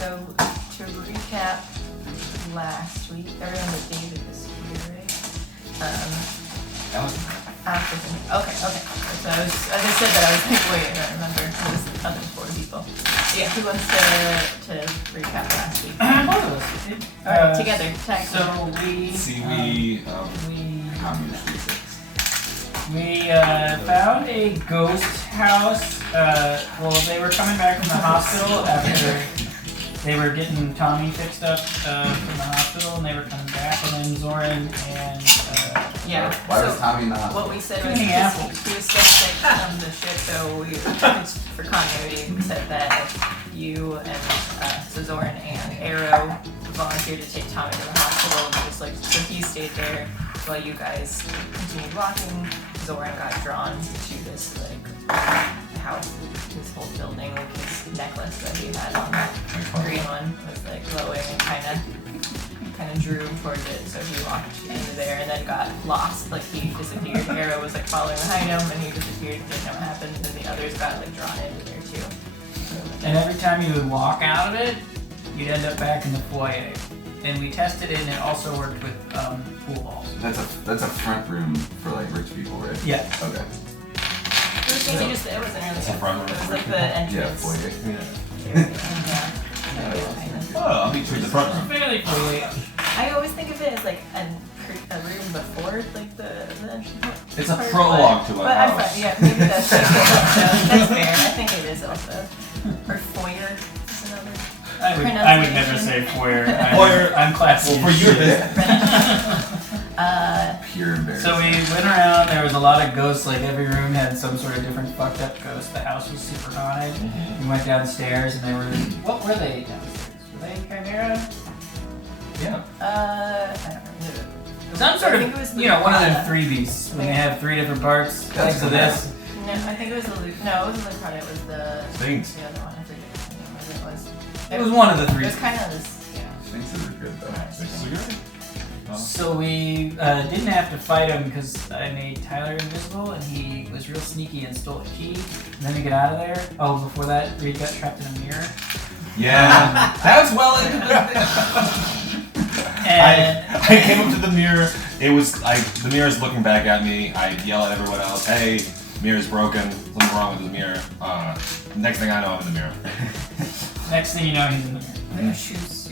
So to recap, last week, everyone but David was here, right? Okay. So as I said that, I was like, wait, I don't remember. It was the other 4 people. Yeah, who wants to recap last week? Alright, together, tag. So we found a ghost house. Well, they were coming back from the hospital after they were getting Tommy fixed up from the hospital, and they were coming back, and then Zoran and Why was Tommy not? What we said was he was still sick from the ship, so for continuity we said that if you and so Zoran and Arrow volunteered to take Tommy to the hospital, so he stayed there while you guys continued walking. Zoran got drawn to this house, this whole building, his necklace that he had on, that green one was glowing and kind of drew him towards it, so he walked into there and then got lost, he disappeared. Arrow was following behind him and he disappeared and didn't know what happened, and the others got drawn into there too. And every time you would walk out of it, you'd end up back in the foyer. And we tested it, and it also worked with pool balls. That's a front room for rich people, right? Yeah. Okay. It wasn't really a front room. it was the entrance. Yeah, foyer. I'll meet you in the front room. Fairly foyer. I always think of it as a room before the entrance. It's a prologue to a But I'm house. fine. Yeah, maybe that's fair. I think it is also. Or foyer is another. I would never say foyer. Foyer. I'm classy. Well, for your business. Pure embarrassment. So we went around, there was a lot of ghosts, every room had some sort of different fucked up ghost. The house was super haunted. We went downstairs and they were, what were they downstairs? Were they Chimera? Yeah. I don't remember. Some sort of, I think it was one of them 3 beasts, when they have 3 different parts, thanks to this. No, I think it was the no, it wasn't the product, it was the Sphinx. The other one, I forget what name it was. It was one of the 3. It was kind of this, Sphinxes are good though. So we didn't have to fight him because I made Tyler invisible and he was real sneaky and stole a key. And then we get out of there. Oh, before that, Rhyea got trapped in a mirror. Yeah. That's well into And I came up to the mirror. It was the mirror's looking back at me. I yell at everyone else, "Hey, mirror's broken. Something wrong with the mirror." Next thing I know, I'm in the mirror. next thing you know, he's in the mirror. the shoes.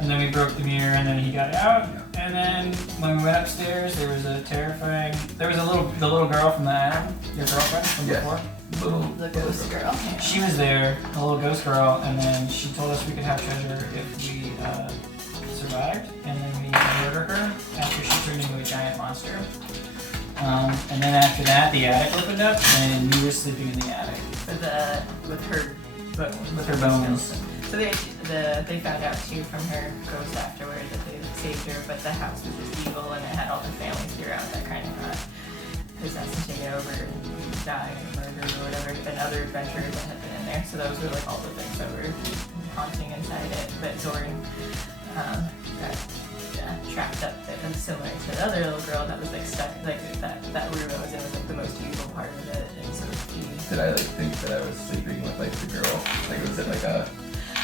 And then we broke the mirror, and then he got out. And then when we went upstairs, there was the little girl from the island, your girlfriend from before. The ghost girl. Yeah. She was there, a little ghost girl, and then she told us we could have treasure if we survived. And then we murdered her after she turned into a giant monster. And then after that, the attic opened up, and you were sleeping in the attic With her bones. So they found out too from her ghost afterward that they saved her, but the house was just evil and it had all the families throughout that kind of got possessed and taken over and died and murdered or whatever, and other adventurers that had been in there. So those were all the things that were haunting inside it. But Zoran got trapped up there, and similar to the other little girl that was stuck, that room I was in was the most evil part of it. And so Did I think that I was sleeping with the girl? Was it a?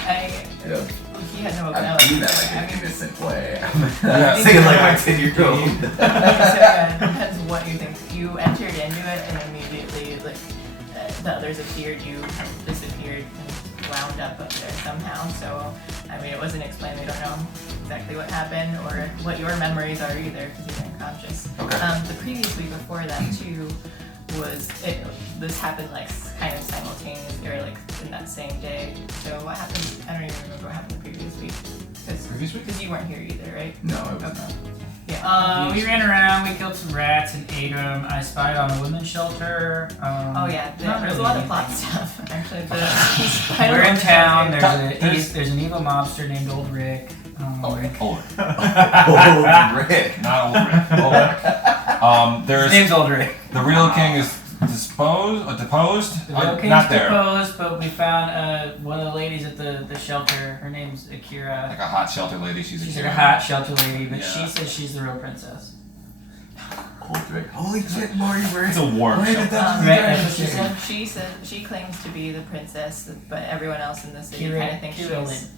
He had no. I mean that an innocent way. Yeah. Saying my 10-year-old. So it depends what you think. You entered into it and immediately the others appeared. You disappeared and wound up there somehow. So it wasn't explained. We don't know exactly what happened or what your memories are either because you're unconscious. Okay. The previous week before that too was this happened kind of simultaneously or in that same day. So what happened? I don't even remember what happened the previous week. Because you weren't here either, right? No, I was not. Yeah. We ran around, we killed some rats and ate them. I spied on a women's shelter. There was a lot of plot stuff, actually. We're in town, there's an evil mobster named Ulrich. Ulrich. Ulrich. Not Ulrich. His name's Ulrich. The real king is deposed? The real king's not there. deposed, but we found one of the ladies at the shelter. Her name's Akira. Like a hot shelter lady. She's like a hot shelter lady, but Yeah. she says she's the real princess. Ulrich. Holy shit, Marty, It's a warm where did shelter. that Right. She said she claims to be the princess, but everyone else in the city kind of thinks Kira she's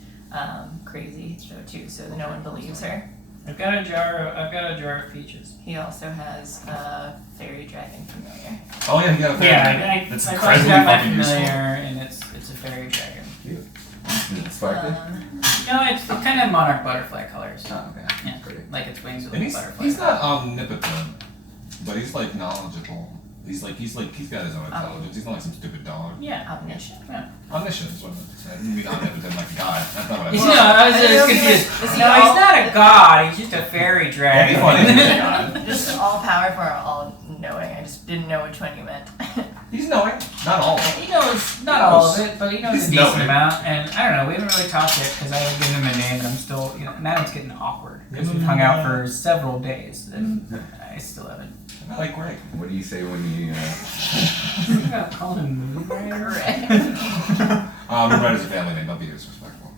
crazy show too, so no one believes her. I've got a jar of peaches. He also has a fairy dragon familiar. Oh yeah, you got a fairy Yeah, dragon. That's I've incredibly got my fucking familiar, useful. and it's a fairy dragon. Cute. Is it sparkly? No, it's kind of monarch butterfly colors. Oh, okay. Yeah. Great. Like its wings with And a butterfly. he's not omnipotent, but he's like knowledgeable. He's got his own intelligence. He's not like some stupid dog. Yeah. Omniscient. Yeah. Omniscient is what I meant to say. I didn't mean omnipotent like a god. That's not what I You meant. know, I was I don't confused. know, is he No, all- he's not a god. He's just a fairy That'd dragon. be funny if he was a god. Just all powerful or all knowing. I just didn't know which one you meant. He's knowing. Not all. He knows not all of it, but he knows He's a decent knowing. amount. And I don't know. We haven't really talked yet because I haven't given him a name, and I'm still. Now it's getting awkward because we've hung out for several days, and I still haven't. Like Greg. What do you say when you? You gotta call him Movie Writer? Correct. Moonrider's a family name. Don't be disrespectful.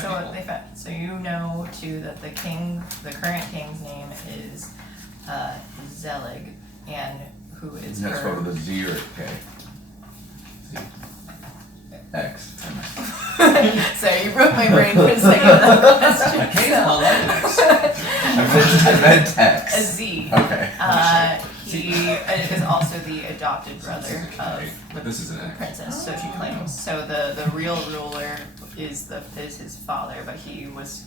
So what they found. So you know too that the current king's name is Zelig, and who is That's her. what with a Z or a K? X. So you broke my brain for a second with that question. I meant A X. Z. Okay. He is also the adopted brother of But this is an the X. princess, so she claims. So the real ruler is his father, but he was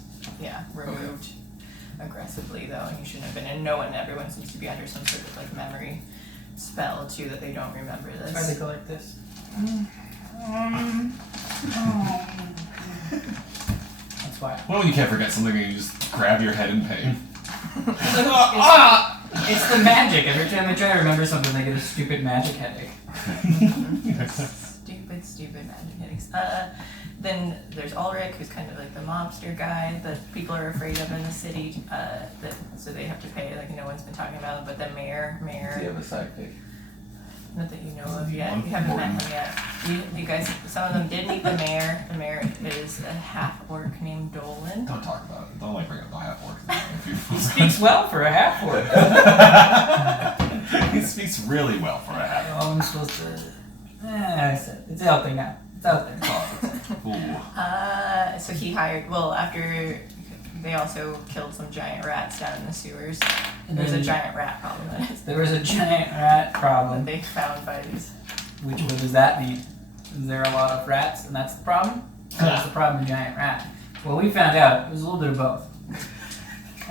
removed aggressively though, and he shouldn't have been. And everyone seems to be under some sort of like memory spell too that they don't remember this. Why they go like this? That's why. Well, when you can't forget something and you just grab your head in pain. It's the magic. Every time they try to remember something, they get a stupid magic headache. Stupid magic headaches. Then there's Ulrich, who's kind of like the mobster guy that people are afraid of in the city. So they have to pay, like no one's been talking about it. But the mayor, Do you have a sidekick? not that you know of yet. You haven't met him yet. You guys, some of them did meet the mayor. The mayor is a half orc named Dolan. Don't talk about it. Don't like bring up the half orc. He speaks well for a half orc. He speaks really well for a half. Oh, I'm supposed to. I said it's out there now. It's out there. Ooh. So he hired. Well, after they also killed some giant rats down in the sewers. And There's a then giant rat problem in it there was a giant rat that problem. they found by these. What does that mean? Is there a lot of rats, and that's the problem? Or that's the problem, a giant rat? Well, we found out it was a little bit of both.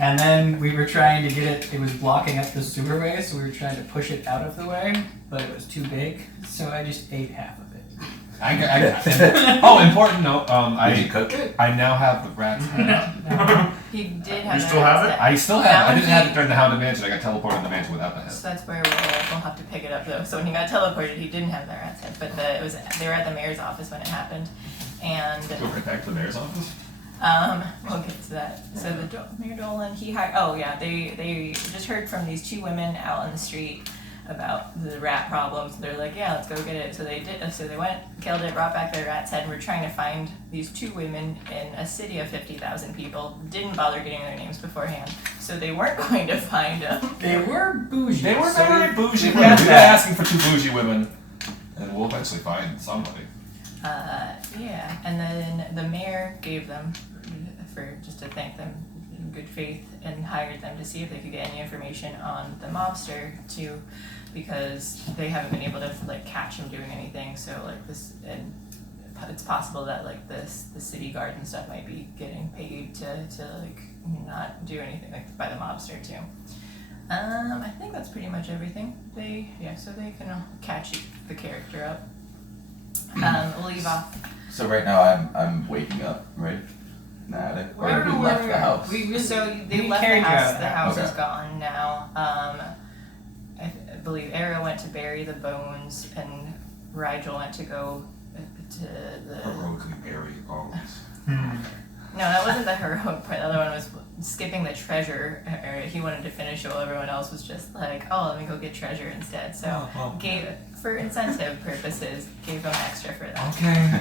And then we were trying to get it. It was blocking up the sewerway, so we were trying to push it out of the way, but it was too big. So I just ate half of it. Oh, important note. Did you cook it? I now have the rat's head. He did have. You the still have rat's it? head. I still have it. I didn't have it during the Hounded Mansion. I got teleported in the mansion without the head. So that's where we'll have to pick it up though. So when he got teleported, he didn't have the rat's head, but they were at the mayor's office when it happened, and Go right back to the mayor's office. we'll get to that. So Mayor Dolan, he hired. Oh yeah, they just heard from these two women out on the street about the rat problems. They're like, yeah, let's go get it. So they did. So they went, killed it, brought back their rat's head. And we're trying to find these two women in a city of 50,000 people. Didn't bother getting their names beforehand, so they weren't going to find them. They were bougie. They were so very we- bougie we women. got We've been that. asking for two bougie women, and we'll eventually find somebody. Yeah, and then the mayor gave them just to thank them in good faith, and hired them to see if they could get any information on the mobster too, because they haven't been able to like catch him doing anything. So like this, and it's possible that like the city guard and stuff might be getting paid to like not do anything like by the mobster too. I think that's pretty much everything. So they can catch the character up. We'll leave off. So right now I'm waking up, right? In the attic. Or I don't we know left where the house. So they we left the carried you out house. of The the house house. is gone now. I believe Arrow went to bury the bones, and Rigel went to go to the. Heroically bury bones. No, that wasn't the heroic part. The other one was skipping the treasure. Or he wanted to finish while everyone else was just like, oh, let me go get treasure instead. So gave, for incentive purposes, gave him extra for that. Okay.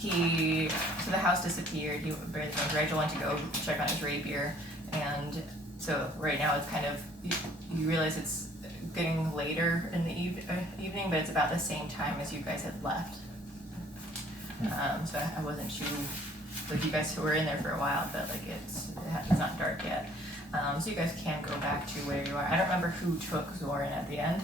So the house disappeared. Rigel went to go check on his rapier, and so right now it's kind of you realize it's getting later in the evening, but it's about the same time as you guys had left. So I wasn't too, like you guys were in there for a while, but like it's not dark yet. So you guys can go back to where you are. I don't remember who took Zoran at the end.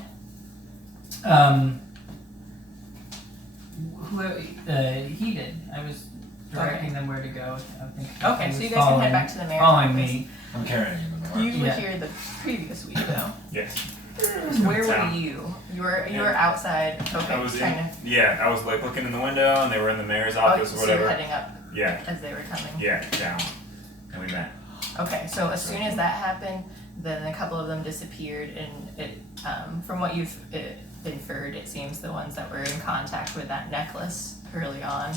He did. I was directing them where to go. I think Okay, he so was you guys can head back to the mayor's following office. me. I'm carrying him in the You were Yeah. here the previous week though. Yes. Where were Town. you? You were outside. Okay, I was trying to. I was like looking in the window, and they were in the mayor's Oh, office so or you're whatever. heading up Yeah, as they were coming. yeah, down, and we met. Okay, so as soon as that happened, then a couple of them disappeared, and it, from what you've inferred, it seems the ones that were in contact with that necklace early on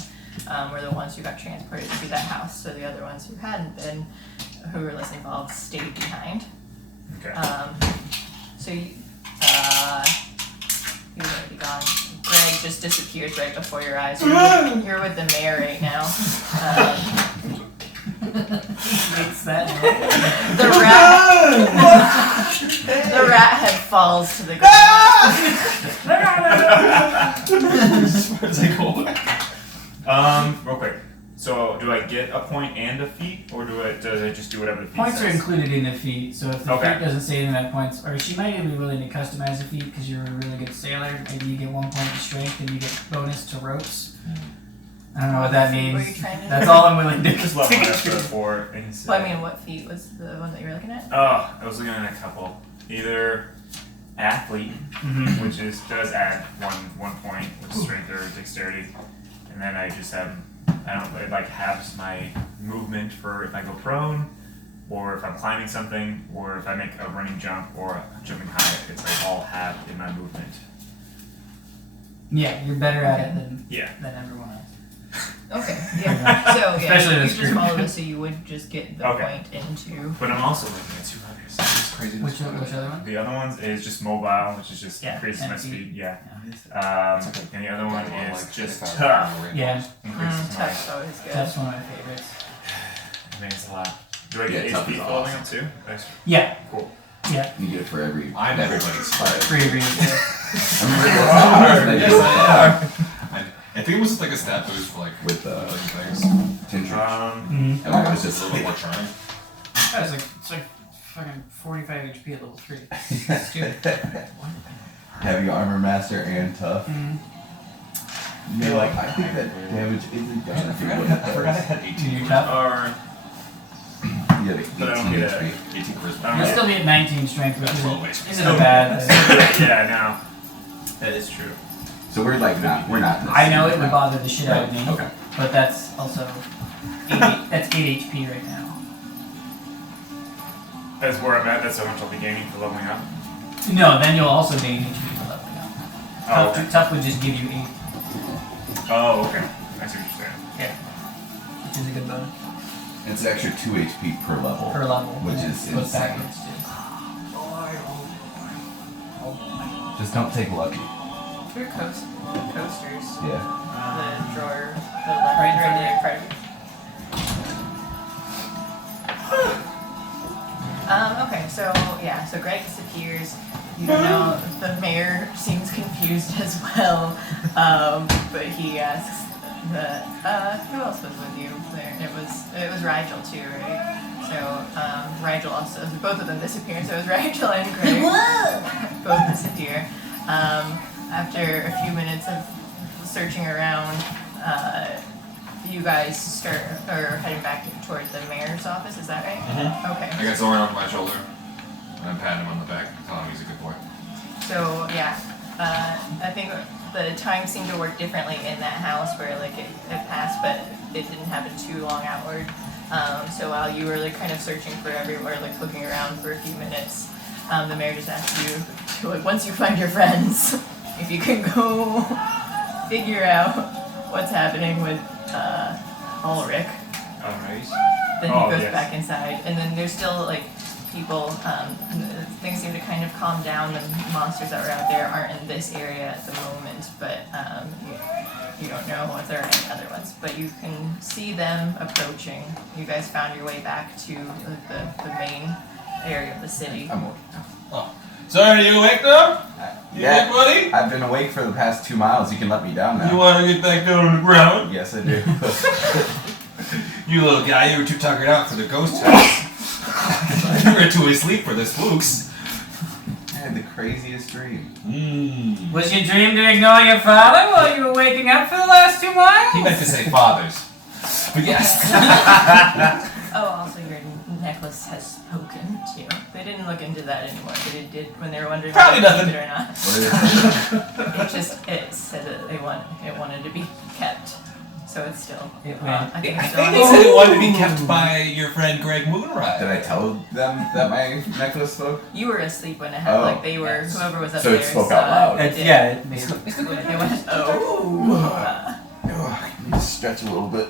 were the ones who got transported to that house. So the other ones who hadn't been, who were less involved, stayed behind. Okay. So you were already gone. Greg just disappears right before your eyes. You're with the mayor right now. Makes that The rat head falls to the ground. Where's it going? Real quick. So, do I get a point and a feat, or does I just do whatever the feat Points are says? included in the feat, so if the Okay. feat doesn't say anything about points, or she might even be willing to customize a feat because you're a really good sailor. Maybe you get 1 point to strength and you get bonus to ropes. I don't know what that What feat were means. you trying to That's do? all I'm willing to Just level it up to 4. And Well, I mean, what feat was the one that you were looking at? I was looking at a couple. Either athlete, Mhm. which does add one point with strength or dexterity, and then I just have it like halves my movement for if I go prone, or if I'm climbing something, or if I make a running jump or jumping high. It's like all halved in my movement. Yeah, you're better at it Yeah. than everyone else. Okay, yeah. So yeah, Especially you this just group. follow this, so you would just get the Okay. point into. But I'm also looking at 2 others. It's crazy. Which other one? The other one is just mobile, which is just Yeah, increases my 10 feet. speed. Yeah. It's And the other one like is just 55 tough. Yeah, Increases my. Tough's always good. that's one of my favorites. I mean, it's a lot. Do I get Yeah, tough HP is following awesome. up too? That's Yeah, cool. yeah. You get it for every. I'm everybody's Right. Free read. I remember I think it was like a stat boost for like with other things. Tincture. Mm-hmm. And I was Just a just little more charm. It's like fucking 45 HP at level 3. Stupid. heavy armor master and tough. Mm-hmm. You're like, I think that damage isn't done. I forgot I had 18. You're tough. Or You have But I don't 18 get HP. 18 charisma. You'll still be at 19 strength, which That's 12 HP. isn't bad. yeah, no. That is true. So we're like we're not. I know it would bother the shit out of me, Okay. but that's also 8 HP right now. That's where I'm at. That's how much I'll be gaining for leveling up. No, then you'll also gain HP for leveling up. Oh, okay. Tough would just give you 8, Oh, okay. I see what you're saying. which is a good bonus It's an extra 2 HP per level. per level. Which and is it goes insane. backwards too. Just don't take lucky. Your coasters. Yeah. The drawer, the left, Right in front of there, part of you. Okay, so yeah, so Greg disappears. You know, the mayor seems confused as well, but he asks who else was with you there? It was Rigel too, right? So Rigel also, both of them disappear. So it was Rigel and Greg both disappear. After a few minutes of searching around, you guys are heading back towards the mayor's office. Is that right? Mhm. Okay. I got Zoran on my shoulder, and I'm patting him on the back, telling him he's a good boy. So yeah, I think the time seemed to work differently in that house where like it passed, but it didn't happen too long outward. So while you were like kind of searching for everywhere, like looking around for a few minutes, the mayor just asked you to, like, once you find your friends, if you can go figure out what's happening with Ulrich. Alright. Then Oh, he goes yes. back inside, and then there's still like people. Things seem to kind of calm down. The monsters that were out there aren't in this area at the moment, but you don't know if there are any other ones. But you can see them approaching. You guys found your way back to the main area of the city. I'm Sorry, are you awake now? You Yeah. awake, buddy? I've been awake for the past 2 miles. You can let me down now. You want to get back down on the ground? Yes, I do. You little guy, you were too tuckered out for the ghost house. You were too asleep for the spooks. I had the craziest dream. Mmm. Was your dream to ignore your father while you were waking up for the last 2 miles? He meant to say fathers. But yes. Oh, also your necklace has spoken too. They didn't look into that anymore, but it did when they were wondering Probably whether to nothing. keep it or not. What is it? It said that it wanted to be kept, so it's still. It I went. think I it's still. think they said it wanted to be kept by your friend Greg Moonrise. Did I tell them that my necklace spoke? You were asleep when it had Oh. like they were whoever was up So there. it spoke saw out loud. it. Yeah, it made It went oh. I need to stretch a little bit.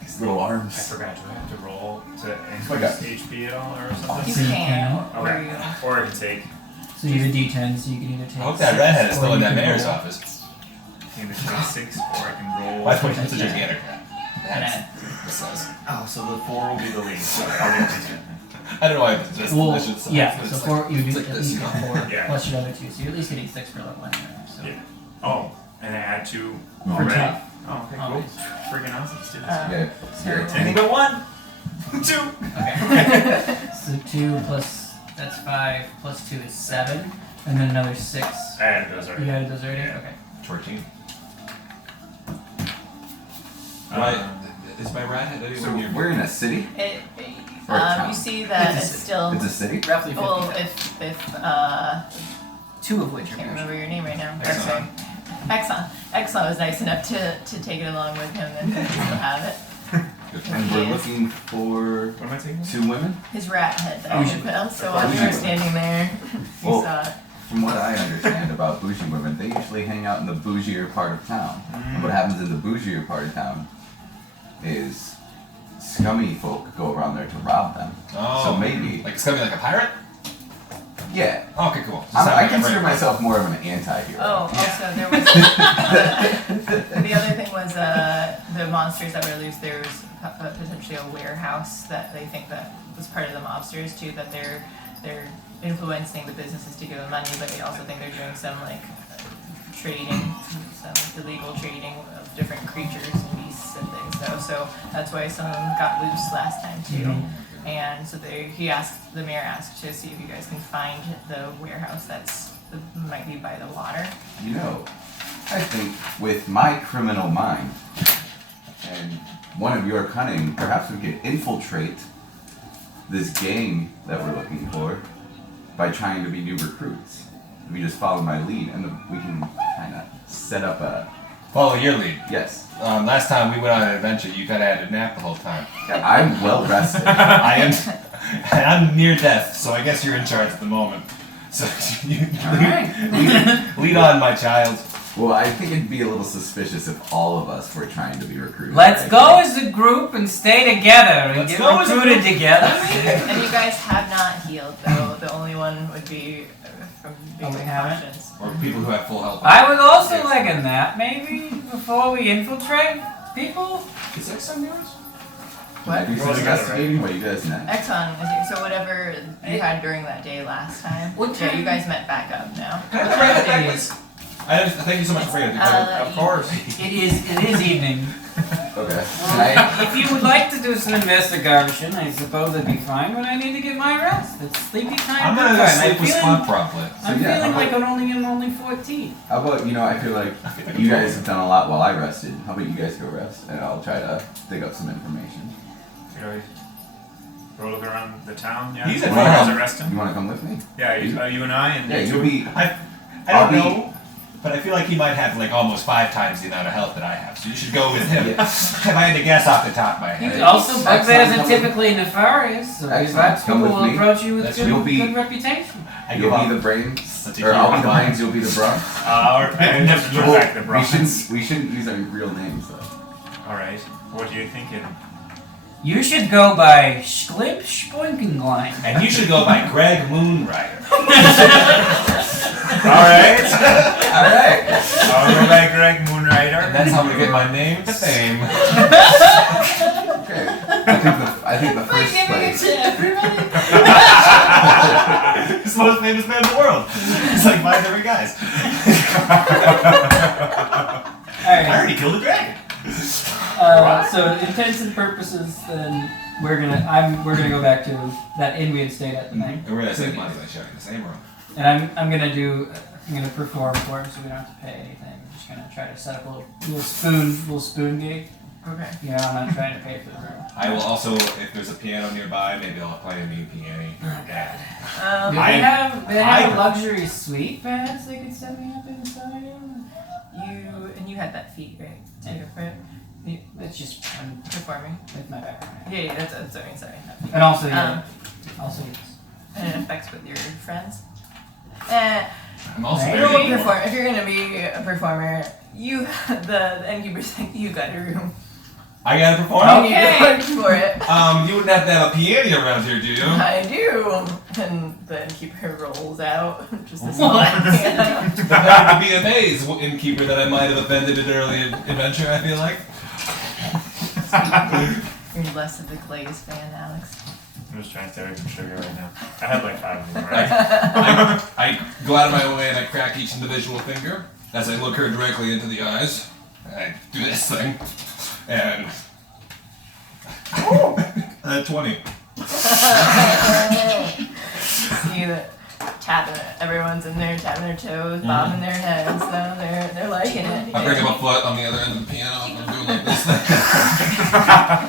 These little I arms. forgot. Do I have to roll to Okay. increase HP at all or something? You So you can. can. Or Okay. you. Or I can take So you have a D10, so you can either take. I hope that 6, redhead is or still in you that can mayor's roll. office. either take 6 or I can roll. Why put such a Yeah. gator? Yeah. This says. Oh, so the 4 will be the lead. So I'll get to 2. I don't know why it's just. Well, I should say, yeah, but so it's 4, like, you it's do like at this, least you get know? 4, Yeah. plus your other 2, so you're at least getting 6 for level anyway. So. Yeah. Oh, and I add 2 For already. tough. Oh, okay, cool. Always. Freaking awesome. Let's do this. Yeah. So- Yeah, Anything but 1. 2. Okay. So 2 plus, that's 5, plus 2 is 7, and then another 6. I added those You already. added those already? Yeah. Okay. 14. Um, Right. Is my rat head So anyone we're in a city? Or a You town? see that It's a it's still. It's a city? Roughly 50. Well, if 2 of which I are can't yours. remember your name right now. Exxon. Sorry. Exxon was nice enough to take it along with him and still have it. And we're looking for What am I taking? 2 women? His rat head that Oh. he put out. So while we were standing there, you Well, saw it. From what I understand about bougie women, they usually hang out in the bougier part of town. And what happens in the bougier part of town is scummy folk go around there to rob them. Oh. So maybe, Like it's gonna be like a pirate? yeah. Okay, cool. I consider myself more of an anti-hero. Oh, also there was the other thing was the monsters that were loose. There was potentially a warehouse that they think that was part of the mobsters too. That they're influencing the businesses to give them money, but they also think they're doing some like trading, some illegal trading of different creatures and beasts and things. So that's why some of them got loose last time too. Mhm. And so the mayor asked to see if you guys can find the warehouse that might be by the water. You know, I think with my criminal mind and one of your cunning, perhaps we could infiltrate this gang that we're looking for by trying to be new recruits. We just follow my lead and we can kind of set up a... Follow your lead. Yes. Last time we went on an adventure, you kind of had a nap the whole time. I'm well rested. I'm near death, so I guess you're in charge at the moment. So you lead on, my child. Well, I think it'd be a little suspicious if all of us were trying to be recruited. Let's right? go as a group and stay together and Let's get go as a recruited group. together. And you guys have not healed, though. The only one would be from being we haven't? conscious. Or people who have full health. I would also like a nap, maybe, before we infiltrate people. Is that some yours? What? Do some investigating while you guys know. Exxon is here. So whatever you had during that day last time. What Yeah, time? you guys met back up now. Can I try that back, please? Thank you so much for it. Of course. It is evening. Okay. Can I, If you would like to do some investigation, I suppose that'd be fine, but I need to get my rest. It's sleepy time. I'm gonna time. sleep with Spunk promptly. I'm So, yeah, feeling how like about- I'm only 14. how about, I feel like you guys have done a lot while I rested. How about you guys go rest and I'll try to dig up some information. Should I go look around the town? Yeah. He's Is at it home. arresting? You want to come with me? Yeah, you and I and Yeah, you you'll two? be... I I'll don't be- know, but I feel like he might have like almost 5 times the amount of health that I have. So you should go with him. Yeah. If I had to guess off the top of my head. Also, Excellent. bugbears are Come typically nefarious, so Excellent. perhaps Come people with will me. approach you with That's good, you'll be- good reputation. I You'll go be off. the brains, Let's or I'll be the take brains, you'll be the brawn. And just look back the we bronze. shouldn't use our real names though. Alright. What are you thinking? You should go by Schlip Spoinkenglein. And you should go by Greg Moonrider. Alright. Alright. I'll go by Greg Moonrider. And that's how we get my name to fame. Okay. I think the first place. to everybody. He's the most famous man in the world. It's like 5 different guys. Alright. I already killed a dragon. So intents and purposes, then we're gonna go back to that inn we had stayed at the night. And we're gonna save money by sharing the same room. And I'm gonna perform for him, so we don't have to pay anything. I'm just gonna try to set up a little spoon gig. Okay. You know, I'm not trying to pay for the room. I will also, if there's a piano nearby, maybe I'll play a new piano. Do they have luxury suite beds they could set me up inside? You had that feat, right? Too, right? That's just I'm Performing. with my background. Yeah, that's what I mean, sorry. That feat. And also, yeah, also yes. And it affects with your friends. I'm also Right. very If you're gonna be a performer, the innkeeper's think you got a room. I gotta perform? You need to work for it. You wouldn't have to have a piano around here, do you? I do. And the innkeeper rolls out just a What? piano. I'd be amazed, innkeeper, that I might have offended an early adventure, I feel like. You're less of the Glaze fan, Alex. I'm just trying to stay away from sugar right now. I had like 5 of them, right? I go out of my way and I crack each individual finger as I look her directly into the eyes. I do this thing. And... 20. See that everyone's in there tapping their toes, bobbing their heads, so they're liking it. I bring up a foot on the other end of the piano and I'm doing like this thing.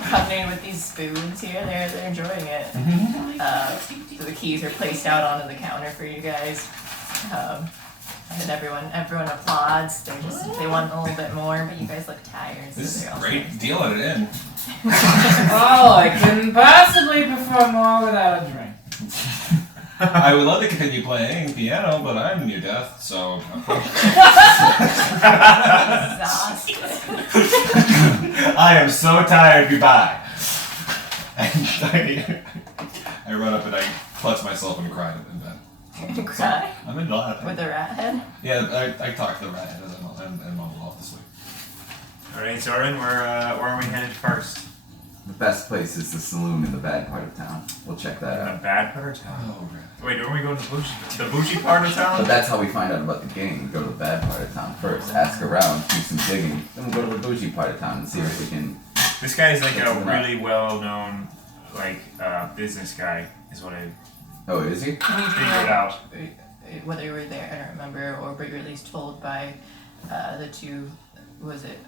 Coming in with these spoons here, they're enjoying it. So the keys are placed out onto the counter for you guys. And everyone applauds. They want a little bit more, but you guys look tired. So This is they're a all great deal at it in. Oh, I couldn't possibly perform more without a drink. I would love to continue playing piano, but I'm near death, so... exhausted. I am so tired, goodbye. And I run up and I clutch myself and cry in bed. Cry I'm in love. with a rat head. Yeah, I talk to the rat head and mumble off to sleep. Alright, Soren, where are we headed first? The best place is the saloon in the bad part of town. We'll check that The out. bad part of town? Oh, right. Wait, don't we go to the bougie part of town? But that's how we find out about the game. We go to the bad part of town first, ask around, do some digging, then we'll go to the bougie part of town and see if we can... This guy's like What's a going on? really well-known, business guy, is what I Oh, is he? figured out. Whether you were there, I don't remember, or but you were at least told by the two, was it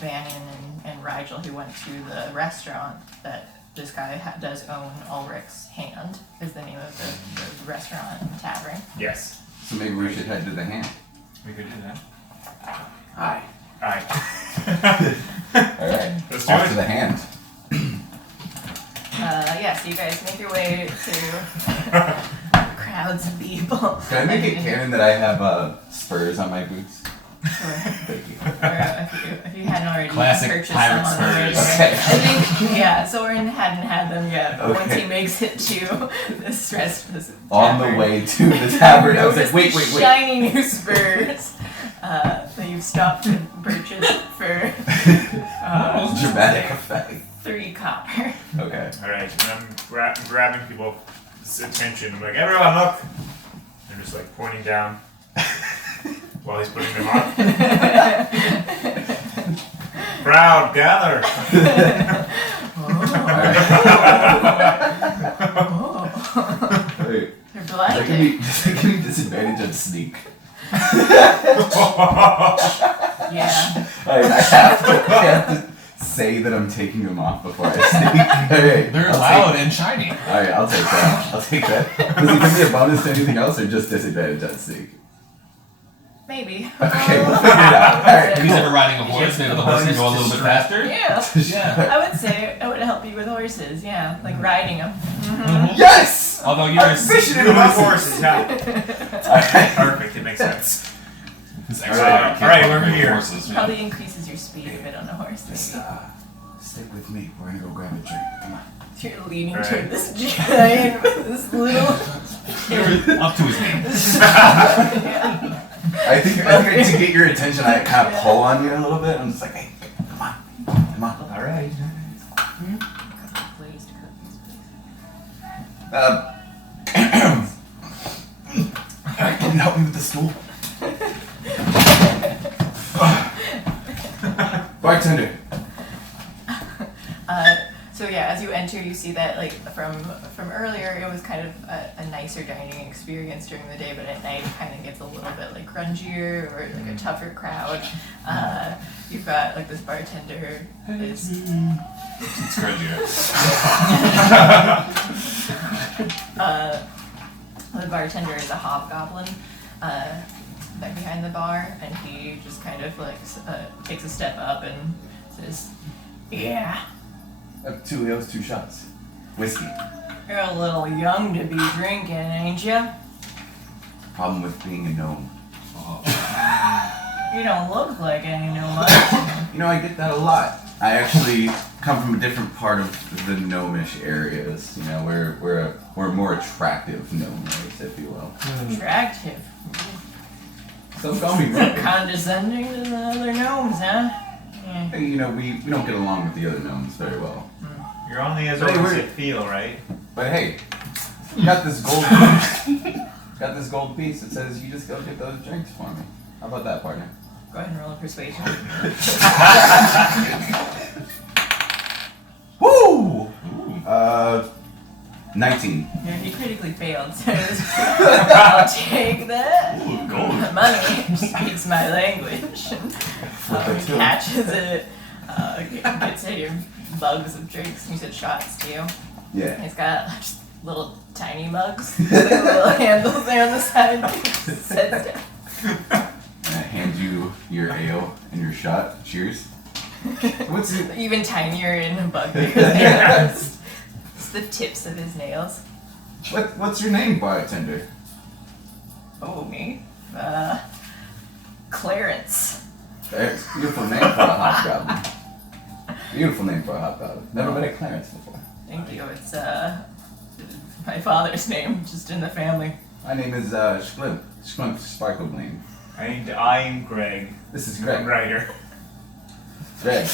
Bannon and Rigel, who went to the restaurant that this guy does own. Ulrich's Hand is the name of the restaurant and tavern. Yes, So maybe we should head to the hand. we could do that. Aye. Alright. Alright. Let's do Off it. to the hand. Yeah, so you guys make your way to crowds of people. Can I make it canon that I have spurs on my boots? Sure. Thank you. Or if you hadn't already Classic purchased pirate them on the way spurs. there. Okay. I think, yeah, Soren hadn't had them yet, but once Okay. he makes it to this On the tavern, way to the tavern, I was like, notice wait. these shiny new spurs that you've stopped to purchase for Dramatic effect. 3 copper. Okay. Alright, and I'm grabbing people's attention. I'm like, everyone look! They're just like pointing down while he's putting them on. Crowd, gather! Oh. Wait. They're Does blinded. that give me disadvantage on sneak? Yeah. I have to say that I'm taking them off before I sneak. Alright. They're I'll loud and shiny. Alright, I'll take that. I'll take that. Does it give me a bonus to anything else or just disadvantage on sneak? Maybe. Okay, we'll figure it out. Alright, If he's cool. ever riding a horse, maybe the horse can go a little bit faster. Yeah. Yeah. I would say it would help you with horses, yeah. Like riding them. Yes! Although you're I'm fishing in With the horses, yeah. Alright. Perfect, it makes sense. Alright, Alright, we're here. Horses, yeah. Probably increases your speed a bit on a horse. Just, Maybe. stick with me. We're gonna go grab a drink. Come on. You're leaning Right. toward this giant with this little. Up to his knees. Yeah. I think to get your attention, I kind of pull on you a little bit. I'm just like, hey, come on. Come on. Alright. Glazed cookies, please. Alright, can you help me with the stool? Bartender. So yeah, as you enter, you see that like from earlier, it was kind of a nicer dining experience during the day, but at night it kind of gets a little bit like grungier or like a tougher crowd. You've got like this bartender is It's grungier. the bartender is a hobgoblin back behind the bar, and he just kind of like takes a step up and says, "Yeah, I have 2 ales, 2 shots. Whiskey. you're a little young to be drinking, ain't ya? Problem with being a gnome. You don't look like any gnome." You know, I get that a lot. I actually come from a different part of the gnomish areas. You know, we're a more attractive gnome race, if you will. Attractive. So call me brother. Condescending to the other gnomes, huh? Yeah. Hey, you know, we don't get along with the other gnomes very well. You're only as Hey, old as we're- you feel, right? But hey, you got this gold piece. Got this gold piece that says you just go get those drinks for me. How about that, partner? Go ahead and roll a persuasion. Woo! Ooh. 19. He critically failed, so I'll take that. Ooh, gold. Money speaks my language. That's good. Catches it, gets it, bugs of drinks. You said shots too. Yeah. It's got just little tiny mugs, like little handles there on the side. Sets it. And I hand you your ale and your shot. Cheers. What's it? Even tinier and buggier than it's the tips of his nails. What's your name, bartender? Oh, me? Clarence. Clarence. Beautiful name for a hobgoblin. Beautiful name for a hobgoblin. Never met a Clarence before. Thank you. It's my father's name, just in the family. My name is Shklimp Sparklebling. And I'm Greg. This is Greg. Writer. Greg.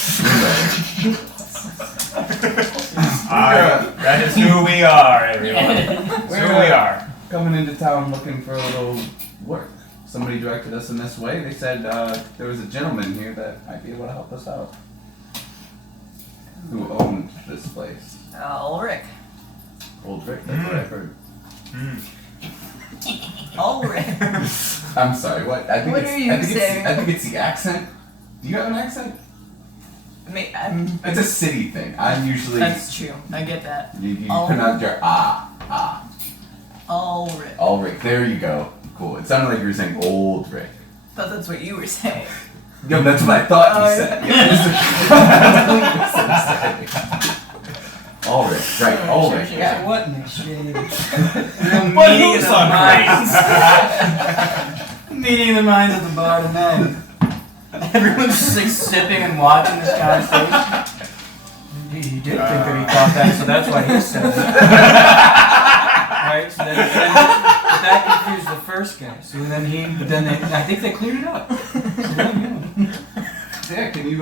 That is who we are, everyone. That's who we are. Coming into town looking for a little work. Somebody directed us in this way. They said there was a gentleman here that might be able to help us out. Who owned this place? Ulrich. Ulrich, that's what I heard. Ulrich. I'm sorry, what? I think What it's, are you I think saying? I think it's the accent. Do you have an accent? It's a city thing. I'm usually That's true. I get that. you pronounce your ah. Ulrich. Ulrich, there you go. Cool. It sounded like you were saying old Rick. Thought that's what you were saying. Yeah, that's what I thought you Oh, said. Yeah, Ulrich, right? Ulrich. Sure. Yeah. What in the shade? What who's on minds? Meeting the minds of the bar tonight. Everyone's just like sipping and watching this conversation. He did think that he thought that, so that's why he said it. Right? So that confused the first guy. So then I think they cleared it up. So then, Yeah, can you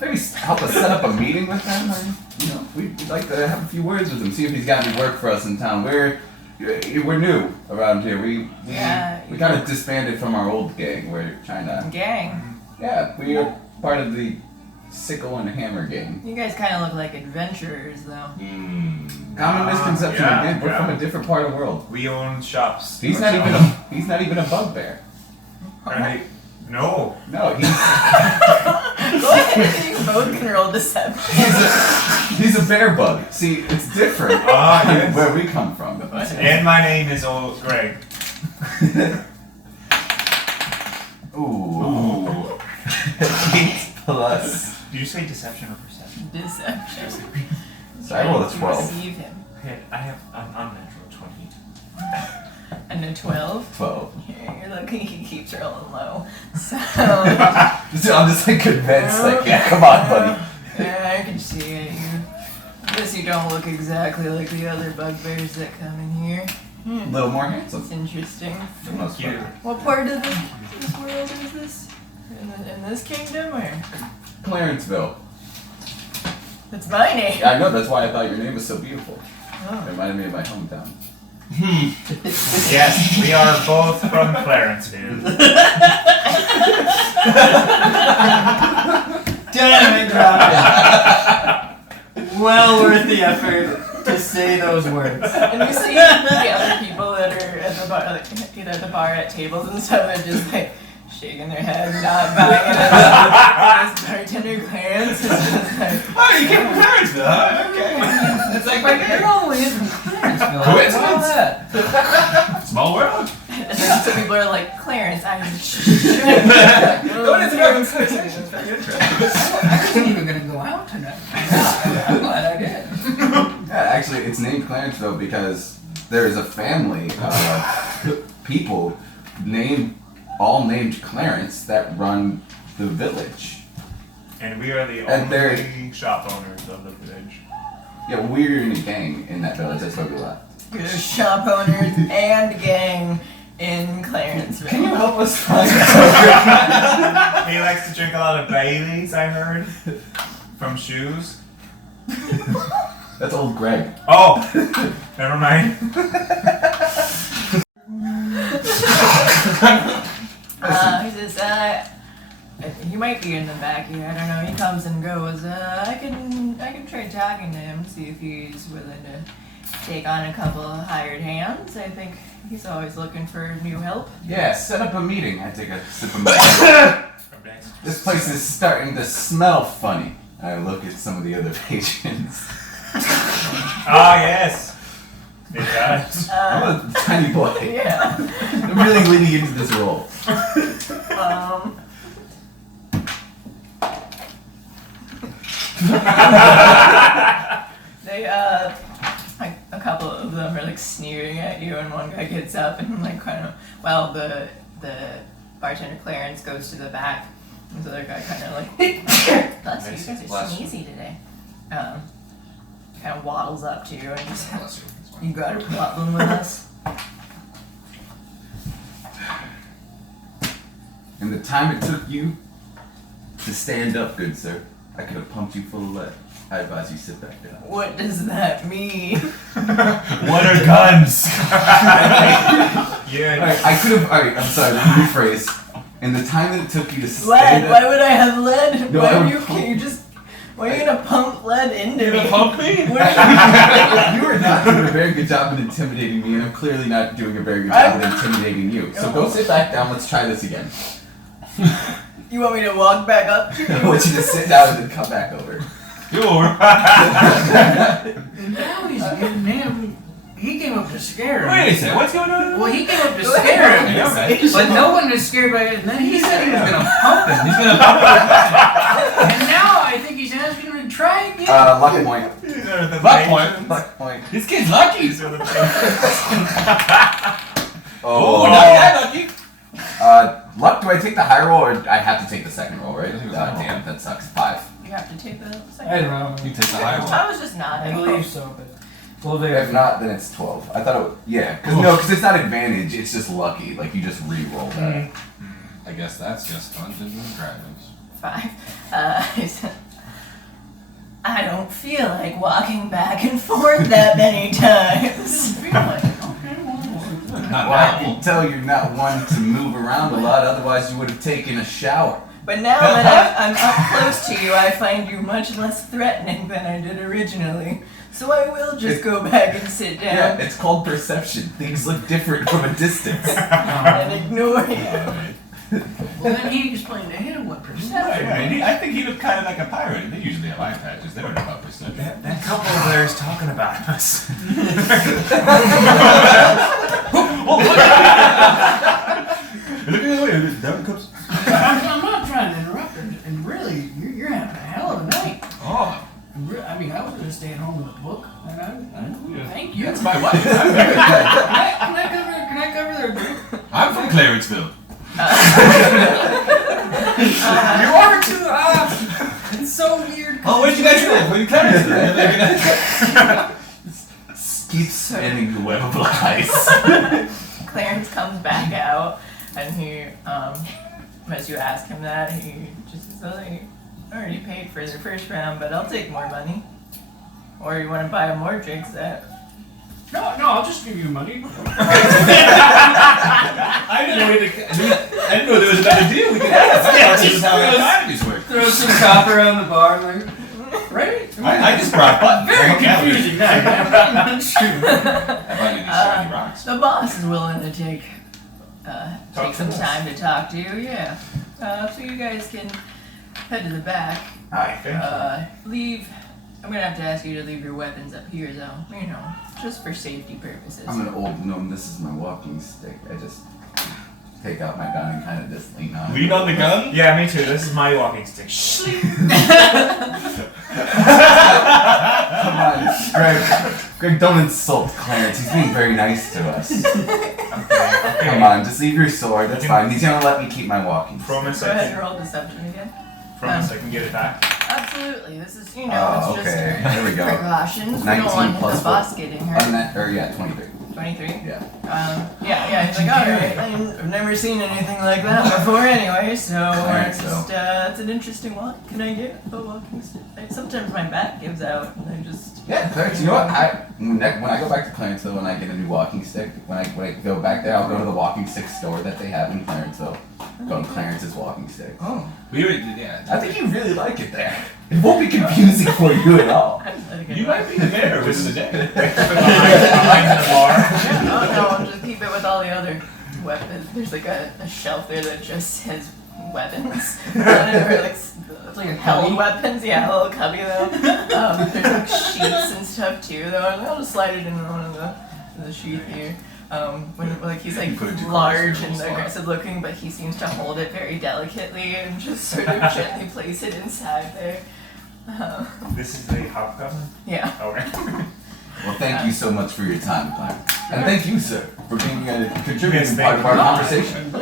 maybe help us set up a meeting with them? Or, you know, we'd like to have a few words with him, see if he's got any work for us in town. We're new around here. We kind of disbanded from our old gang. We're trying to. Gang. Yeah, we are part of the Sickle and Hammer gang. You guys kind of look like adventurers, though. Common misconception yeah, again. We're yeah. from a different part of the world. We own shops. He's not even a bugbear. Right? No. No, he's Go ahead. You both can roll deception. he's a bear bug. See, it's different Ah, than yes. where we come from. And my name is old Greg. Ooh. 8 plus. Did you say deception or perception? Deception. So I rolled a To 12. Deceive him. I have an unnatural 20. And a 12. 12. Yeah, you're lucky he keeps rolling low. So. I'm just like convinced, like, yeah, come on, buddy. Yeah, I can see it. I guess you don't look exactly like the other bugbears that come in here. A little more handsome. It's interesting. For the most part. What part of this world is this? In this kingdom, or? Clarenceville. That's my name. Yeah, I know, that's why I thought your name was so beautiful. Reminded me of my hometown. Yes, we are both from Clarence, dude. Damn it, dropped it. Well worth the effort to say those words. And you see the other people that are at the bar, like either at the bar at tables and stuff, they're just like shaking their head, not buying it. And this bartender Clarence is just like, Oh, you came from Clarensville, huh? Okay. It's like my girl is from Clarenceville. Coincidence? That. Small world. and then some people are like, Clarence, I'm Don't interrupt. It's very interesting. I wasn't even gonna go out tonight. I'm glad I did. Yeah, actually, it's named Clarenceville because there is a family of people all named Clarence that run the village. And we are the And they're- only shop owners of the village. Yeah, we're in a gang in that village. That's why we left. There's shop owners and gang in Clarenceville. Can you help us find He likes to drink a lot of Baileys, I heard. From shoes. That's old Greg. Oh! Never mind. He says, he might be in the back here. I don't know. He comes and goes. I can try talking to him, see if he's willing to take on a couple of hired hands. I think he's always looking for new help. Yeah, set up a meeting. I take a sip of my This place is starting to smell funny. I look at some of the other patrons. Ah, yes. It does. I'm a tiny boy. Yeah. I'm really leaning into this role. They like a couple of them are like sneering at you, and one guy gets up and like kind of, well, the bartender Clarence goes to the back, and the other guy kind of like, bless you, you guys are Bless you. sneezy today. Kind of waddles up to you and he says, "You got a problem with us?" In the time it took you to stand up, good sir, I could have pumped you full of lead. I advise you sit back down. What does that mean? What are guns? Yeah. Alright, I could have. Alright, I'm sorry, let me rephrase. In the time that it took you to Lead? stand Why up. would I have lead? No, Why I are would you? Can you just? Why are you gonna pump lead into You me? gonna pump me? What are you- You are not doing a very good job at intimidating me, and I'm clearly not doing a very good job at intimidating you. So go sit back down, let's try this again. You want me to walk back up to I you? want you to sit down and then come back over. You over. Now he's getting him. He came up to scare him. Wait a second, what's going on? Well, he came up to scare him. Yeah, right. But no one was scared by it. And then he said he was gonna pump him. He's gonna pump And now I think he's asking him to try again. Luck point. These are the Luck point. patrons. Luck point. This kid's lucky. These are the patrons. Oh, not that lucky. Luck, do I take the high roll or I have to take the second roll, right? I think it was God high roll. damn, that sucks. 5. You have to take the I second. don't know. You take the high roll. I was just I nodding. believe so, but well, If there. not, then it's 12. I thought it would, yeah. Because it's not advantage, it's just lucky. Like, you just re-roll that. I guess that's just Dungeons and Dragons. 5. He said, I don't feel like walking back and forth that many times. Not Well, I now. can tell you're not one to move around a lot, otherwise you would have taken a shower. But now that I'm up close to you, I find you much less threatening than I did originally. So I will just go back and sit Yeah, down it's called perception. Things look different from a distance. and ignore you. Well, then he explained to him what perception. I think he was kind of like a pirate, and they usually have eye patches. They don't know about perception. That couple over there is talking about us. Look at the way down comes. I'm not trying to interrupt, and really, you're having a hell of a night. Oh, I mean, I was going to stay at home with a book, and I thank you. that's my wife. Can I cover their drink? I'm from Clarenceville. You are too. It's so weird. Oh, where'd you guys live? Where you Clarenceville? Keep spinning the web of lies. Clarence comes back out and he, as you ask him that, he just says, I already paid for the first round, but I'll take more money. Or you want to buy more drinks at No, I'll just give you money. I didn't know there was another deal we could have. This is how economies work. Throw some copper on the bar, like, right? I just brought buttons. Very confusing. That's true. I brought you these shiny rocks. The boss is willing to take Talk some to us. time to talk to you. Yeah. So you guys can head to the back. Hi. Leave. I'm gonna have to ask you to leave your weapons up here, though. You know, just for safety purposes. I'm an old gnome. This is my walking stick. I just take out my gun and kind of just lean on it. Lean on the gun? Yeah, me too. This is my walking stick. Come on, Greg. Greg, don't insult Clarence. He's being very nice to us. Okay. Come on, just leave your sword. That's fine. He's gonna let me keep my walking stick. Promise Go I ahead and can, roll deception again. promise I can get it back. Absolutely. This is, you know, Oh, it's okay. just There we go. precautions. We 19 don't want plus the boss getting hurt. 23. 23? Yeah. Yeah, he's like, alright, I've never seen anything like that before anyway, so Alright, it's just, it's an interesting one. Can I get a walking stick? Sometimes my back gives out and I just... Yeah, Clarence, you know what? When I go back to Clarenceville and I get a new walking stick, when I go back there, I'll go to the walking stick store that they have in Clarenceville. Go to Clarence's walking stick. Oh. We already did, yeah. I think you really like it there. It won't be confusing for you at all. You might be the mayor within the day. Behind the bar. No, I'll just keep it with all the other weapons. There's like a shelf there that just has weapons on it, or like, it's like a held weapons. Yeah, a little cubby though. There's like sheets and stuff too though. And I'll just slide it in one of the sheath here. When he's like You put it too close, large it'll and slide. aggressive looking, but he seems to hold it very delicately and just sort of gently place it inside there. This is a hobgoblin? Yeah. Okay. Well, thank you so much for your time, Clarence. And thank you, sir, for being a Yes, contributing thank part of our you. conversation. I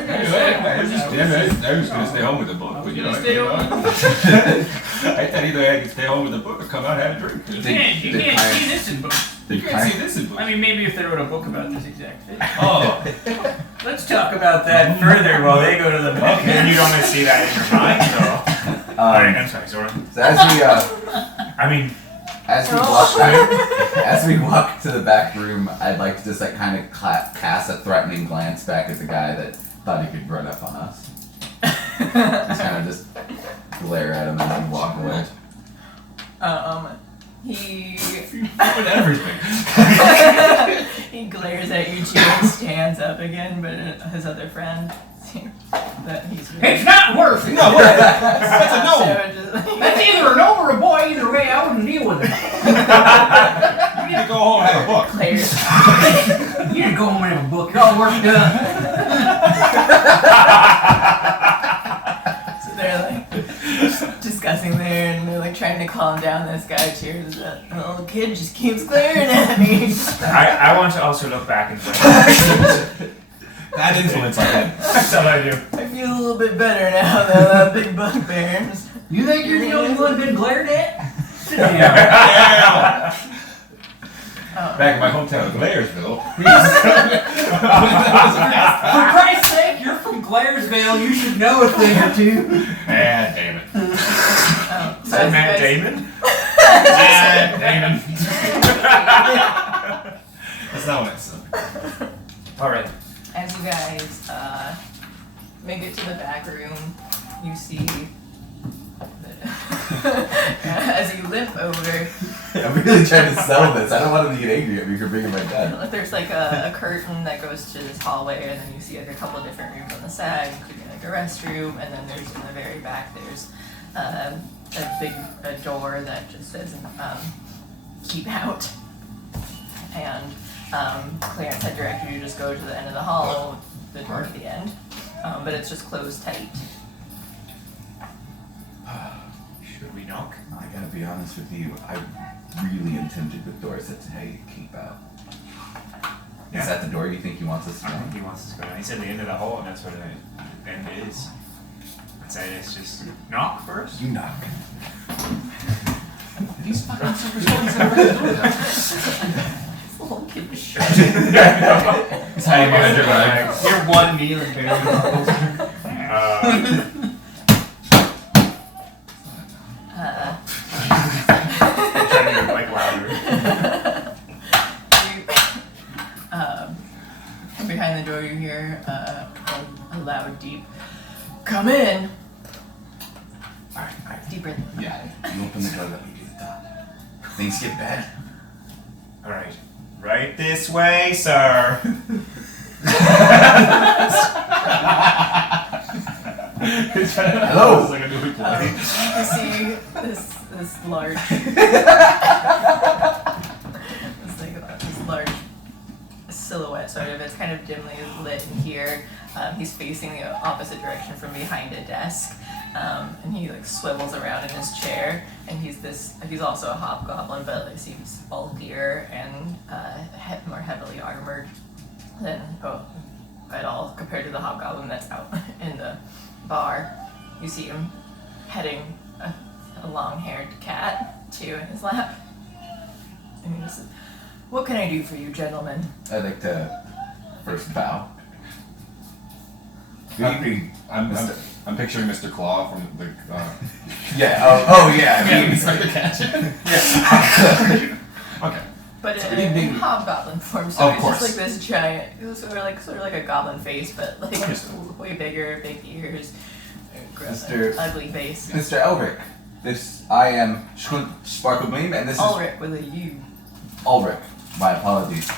was gonna stay home with the book, but you know, Stay home. I thought either I could stay home with the book or come out and have a drink. You Did- can't did see Clarence- this in books. You can't see this in books. I mean, maybe if they wrote a book about this exact thing. Oh, Let's talk about that further while they go to the book. And you don't want to see that in your mind, though. Alright, I'm sorry, Zora. So I mean, as we walk to the back room, I'd like to just like kind of cast a threatening glance back at the guy that thought he could run up on us. Just glare at him and we walk away. He with everything. he glares at you two and stands up again, but his other friend that he's really It's not worth it. No, what? That's a no. So it just, That's either a gnome or a boy. Either way, I wouldn't deal with it. You need to go home and have a book. glares. You need to go home and have a book. You're all worked up. So they're like discussing there, and they're like trying to calm down this guy too. That little kid just keeps glaring at me. I want to also look back and say, Bad influence like that. that's all I do. I feel a little bit better now though. That big bugbear. You think you're the only one been glared at? Sit down. Yeah. Oh. Back in my hometown of Blairsville. For Christ's sake, you're from Glairesville. You should know a thing or two. Ah, damn it. So Is that as Matt you guys- Damon? Ah, Damon. That's not what I said. Alright. As you guys make it to the back room, you see that as you limp over, I'm really trying to sell this. I don't want him to get angry at me for bringing my gun. there's like a curtain that goes to this hallway, and then you see like a couple different rooms on the side, including like a restroom, and then there's in the very back there's a big door that just says keep out. And Clarence had directed you to just go to the end of the hall, the door at the end, but it's just closed tight. Should we knock? I gotta be honest with you. I really intended with door said, hey, keep out. Yeah. Is that the door you think he wants us to I know? think he wants us to go down. He said the end of the hall, and that's where the end is. I'd say it's just knock first. You knock. These fucking super stories that are right door. Little kid was That's how you manage your bag. You're one meal and barely bubbles. Trying to get like louder. hear a loud, deep, "Come in!" Alright. Deeper. Yeah, you open the door, let me do the top. Things get bad. All right. Right this way, sir. Hello. It's like a new play. You see this large, this large silhouette, sort of. It's kind of dimly lit in here. He's facing the opposite direction from behind a desk, and he like swivels around in his chair. And he's also a hobgoblin, but like, seems bulkier and more heavily armored than at all compared to the hobgoblin that's out in the bar. You see him petting a long-haired cat too in his lap, and he just says, "What can I do for you, gentlemen?" I'd like to first bow. Good evening, Mr. I'm picturing Mr. Claw from the. Yeah. Oh yeah. I mean, Inspector Gadget. yeah. Okay. But Good in evening. hobgoblin form, so Of it's course. just like this giant, it was sort of like a goblin face, but like Understood. way bigger, big ears, gross, Mr. ugly face. Mr. Ulrich. I am Sparklegleam, and this is Ulrich with a U. Ulrich. My apologies.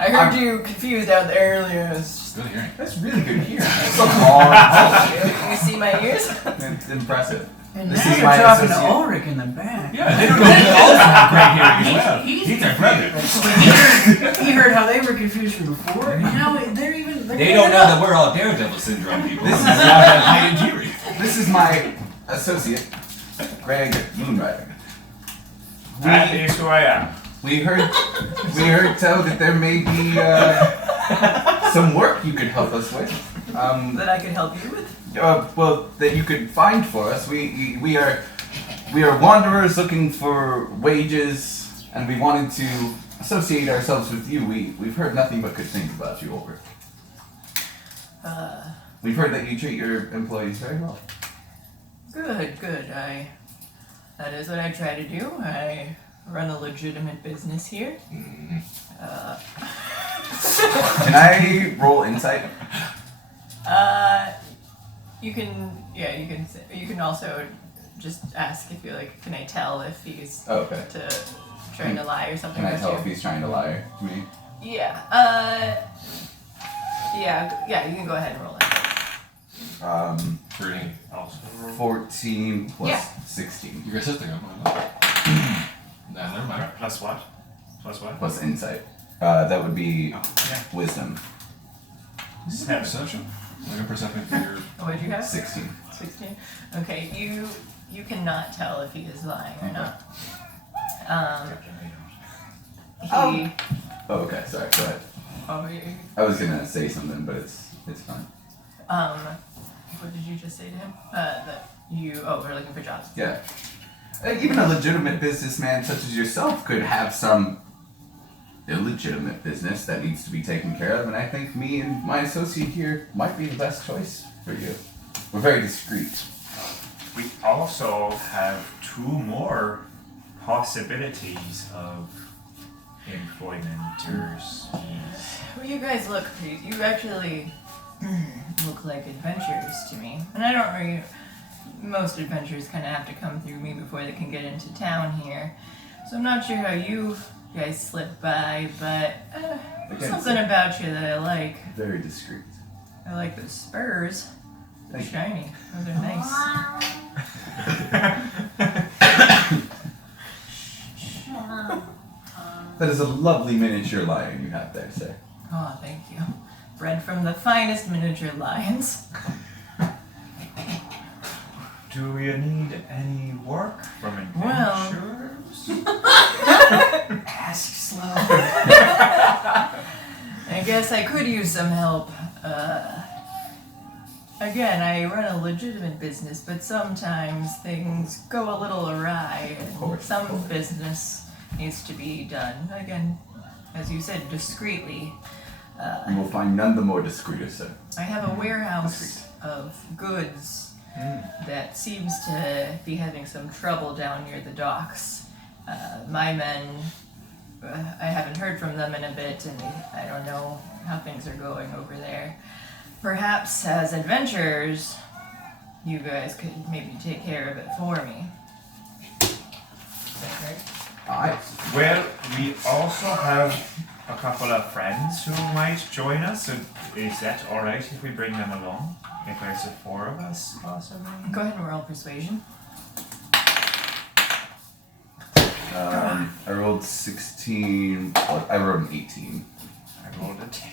I heard you confused out there earlier. It's Good hearing. That's really good hearing. So long. Can you see my ears? It's impressive. And This now is you're my talking to associate. Ulrich in the back. Yeah, they don't know. They also have great hearing as well. He's our brother. He heard how they were confused from before, and now they're even. They don't know that we're all Daredevil syndrome people. This is- We all have heightened hearing. This is my associate, Greg Moonrider. That is who I am. We heard tell that there may be some work you could help us with. That I could help you with? Well, that you could find for us. We are wanderers looking for wages, and we wanted to associate ourselves with you. We've heard nothing but good things about you, Ulrich. We've heard that you treat your employees very well. Good. That is what I try to do. I run a legitimate business here. Can I roll insight? You can also just ask if you're like, can I tell if he's Oh, okay. trying to lie or something? Can I with tell you? if he's trying to lie to me? Yeah. Yeah. You can go ahead and roll it. 13. Also, 14 plus Yeah. 16 You're assisting him. Nah, never mind. plus what? Plus what? plus insight. That would be Yeah. wisdom. This is a perception. Like a perception for your. Oh, what did you have? 16. 16. Okay. You cannot tell if he is lying or Okay. not. He. Oh. Oh, okay. Sorry. Go ahead. Oh, I was gonna say something, but it's fine. what did you just say to him? That you. Oh, we're looking for jobs. Yeah. Even a legitimate businessman such as yourself could have some illegitimate business that needs to be taken care of, and I think me and my associate here might be the best choice for you. We're very discreet. We also have 2 more possibilities of employmenters. Well, you guys look. You actually look like adventurers to me, and I don't really. Most adventurers kind of have to come through me before they can get into town here, so I'm not sure how you guys slip by, but there's Again, something about you that I like. Very discreet. I like those spurs. They're Thank you. shiny. Those are nice. That is a lovely miniature lion you have there, sir. Oh, thank you. Bred from the finest miniature lions. Do you need any work from Well- adventurers? Ask slow. I guess I could use some help. Again, I run a legitimate business, but sometimes things go a little awry, and course, some of course. business needs to be done. Again, as you said, discreetly. You will find none the more discreet, sir. I have a warehouse of goods that seems to be having some trouble down near the docks. My men, I haven't heard from them in a bit, and I don't know how things are going over there. Perhaps as adventurers, you guys could maybe take care of it for me. Is that correct? Well, we also have a couple of friends who might join us. So is that alright if we bring them along? If there's the 4 of us, possibly? Go ahead and roll persuasion. I rolled 16. Well, I rolled an 18. I rolled a 10.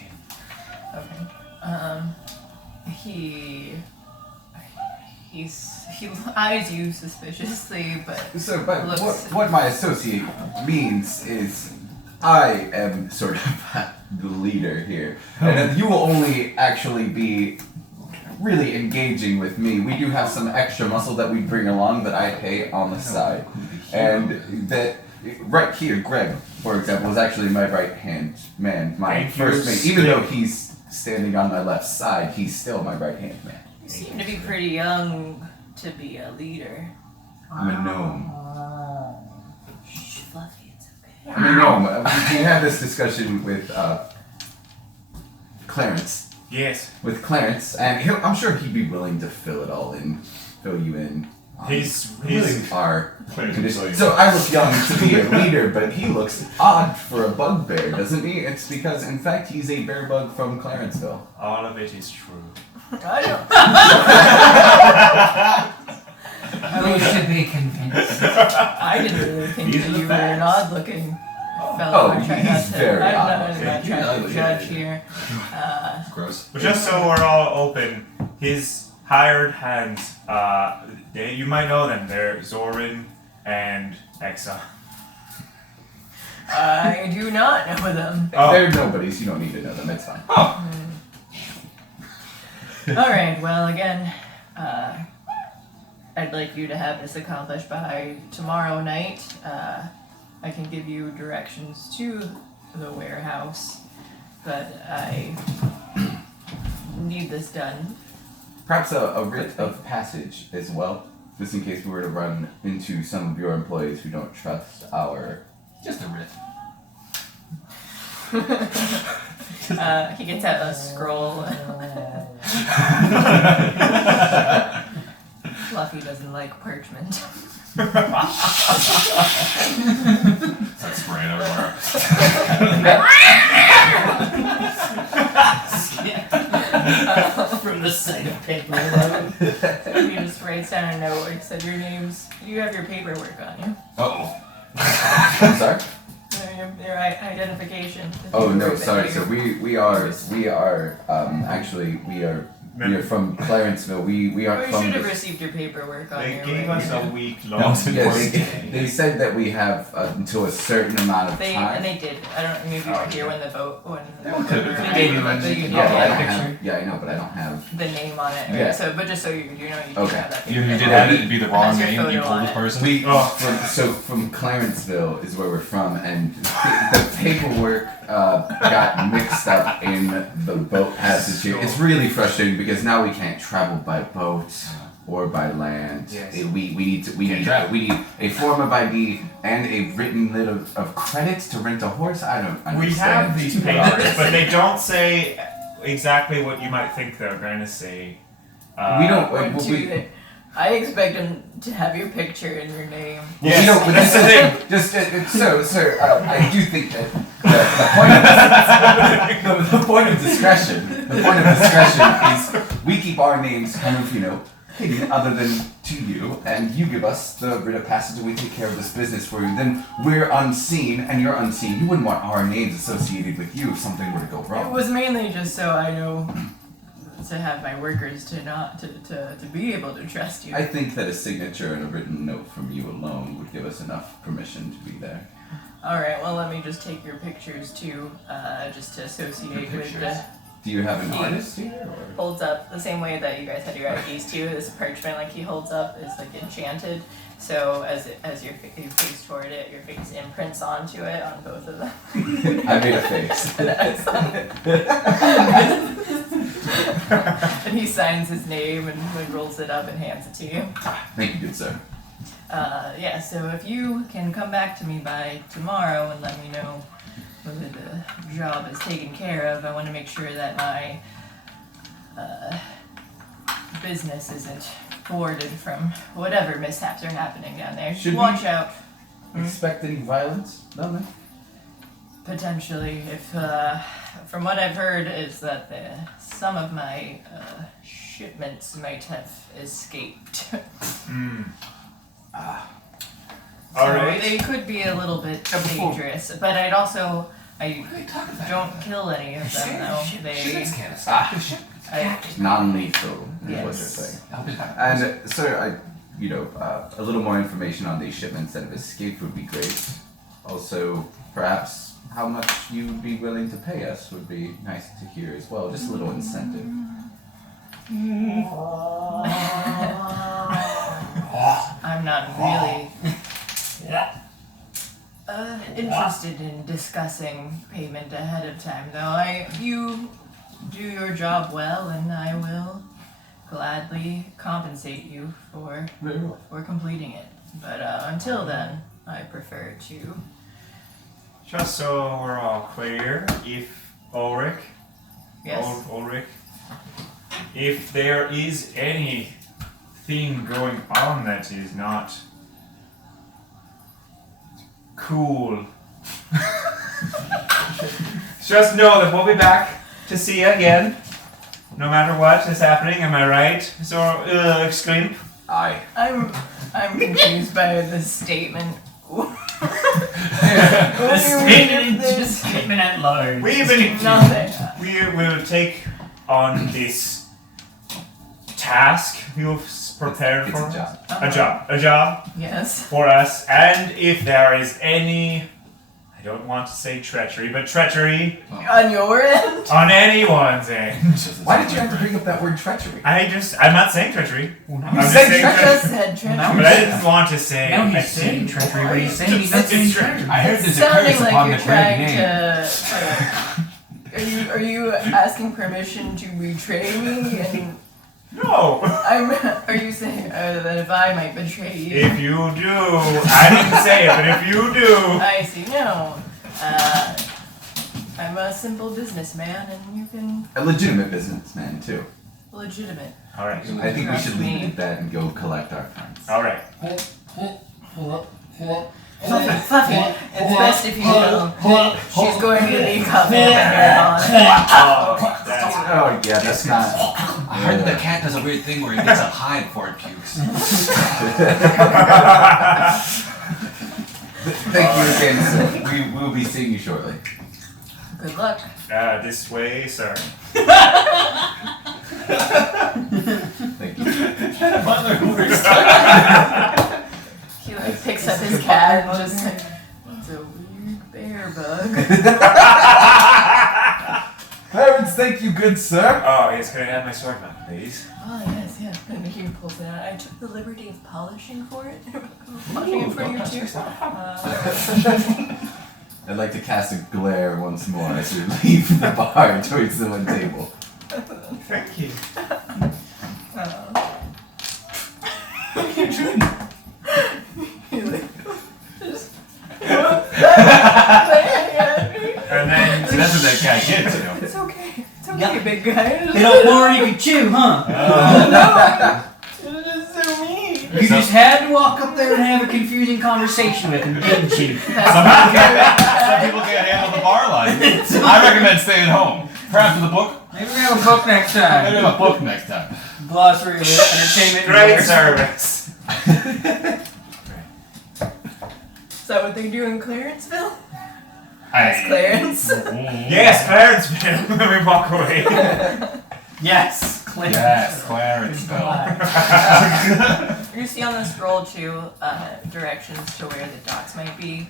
Okay. He eyes you suspiciously, but But looks. what my associate means is I am sort of the leader here, and that you will only actually be really engaging with me. We do have some extra muscle that we bring along that I pay on the side, and that right here, Greg, for example, is actually my right hand man, my Thank you, first mate. Even Skip. though he's standing on my left side, he's still my right hand man. You seem to be pretty young to be a leader. I'm a gnome. Shh, Fluffy, it's okay. I'm a gnome. We had this discussion with Clarence. Yes. With Clarence, and I'm sure he'd be willing to fill you in. on He's our Clarence condition. is So I look young to be a leader, but he looks odd for a bugbear, doesn't he? It's because, in fact, he's a bear bug from Clarenceville. all of it is true. I don't. We should be convinced. I didn't really think These that are the you were an facts. odd-looking fellow. Oh, I'm trying he's not to. very I'm odd. not He's trying to ugly. judge here. Gross. But just so we're all open, his hired hands, you might know them. They're Zorin and Exa. I do not know them. Oh. They're nobodies. You don't need to know them. It's fine. All right. Well, again, I'd like you to have this accomplished by tomorrow night. I can give you directions to the warehouse, but I need this done. Perhaps a writ of passage as well, just in case we were to run into some of your employees who don't trust our. Just a writ. He gets out a scroll. Fluffy doesn't like parchment. Start spraying everywhere. From the sight of paper alone. He just writes down a note. He said, "Your names. You have your paperwork on you. Uh-oh. I'm sorry. Your identification." the Oh no, paperwork that sorry. you- So we are actually we are from Clarenceville. We Oh, aren't you from. should have this- received your paperwork on They your gave way us here. a week That long. was Yeah, important. they said that we have until a certain amount of time. And they did. I don't. Maybe you were here when the boat when. could've been. They did, Maybe but when- you Yeah, know, but I don't like, have. Yeah, I know, but I don't have. the name on it. Right? Yeah. So, but just so you know, you do Okay. have that. You did paperwork. have it be the wrong Has your name, you photo pulled on this it. person? We Oh. from Clarenceville is where we're from, and the paperwork got mixed up in the boat passage here. It's really frustrating because now we can't travel by boat or by land. Yes. We need travel. we need a form of ID and a written lit of credits to rent a horse. I don't understand. We have these papers, but they don't say exactly what you might think they're going to say. We don't. One, two, we, that- I expect him to have your picture and your name. Well, we don't. That's the thing. Just so, sir. I do think that the point of discretion. The point of discretion is we keep our names kind of hidden, other than to you, and you give us the writ of passage, and we take care of this business for you. Then we're unseen, and you're unseen. You wouldn't want our names associated with you if something were to go It wrong. was mainly just so I know to have my workers to not to be able to trust you. I think that a signature and a written note from you alone would give us enough permission to be there. All right. Well, let me just take your pictures too, just to associate with the. Pictures? Do you have an He artist here? Or? Holds up the same way that you guys had your IDs too. This parchment, like he holds up, is like enchanted. So as you face toward it, your face imprints onto it on both of them. I made a face. And he signs his name and rolls it up and hands it to you. Thank you, good sir. Yeah, so if you can come back to me by tomorrow and let me know whether the job is taken care of, I want to make sure that my business isn't thwarted from whatever mishaps are happening down there. Should Watch we- out. Expect any violence down there? Potentially, if from what I've heard is that some of my shipments might have escaped. So Alright. they could be a little bit dangerous, but I don't kill any of them though. Non-lethal is what you're Yes. saying. And sir, a little more information on these shipments that have escaped would be great. Also, perhaps how much you would be willing to pay us would be nice to hear as well. Just a little incentive. I'm not really interested in discussing payment ahead of time, though. You do your job well, and I will gladly compensate you for completing it. But until then, I prefer to. Just so we're all clear, if Ulrich, Yes. Ulrich, if there is anything going on that is not cool, just know that we'll be back to see you again, no matter what is happening. Am I right, so Scrimp? Aye. I'm confused by this statement. The statement at large. We've been Nothing. We will take on this task you've prepared It's for a job. us. A job Yes. for us, and if there is any, I don't want to say treachery, but treachery On your end? on anyone's end. Why did you have to bring up that word treachery? I'm not saying treachery. I'm just said saying I treachery. just said treachery. But I didn't want to say. Now he's saying treachery, but he's saying he's not saying treachery. I heard there's a Sounding curse like upon you're the great trying name. to. Are you asking permission to betray me? And No. are you saying that if I might betray you? If you do, I didn't say it, but if you do. I see. No. I'm a simple businessman, and you can A legitimate businessman too. legitimate. All right. I think we should leave Me. it at that and go collect our funds. All right. Fluffy, it's best if you know that she's going to be cuffing her on. Oh, that's Oh yeah, that's not. I heard that the cat does a weird thing where it gets a hide before it pukes. Thank you again, sir. We will be seeing you shortly. Good luck. this way, sir. Thank you. He like picks up his cat and just like, it's a weird bear bug. Parents, thank you, good sir. Oh, yes, can I have my sword back, please? Oh yes, yes. And he pulls it out. I took the liberty of polishing for it. Polishing it for you too. I'd like to cast a glare once more as we leave the bar towards the one table. Thank you. He's like, just And then, So that's what that cat gets, you know. It's okay. It's okay, big guy. They don't more you can chew, huh? No. It's just so mean. You just had to walk up there and have a confusing conversation with him, didn't you? Some people can't handle the bar life. I recommend staying home. Perhaps with a book. Maybe we have a book next Maybe time. have a book next time. Glossary of entertainment. great service. Is that what they do in Clarenceville? Hi. Clarence. Yes, Clarenceville. Let me walk away. Yes, Clarence. Yes, Clarenceville. You see on the scroll too directions to where the docks might be.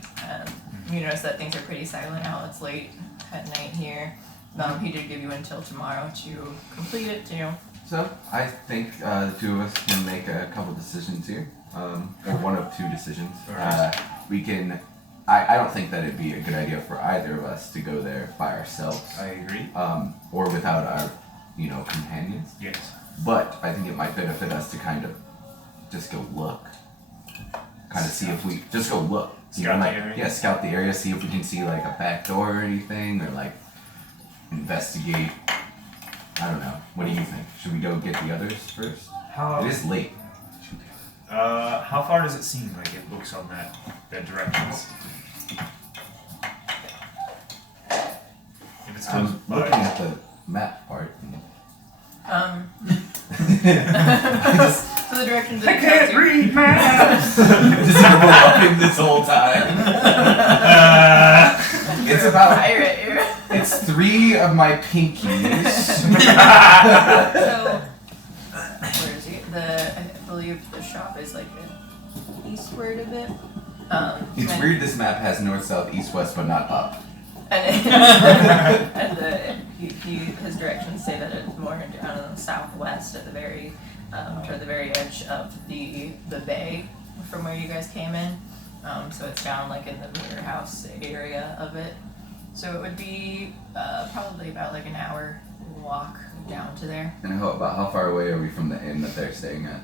You notice that things are pretty silent out. It's late at night here. He did give you until tomorrow to complete it too. So, I think the two of us can make a couple decisions here. Or one of two decisions. We can... I don't think that it'd be a good idea for either of us to go there by ourselves. I agree. Or without our, companions. Yes. But I think it might benefit us to kind of just go look. Kind of see if we... Just go look. Scout the area? Yeah, scout the area, see if we can see like a back door or anything, or like investigate. I don't know. What do you think? Should we go get the others first? It is late. How far does it seem like it looks on the directions? If it's close I'm by. looking at the map part. Um, I just so the directions I that it can't tells you- read maps. just been walking this whole time. It's about. You're- It's 3 of my pinkies. So, where is he? I believe the shop is like eastward a bit. It's and- weird this map has north, south, east, west, but not up. And his directions say that it's more down in the southwest at the very, toward the very edge of the bay from where you guys came in. So it's down like in the warehouse area of it. So it would be probably about like an hour walk down to there. And how far away are we from the inn that they're staying at?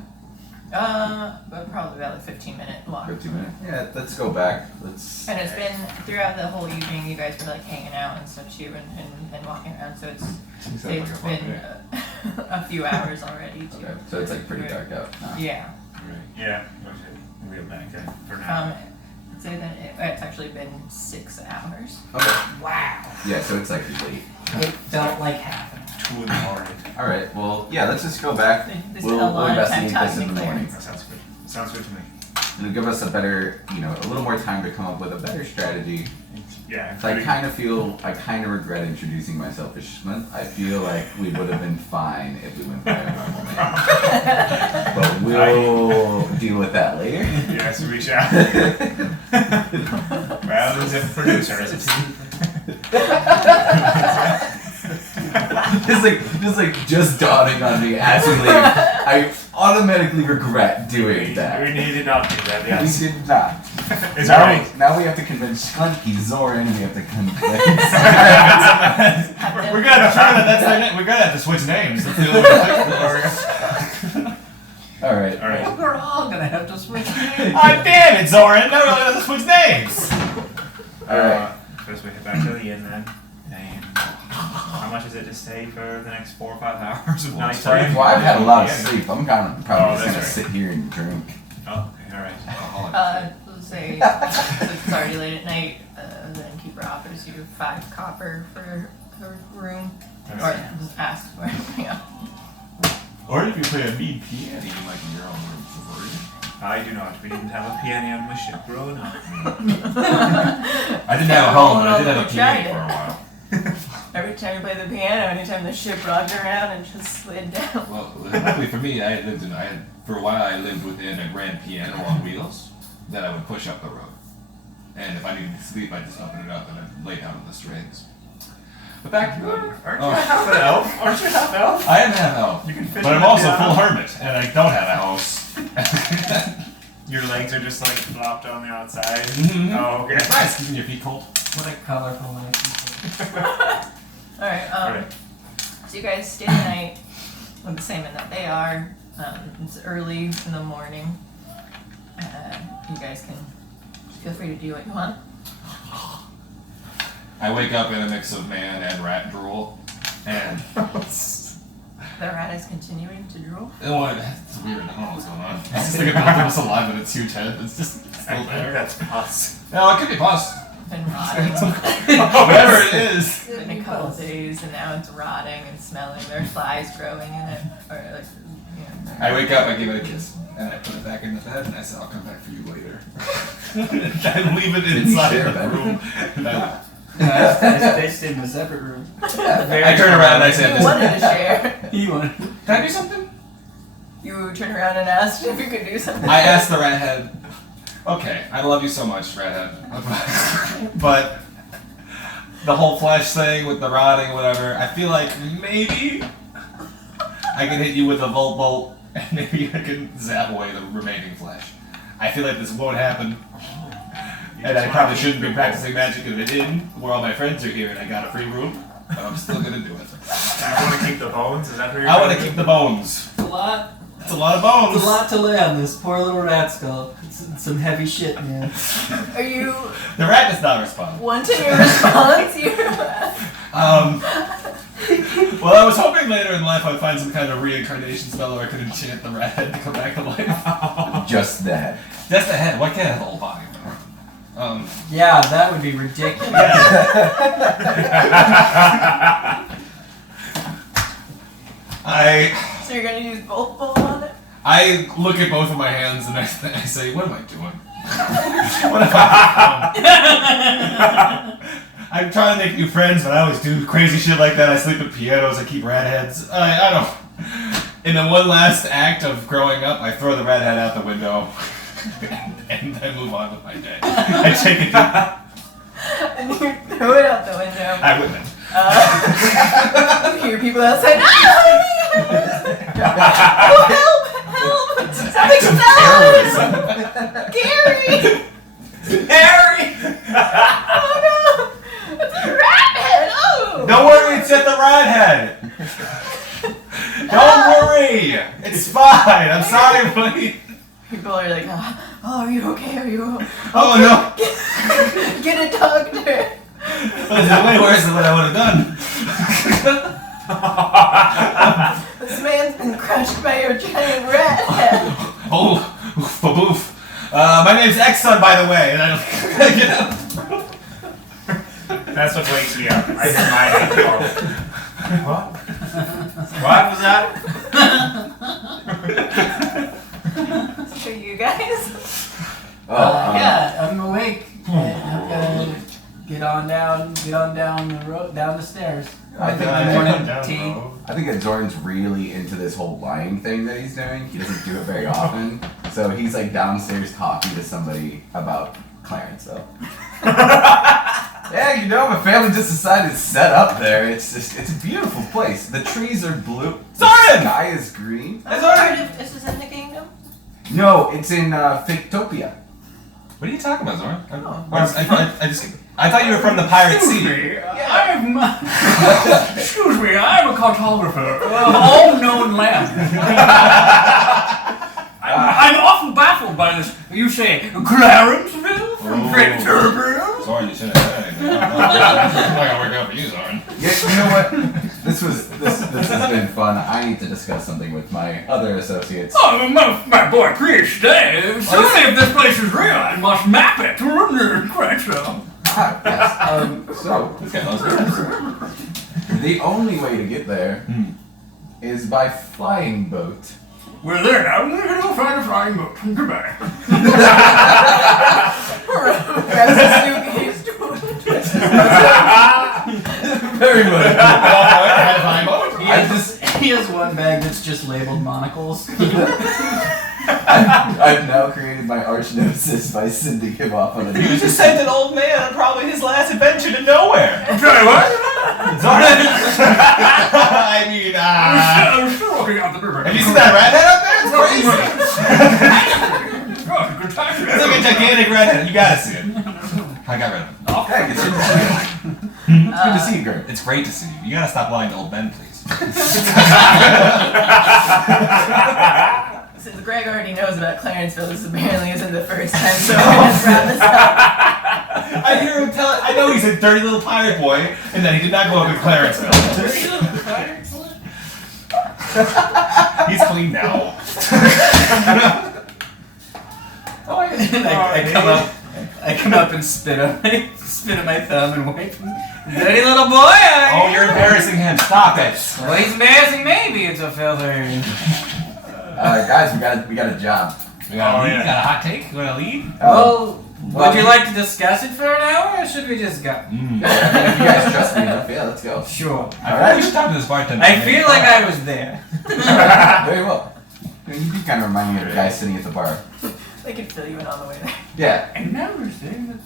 But probably about like 15-minute walk. 15 minutes? Yeah, let's go back. Let's. And it's been throughout the whole evening. You guys were like hanging out and such too, and walking around. So it's Seems like a it's fun been day. a few hours already too. Okay, so it's like pretty dark out now. Yeah. Yeah. Okay. We'll back then for now. I'd say that it's actually been 6 hours. Okay. Wow. Yeah, so it's like late. It felt like half an 2 in the morning. Alright, well, yeah, let's just go back. They We'll spent a lot of time investigate this talking in the to morning. Clarence. That sounds good. Sounds good to me. It'll give us a better, a little more time to come up with a better strategy. Yeah. So I kind of regret introducing my selfishness. I feel like we would have been fine if we went by a normal name. But we'll deal with that later. Yes, we shall. Well, there's a producer, isn't he? just dawning on me as we leave. I automatically regret doing We that. needed not do that, We yes. did not. It's Now, alright. now we have to convince Skunky, Zoran, we have to convince. We're gonna have to try that. That's their name. We're gonna have to switch names. That's the only way. Alright. Alright. We're all gonna have to switch names. Ah, damn it, Zoran! Now we're gonna have to switch names. Alright. First we head back to the inn then. And how much is it to stay for the next 4 or 5 hours of night time? Well, I've had a lot of Yeah. sleep. I'm probably just that's gonna right. sit here and drink. Oh, okay, alright. Let's say since it's already late at night, the innkeeper offers you 5 copper for her room, or just ask for it. Yeah. Or if you play a mean piano, you might in your own room for free. I do not. We didn't have a piano on my ship growing up. I didn't have a home, but I did have a We piano tried for it. a while. Every time you play the piano, anytime the ship rocked around and just slid down. Well, luckily for me, for a while I lived within a grand piano on wheels that I would push up the road. And if I needed to sleep, I'd just open it up and I'd lay down on the strings. But back to Aren't you Oh. half an elf? Aren't you half elf? I am half elf, You can fit but in I'm the also piano. full hermit, and I don't have a house. Your legs are just like flopped on the outside. Mhm. Oh, okay. It's nice keeping your feet cold. What a colorful night. Alright, Alright. so you guys stay the night with the same inn that they are. It's early in the morning. You guys can feel free to do what you want. I wake up in a mix of man and rat drool, and The rat is continuing to drool. it's weird. I don't know what's going on. It's just like a buildup alive in its huge head. It's just I still think there. that's pus. No, it could be pus. Been rotting. Whatever it is. It's been a couple of days and now it's rotting and smelling. There are flies growing in it. Or like, I wake up, I give it a kiss, and I put it back in the bed, and I say, I'll come back for you later. I leave it Did you inside share a the bed? room. And I They stayed in a separate room. I turn around and I say, You wanted to share. He wanted. can I do something? You turned around and asked if you could do something. I asked the rat head, okay, I love you so much, rat head. But the whole flesh thing with the rotting, whatever, I feel like maybe I can hit you with a volt bolt, and maybe I can zap away the remaining flesh. I feel like this won't happen. And I probably shouldn't be practicing magic in the inn where all my friends are here and I got a free room, but I'm still gonna do it. You want to keep the bones? Is that where you're I want to going? keep the bones. A lot. It's a lot of bones. It's a lot to lay on this poor little rat skull. It's some heavy shit, man. Are you The rat does not respond. wanting your response? Well, I was hoping later in life I'd find some kind of reincarnation spell where I could enchant the rat head to come back to life. Just that. That's the head. Why can't I have the whole body? Yeah, that would be ridiculous. So you're gonna use both balls on it? I look at both of my hands and I say, what am I doing? What am I doing? I'm trying to make new friends, but I always do crazy shit like that. I sleep at pianos, I keep rat heads. I don't. In the one last act of growing up, I throw the rat head out the window and I move on with my day. I take it. And you throw it out the window. I wouldn't. You hear people outside. Oh, help! Help! Something smells! Gary! Harry! Oh no! It's a rat head! Oh! Don't worry, it's at the rat head. Don't worry, it's fine. I'm sorry, buddy. People are like, oh, are you okay? Are you okay? Oh no. Get a doctor! This is way worse than what I would have done. This man's been crushed by your giant rat head. Oh, oof, oof. My name's X-Son, by the way. And I get up. That's what wakes me up. I just my What was that? For you guys? Yeah, I'm awake. I'm gonna get on down the road, down the stairs. I think I'm morning tea. I think that Zoran's really into this whole lying thing that he's doing. He doesn't do it very often. So he's like downstairs talking to somebody about Clarence though. Yeah, you know, my family just decided to set up there. It's a beautiful place. The trees are blue. The Zoran! sky is green. Is this in the kingdom? No, it's in Fictopia. What are you talking about, Zoran? I thought you were from the Pirate Sea. Excuse me, I'm a cartographer of all known land. I'm often baffled by this. You say Clarenceville from Victorville? Zoran, you shouldn't have said anything. It's not gonna work out for you, Zoran. Yeah, you know what? This has been fun. I need to discuss something with my other associates. Oh, my boy, please stay. Surely if this place is real, I must map it to correct so. Ah, yes. So This guy knows it. the only way to get there is by flying boat. We're there now. We're gonna go find a flying boat. Goodbye. Grabs a suitcase. Very much. He has one bag that's just labeled monocles. I've now created my arch nemesis by sending him off on a You just sent an old man on probably his last adventure to nowhere. Sorry, what? Zoran! I mean, I'm still walking out the river. have you seen that rat head up there? It's crazy. Good time. It's like a gigantic rat head. You gotta see it. I got rid of it. Hey, it's good to see you. It's good to see you, Greg. It's great to see you. You gotta stop lying to old men, please. Since Greg already knows about Clarenceville, this apparently isn't the first time, so we're gonna wrap this up. I hear him tell it. I know he's a dirty little pirate boy, and that he did not go up to Clarenceville. He's clean now. I come up and spit at my thumb and wipe. Dirty little boy! Oh, you're embarrassing him. Stop it. Well, he's embarrassing maybe it's a filter. Guys, we got a job. You got a lead? yeah. Got a hot take? You want to lead? Well, would you like to discuss it for an hour, or should we just go? If you guys trust me enough, yeah, let's go. Sure. I feel like we should talk to this bartender. I feel like I was there. Very well. I mean, you do kind of remind me of the guy sitting at the bar. They could fill you in on the way there. Yeah. I never say that.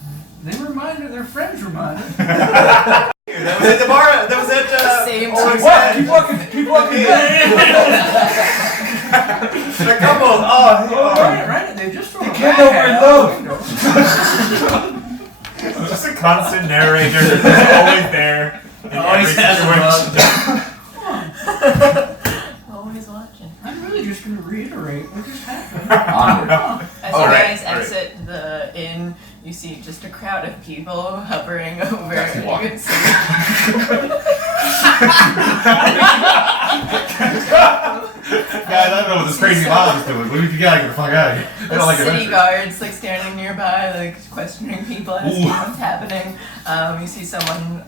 They reminded their friends reminded. That was at the bar. That was at Same Ulrich's time. head. Keep walking. Keep walking. The couple. Oh, Right. They just threw a Can't rat head out overload. the window. just a constant narrator who's always there. In Always every has a situation. Always watching. I'm really just gonna reiterate what just happened. Onward. As All you right, guys exit the inn, you see just a crowd of people hovering over. That's You walking. can see Guys, I don't know what this crazy mom is doing. We gotta get the fuck out of here. They the don't like city adventures. guards like standing nearby, like questioning people, asking Ooh. what's happening. You see someone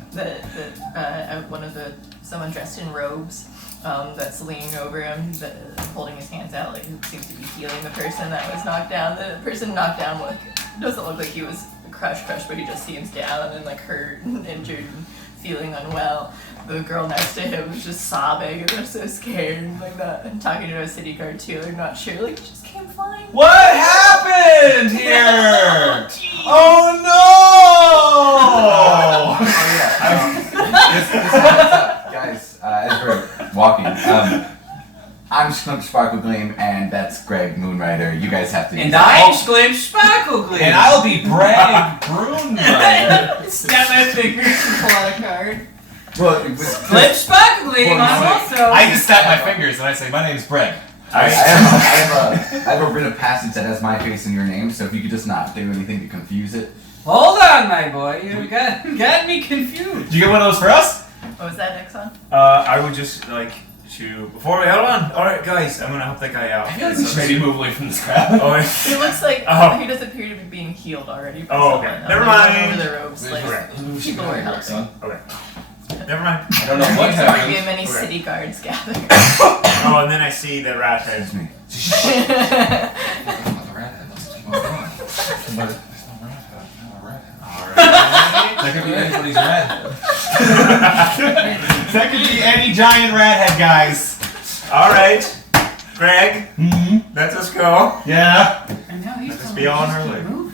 someone dressed in robes. That's leaning over him, holding his hands out, like who seems to be healing the person that was knocked down. The person knocked down doesn't look like he was crushed, but he just seems down and like hurt and injured and feeling unwell. The girl next to him was just sobbing and they're so scared, like that, and talking to a city guard too. They're not sure, like he just came flying. What happened here? Oh no! This happens up, guys. As we're walking, I'm Slump Sparkle Gleam, and that's Greg Moonrider. You guys have to. And I'm Glim Sparkle Gleam. And I'll be Bragg Brunrider. Snap my fingers and pull out a card. Well, it was, Glim Sparkle Gleam. Well, I'm wait. also. I just snap my fingers and I say, my name's Bragg. I have a written passage that has my face and your name. So if you could just not do anything to confuse it. Hold on, my boy. You got me confused. Did you get one of those for us? What was that, Exxon? I would just like to before we hold on. All right, guys, I'm gonna help that guy out. I feel like we should maybe move away from this crowd. Oh, It looks like Oh. he does appear to be being healed already. By Oh, okay. someone. Never Like, mind. Over the ropes, like people were helping. okay. Never mind. I don't know what There's already happened. many Okay. city guards gathered. Oh, and then I see the rat head. Excuse me. All right. That could be anybody's rat head. That could be any giant rat head, guys. All right, Greg, Mm-hmm. let us go. Yeah. And now he's Let us telling be me on just our to way. move.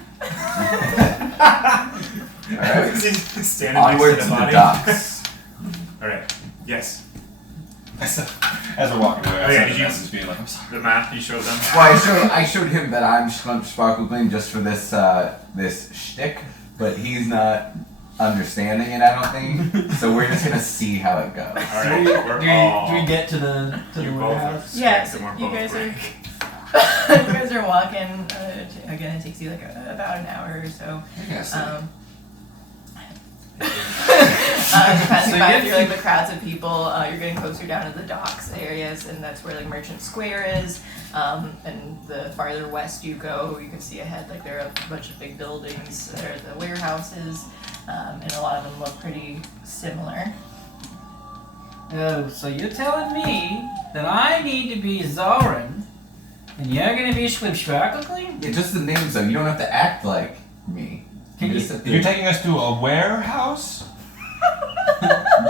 All right. Standing Onward next to to the the body. docks. All right. Yes. As we're walking away, I Oh, yeah, sent did a you- message being like, I'm sorry. The map you showed them. Well, I showed him that I'm Slump Sparkle Gleam just for this this shtick, but he's not understanding it. I don't think. So we're just gonna see how it goes. All right. We're Do all. we get to the You both warehouse? are Yeah, scared, so so we're you both guys Greg. you guys are walking. Again, it takes you like about an hour or so. Yes. You're passing So by you through have like the crowds of people. You're getting closer down to the docks areas, and that's where like Merchant Square is. And the farther west you go, you can see ahead like there are a bunch of big buildings. There are the warehouses, and a lot of them look pretty similar. Oh, so you're telling me that I need to be Zoran, and you're gonna be Schwibsparkle Gleam? Yeah, just the names though. You don't have to act like me. Can just you- have to- You're taking us to a warehouse?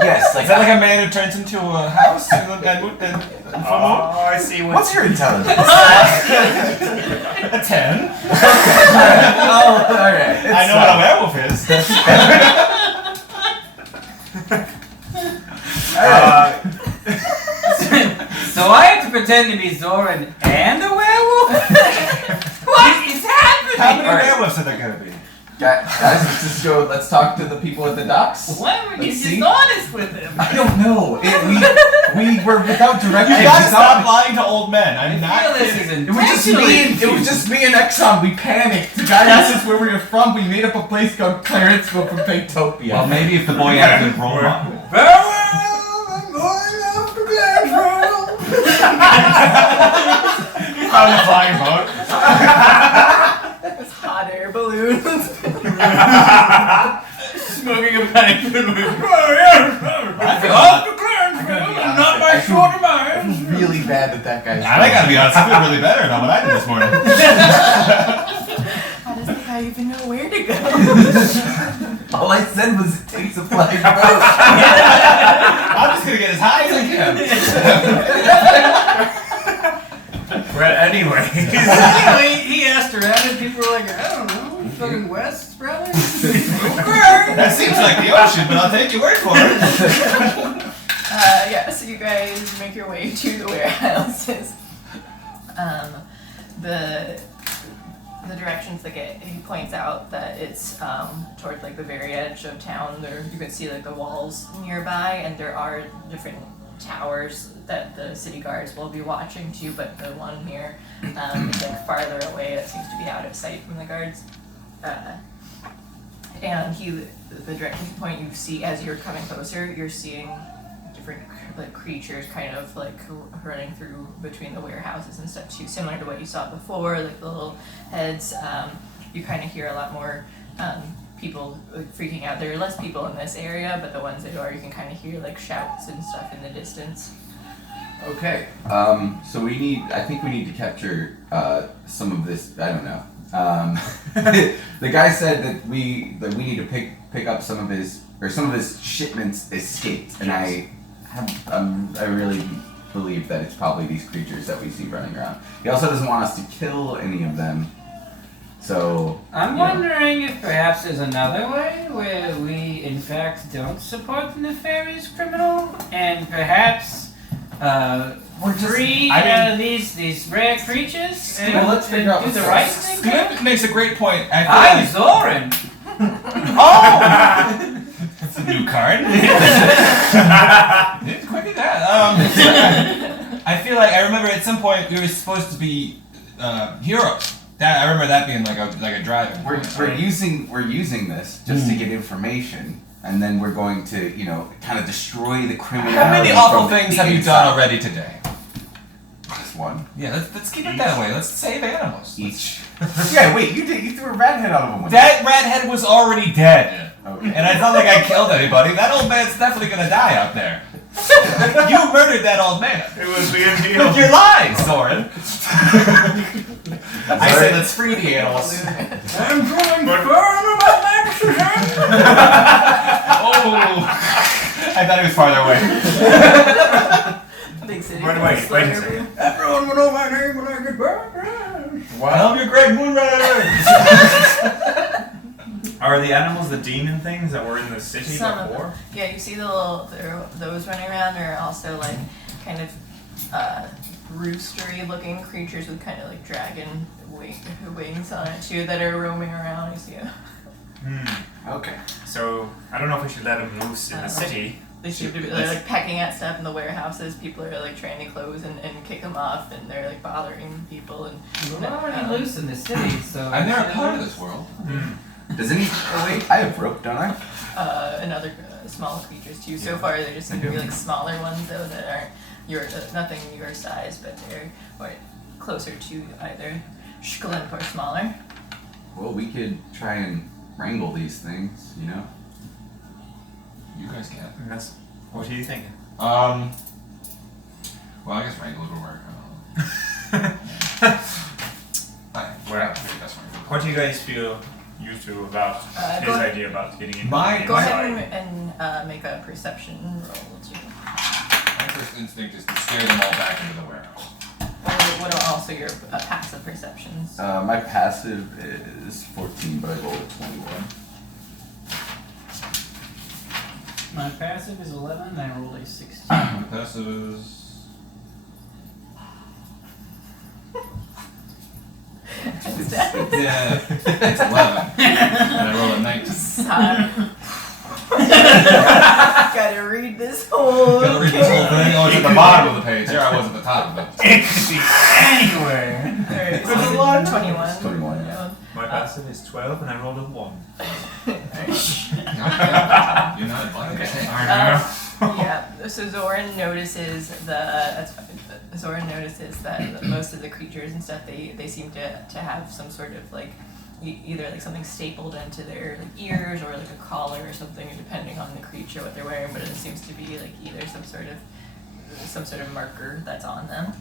Yes, Is that like a man who turns into a house? Oh, I see what. What's your intelligence? A 10? Oh, alright. I know what a werewolf is. So I have to pretend to be Zoran and a werewolf? What is happening? How many Alright. werewolves are there gonna be? Guys, let's just go. Let's talk to the people at the docks. Why were you Let's see. dishonest with him? I don't know. We were without direction. You gotta We stop thought- lying to old men. I'm I not feel this kidding. is It was just me. It was just me and Exxon. We panicked. The guy asked us where we were from. We made up a place called Clarenceville from Paytopia. Well, maybe if the boy had a good role model. I'm going off to Glasgow. You found the flying boat. It's hot air balloons. Smoking a pipe and I feel not my short of mine. I was really bad that guy's. I gotta be honest, I feel really better about what I did this morning. How does the guy even know where to go? All I said was it takes a flying boat. I'm just gonna get as high as I can. Well, anyway. He asked around and people were like, I don't know, fucking west, probably? That seems like the ocean, but I'll take your word for it. Yeah, so you guys make your way to the warehouses. The directions that he points out that it's towards like the very edge of town. There you can see like the walls nearby, and there are different towers that the city guards will be watching too, but the one here is like farther away. It seems to be out of sight from the guards. And the direction point you see as you're coming closer, you're seeing different like creatures kind of like running through between the warehouses and stuff too, similar to what you saw before, like the little heads. You kind of hear a lot more people like, freaking out. There are less people in this area, but the ones that are, you can kind of hear like shouts and stuff in the distance. Okay. So I think we need to capture some of this. I don't know. The guy said that we need to pick up some of his shipments escaped, and I really believe that it's probably these creatures that we see running around. He also doesn't want us to kill any of them. So I'm wondering if perhaps there's another way where we, in fact, don't support the nefarious criminal, and perhaps free these rare creatures and, well, let's figure out do the what's right going thing. That makes a great point. I I'm feel Zoran. oh! It's a new card. It's quick as that. I feel like I remember at some point we were supposed to be heroes. I remember that being like a driving point. we're using this just to get information, and then we're going to kind of destroy the criminality. How many awful from things the have you inside. done already today? Just one Yeah, let's keep it that way. Let's save animals. each. Yeah, wait, you threw a rat head out of a window. That redhead was already dead. Okay. And it's not like I killed anybody. That old man's definitely gonna die out there. You murdered that old man. It was the deal. You're lying, Soren. I say let's free the animals. I'm going But- Oh, I thought he was farther away. Big city. Wait a second. Everyone will know my name when I get back. Well, you're Greg Moonrider. Are the animals the demon things that were in the city Some of before? them. Yeah, you see those running around are also like kind of roostery looking creatures with kind of like dragon wings on it too that are roaming around. You see them. Okay. So I don't know if we should let them loose in the city. They seem to be they're like pecking at stuff in the warehouses. People are like trying to close and kick them off, and they're like bothering people. And We're already loose in the city, so. I'm never part of this world. Does any? Oh wait, I have rope, don't I? and other small creatures too. So far, there just seem to be like smaller ones though that aren't nothing your size, but they're closer to either Shklimp or smaller. Well, we could try and wrangle these things, You guys can. What are you thinking? Well, I guess wrangle would work. I don't know. Well, That's fine. what do you guys feel used to about his go ahead. idea about getting into My- the Go ahead inside? and make a perception roll too. My first instinct is to scare them all back into the warehouse. What are also your passive perceptions? My passive is 14, but I rolled a 21. My passive is 11, and I rolled a 16. My passive is. Yeah, it's 11. And I rolled a 19. Gotta read this whole. Gotta read this whole thing. Oh, it's at the bottom of the page. Here I was at the top of it. It could be anywhere. Alright, There's a so lot. 21. 21, yeah. My passive is 12 and I rolled a 1. You're not invited. Okay. Yeah, so Zoran notices that most of the creatures and stuff they seem to have some sort of like either like something stapled into their like ears or like a collar or something, depending on the creature what they're wearing. But it seems to be like either some sort of marker that's on them.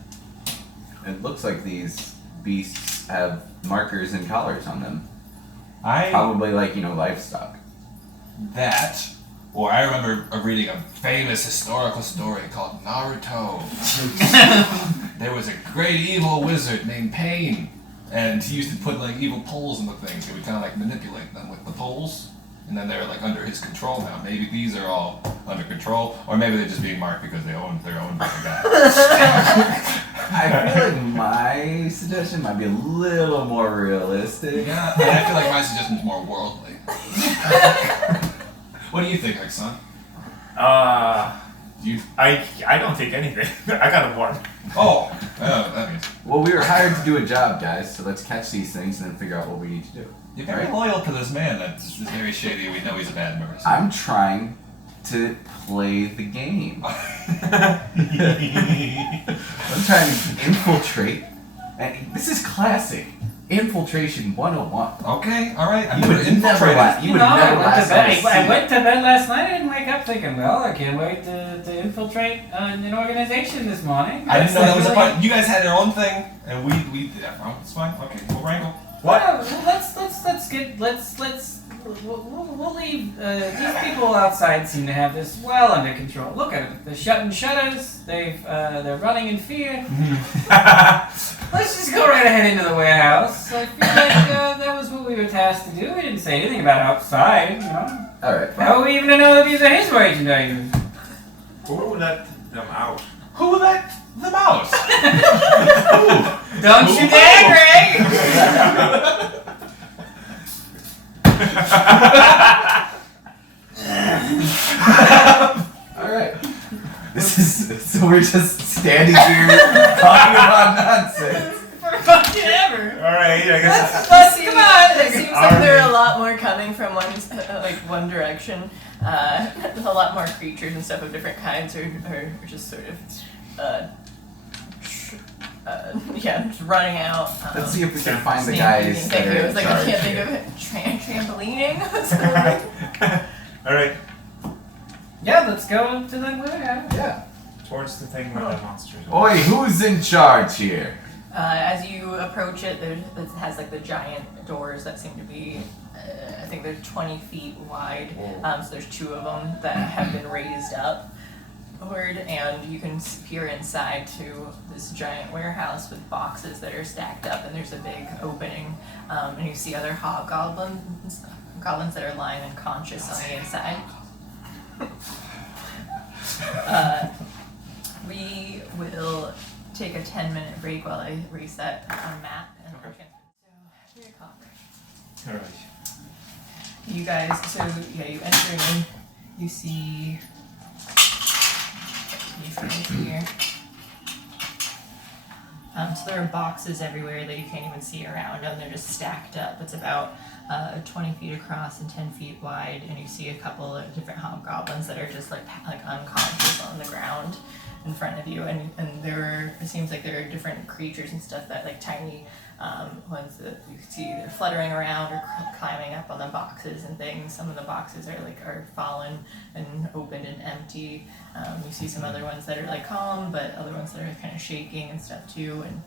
It looks like these beasts have markers and collars on them. I Probably like, livestock. that, or I remember reading a famous historical story called Naruto. There was a great evil wizard named Pain, and he used to put like evil poles in the things. He would kind of like manipulate them with the poles, and then they're like under his control now. Maybe these are all under control, or maybe they're just being marked because they're owned by the guy. I feel like my suggestion might be a little more realistic. Yeah, and I feel like my suggestion's more worldly. What do you think, son? I don't think anything. I got a 1. Oh, that means Well, we were hired to do a job, guys, so let's catch these things and then figure out what we need to do. you're very loyal to this man. That's very shady. We know he's a bad person. I'm trying to play the game. I'm trying to infiltrate. And this is classic. Infiltration 101. Okay, all right. I'm You going would to infiltrate never it. You would never last on a I seat. went to bed last night. I didn't wake up thinking, well, I can't wait to infiltrate an organization this morning. I didn't know that was a Really- part. You guys had your own thing, and we. Yeah, oh, it's fine. Okay, we'll wrangle. Well, we'll leave. These people outside seem to have this well under control. Look at them. They're shutting shutters. They're running in fear. Let's just go right ahead into the warehouse. I feel like that was what we were tasked to do. We didn't say anything about outside, you know. Alright. How are we even to know that these are his merchandise? Who let them out? Who let them out? Don't you dare, Greg! Alright. This is. So we're just standing here talking about nonsense. For fucking ever. Alright, I guess. Let's come on. It seems like there are a lot more coming from one direction. A lot more creatures and stuff of different kinds are just sort of, just running out. Let's see if we can find the Thank guys that you. are I in was like, charge I can't think here. of it. Trampolining? Alright, Yeah, let's go to the warehouse. Yeah. towards the thing where the monsters are. Oi, who's in charge here? As you approach it, it has like the giant doors that seem to be, I think they're 20 feet wide. So there's 2 of them that have been raised up. And you can peer inside to this giant warehouse with boxes that are stacked up, and there's a big opening, and you see other goblins that are lying unconscious on the inside. We will take a 10-minute break while I reset our map and Okay. so here comes. Alright. You guys, so yeah, you enter in, you see these things here. So there are boxes everywhere that you can't even see around them. They're just stacked up. It's about 20 feet across and 10 feet wide, and you see a couple of different hobgoblins that are just like unconscious on the ground in front of you. And it seems like there are different creatures and stuff that like tiny ones that you can see either fluttering around or climbing up on the boxes and things. Some of the boxes are fallen and open and empty. You see some other ones that are like calm, but other ones that are kind of shaking and stuff too. And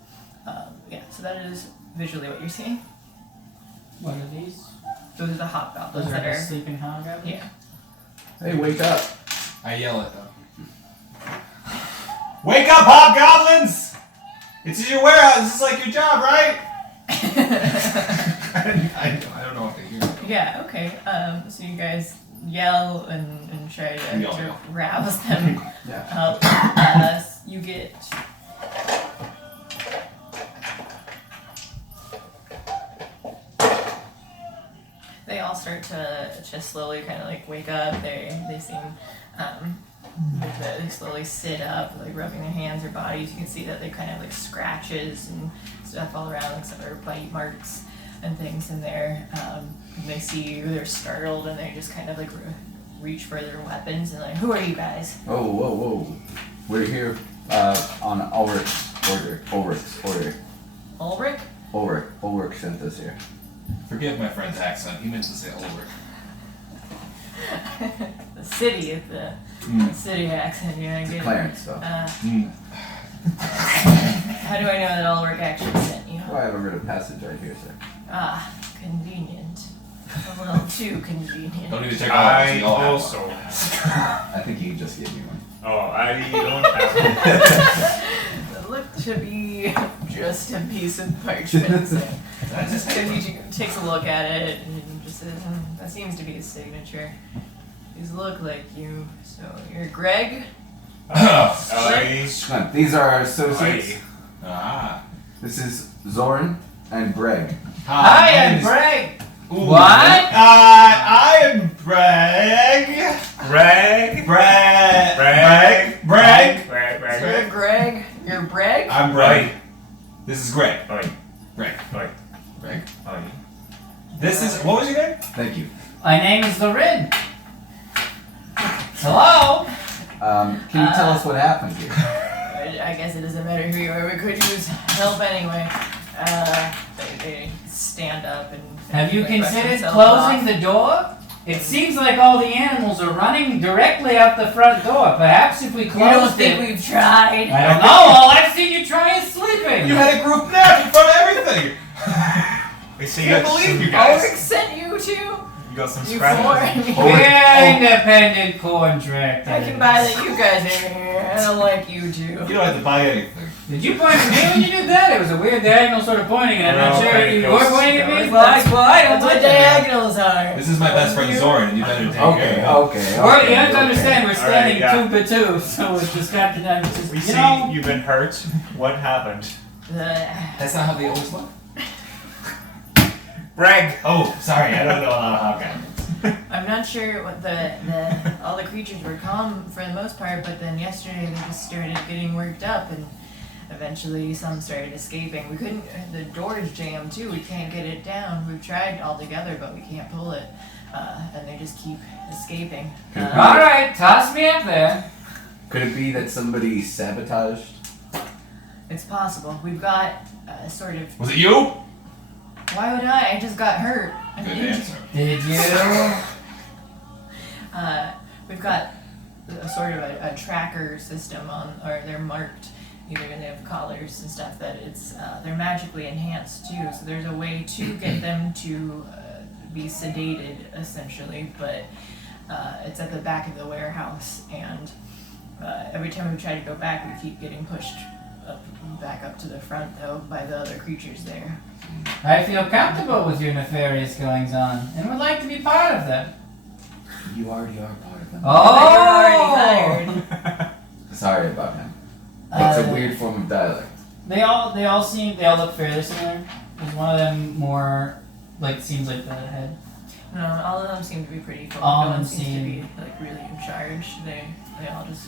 so that is visually what you're seeing. What are these? Those are the hobgoblins Those are that the are. sleeping hobgoblins? Yeah. Hey, wake up. I yell at them. Wake up, hobgoblins! It's your warehouse. This is like your job, right? I don't know what to hear. Yeah, okay. So you guys yell and try to, We all to yell. rouse them Yeah. up. You get. They all start to slowly kind of like wake up. They seem they slowly sit up, like rubbing their hands or bodies. You can see that they kind of like scratches and stuff all around, like some are bite marks and things in there. And they see you, they're startled, and they just kind of like reach for their weapons and like, who are you guys? Oh, whoa, whoa. We're here on Ulrich's order. Ulrich? Ulrich sent us here. Forgive my friend's accent. He meant to say Ulrich. The city is the city accent, you know, It's get it? Clarence, though. How do I know that Ulrich actually sent you? Oh, I have a written passage right here, sir. Ah, convenient. A little too convenient. Don't even check out. I We all have also one. have. I think he just gave me one. Oh, I don't have. It looked to be just a piece of parchment. So just because he takes a look at it and just says, that seems to be his signature. These look like you. So you're Greg? These are our associates. Ah. This is Zoran and Greg. Hi, I'm and Greg! What? I am Bragg. Greg. Bragg. You're Greg. You're Breg? I'm Bragg. This is Greg. Oi. Greg. Oi. Greg. Oi. This is, what was your name? Thank you. My name is Lorin. Hello? Can you tell us what happened here? I guess it doesn't matter who you are. We could use help anyway. They stand up and. Have you brush considered themselves closing off. the door? It seems like all the animals are running directly out the front door. Perhaps if we You don't closed think it. we've tried? I don't know. All I've seen you try is sleeping. You had a group nap in front of everything. We see Can't you believe you Ulrich guys. sent you to? You got some You scratches. four? We're independent contractors. I can buy that you guys are here. I don't like you two. You don't have to buy anything. Did you point at me when you did that? It was a weird diagonal sort of pointing, and I'm not No, sure if you Hypocritical. were pointing at me. Well, I don't That's what like that. diagonals are. This is my best friend Zoran, and you better take care of Okay, him. okay. You have to understand, we're standing Alright, yeah. 2 by 2, so it's just got to just, We you see know. you've been hurt. What happened? That's not how they always look. Greg. Oh, sorry, I don't know how it happens. I'm not sure what all the creatures were calm for the most part, but then yesterday they just started getting worked up and eventually some started escaping. We couldn't, the door's jammed too, we can't get it down. We've tried all together, but we can't pull it. And they just keep escaping. Alright, toss me up there. Could it be that somebody sabotaged? It's possible. We've got sort of, Was it you? why would I? I just got hurt. I'm Good injured. answer. Did you? We've got a sort of a tracker system on, or they're marked. Either they have collars and stuff that they're magically enhanced too. So there's a way to get them to be sedated essentially, but it's at the back of the warehouse, and every time we try to go back, we keep getting pushed back up to the front though by the other creatures there. I feel comfortable with your nefarious goings on, and would like to be part of them. You already are part of them. Oh! You're already hired. Sorry about him. It's a Uh, weird form of dialect. They all look fairly similar. There's one of them more, seems like the head. No, all of them seem to be pretty cool. All No of one them seems to seem- be really in charge. They all just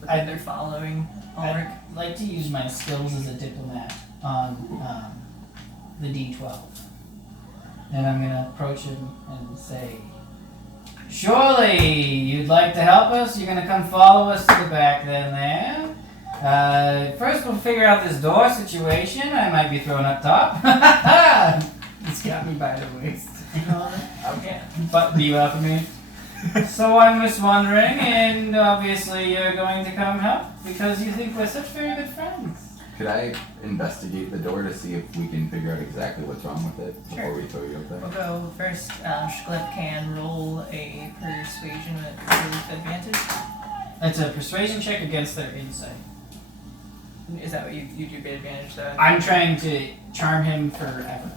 look like they're following Ulrich. I'd like to use my skills as a diplomat on the D12. And I'm gonna approach him and say, surely you'd like to help us? You're gonna come follow us to the back then there? First we'll figure out this door situation. I might be thrown up top. He's got me by the waist. Yeah. But be off of me. So I'm just wondering, and obviously you're going to come help because you think we're such very good friends. Could I investigate the door to see if we can figure out exactly what's wrong with it before Sure. we throw you up there? We'll go first. Schlipp can roll a persuasion with advantage. It's a persuasion check against their insight. Is that what you do get advantage though? I'm trying to charm him forever.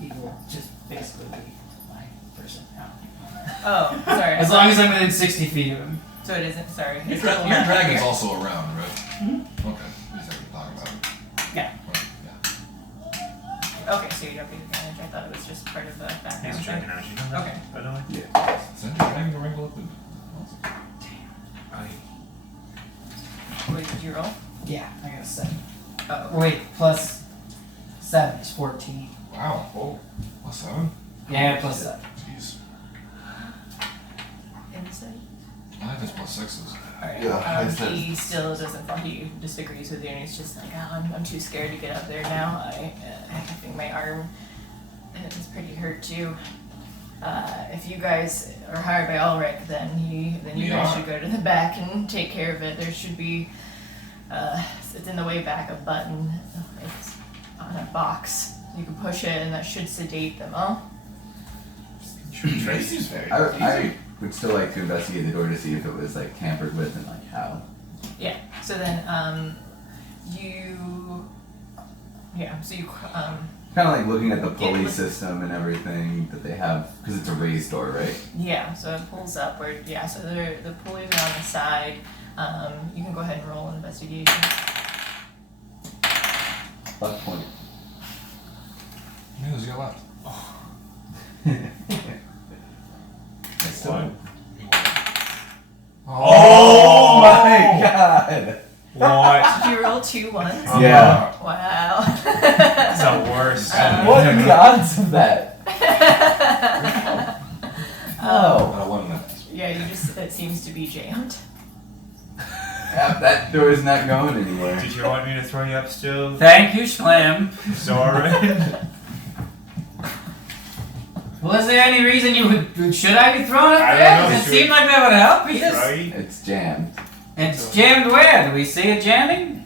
He will just basically be my person now. Oh, sorry. As long as I'm within 60 feet of him. So it isn't. Sorry. Your, It's dra- cool. your dragon's also around, right? Mhm. Okay. You said we talking about it. Yeah. Yeah. Okay, so you don't get advantage. I thought it was just part of the background. He's check. drinking energy. Okay. By the way. Yeah. Send your dragon to wrinkle up and. What did you roll? Yeah, I got a 7. Oh. Wait, plus 7 is 14. Wow. Oh. Plus 7? Yeah, plus 7. Jeez. Insight. I have this plus 6s. Alright. Yeah, I said- He still doesn't. He disagrees with you, and he's just like, oh, I'm too scared to get up there now. I think my arm is pretty hurt too. If you guys are hired by Ulrich, then you We guys are. should go to the back and take care of it. There should be, it's in the way back, a button. It's on a box. You can push it, and that should sedate them. Oh. Tracy's very I would still like to investigate the door to see if it was tampered with and how. Yeah. So then, so you Kind of like looking at the Yeah, pulley look- system and everything that they have, because it's a raised door, right? Yeah, so it pulls upward. Yeah, so the pulleys are on the side. You can go ahead and roll an investigation. +20. Who's got left? 2 ones? Yeah. Wow. It's the worst. What are the odds of that? Oh. One minute. Yeah, it seems to be jammed. Yeah, that door is not going anywhere. Did you want me to throw you up still? Thank you, Slim. Zoran? Was there any reason should I be thrown up I there? don't know, Does it should seem we- like that would help? Because Right? It's jammed. it's jammed where? Do we see it jamming?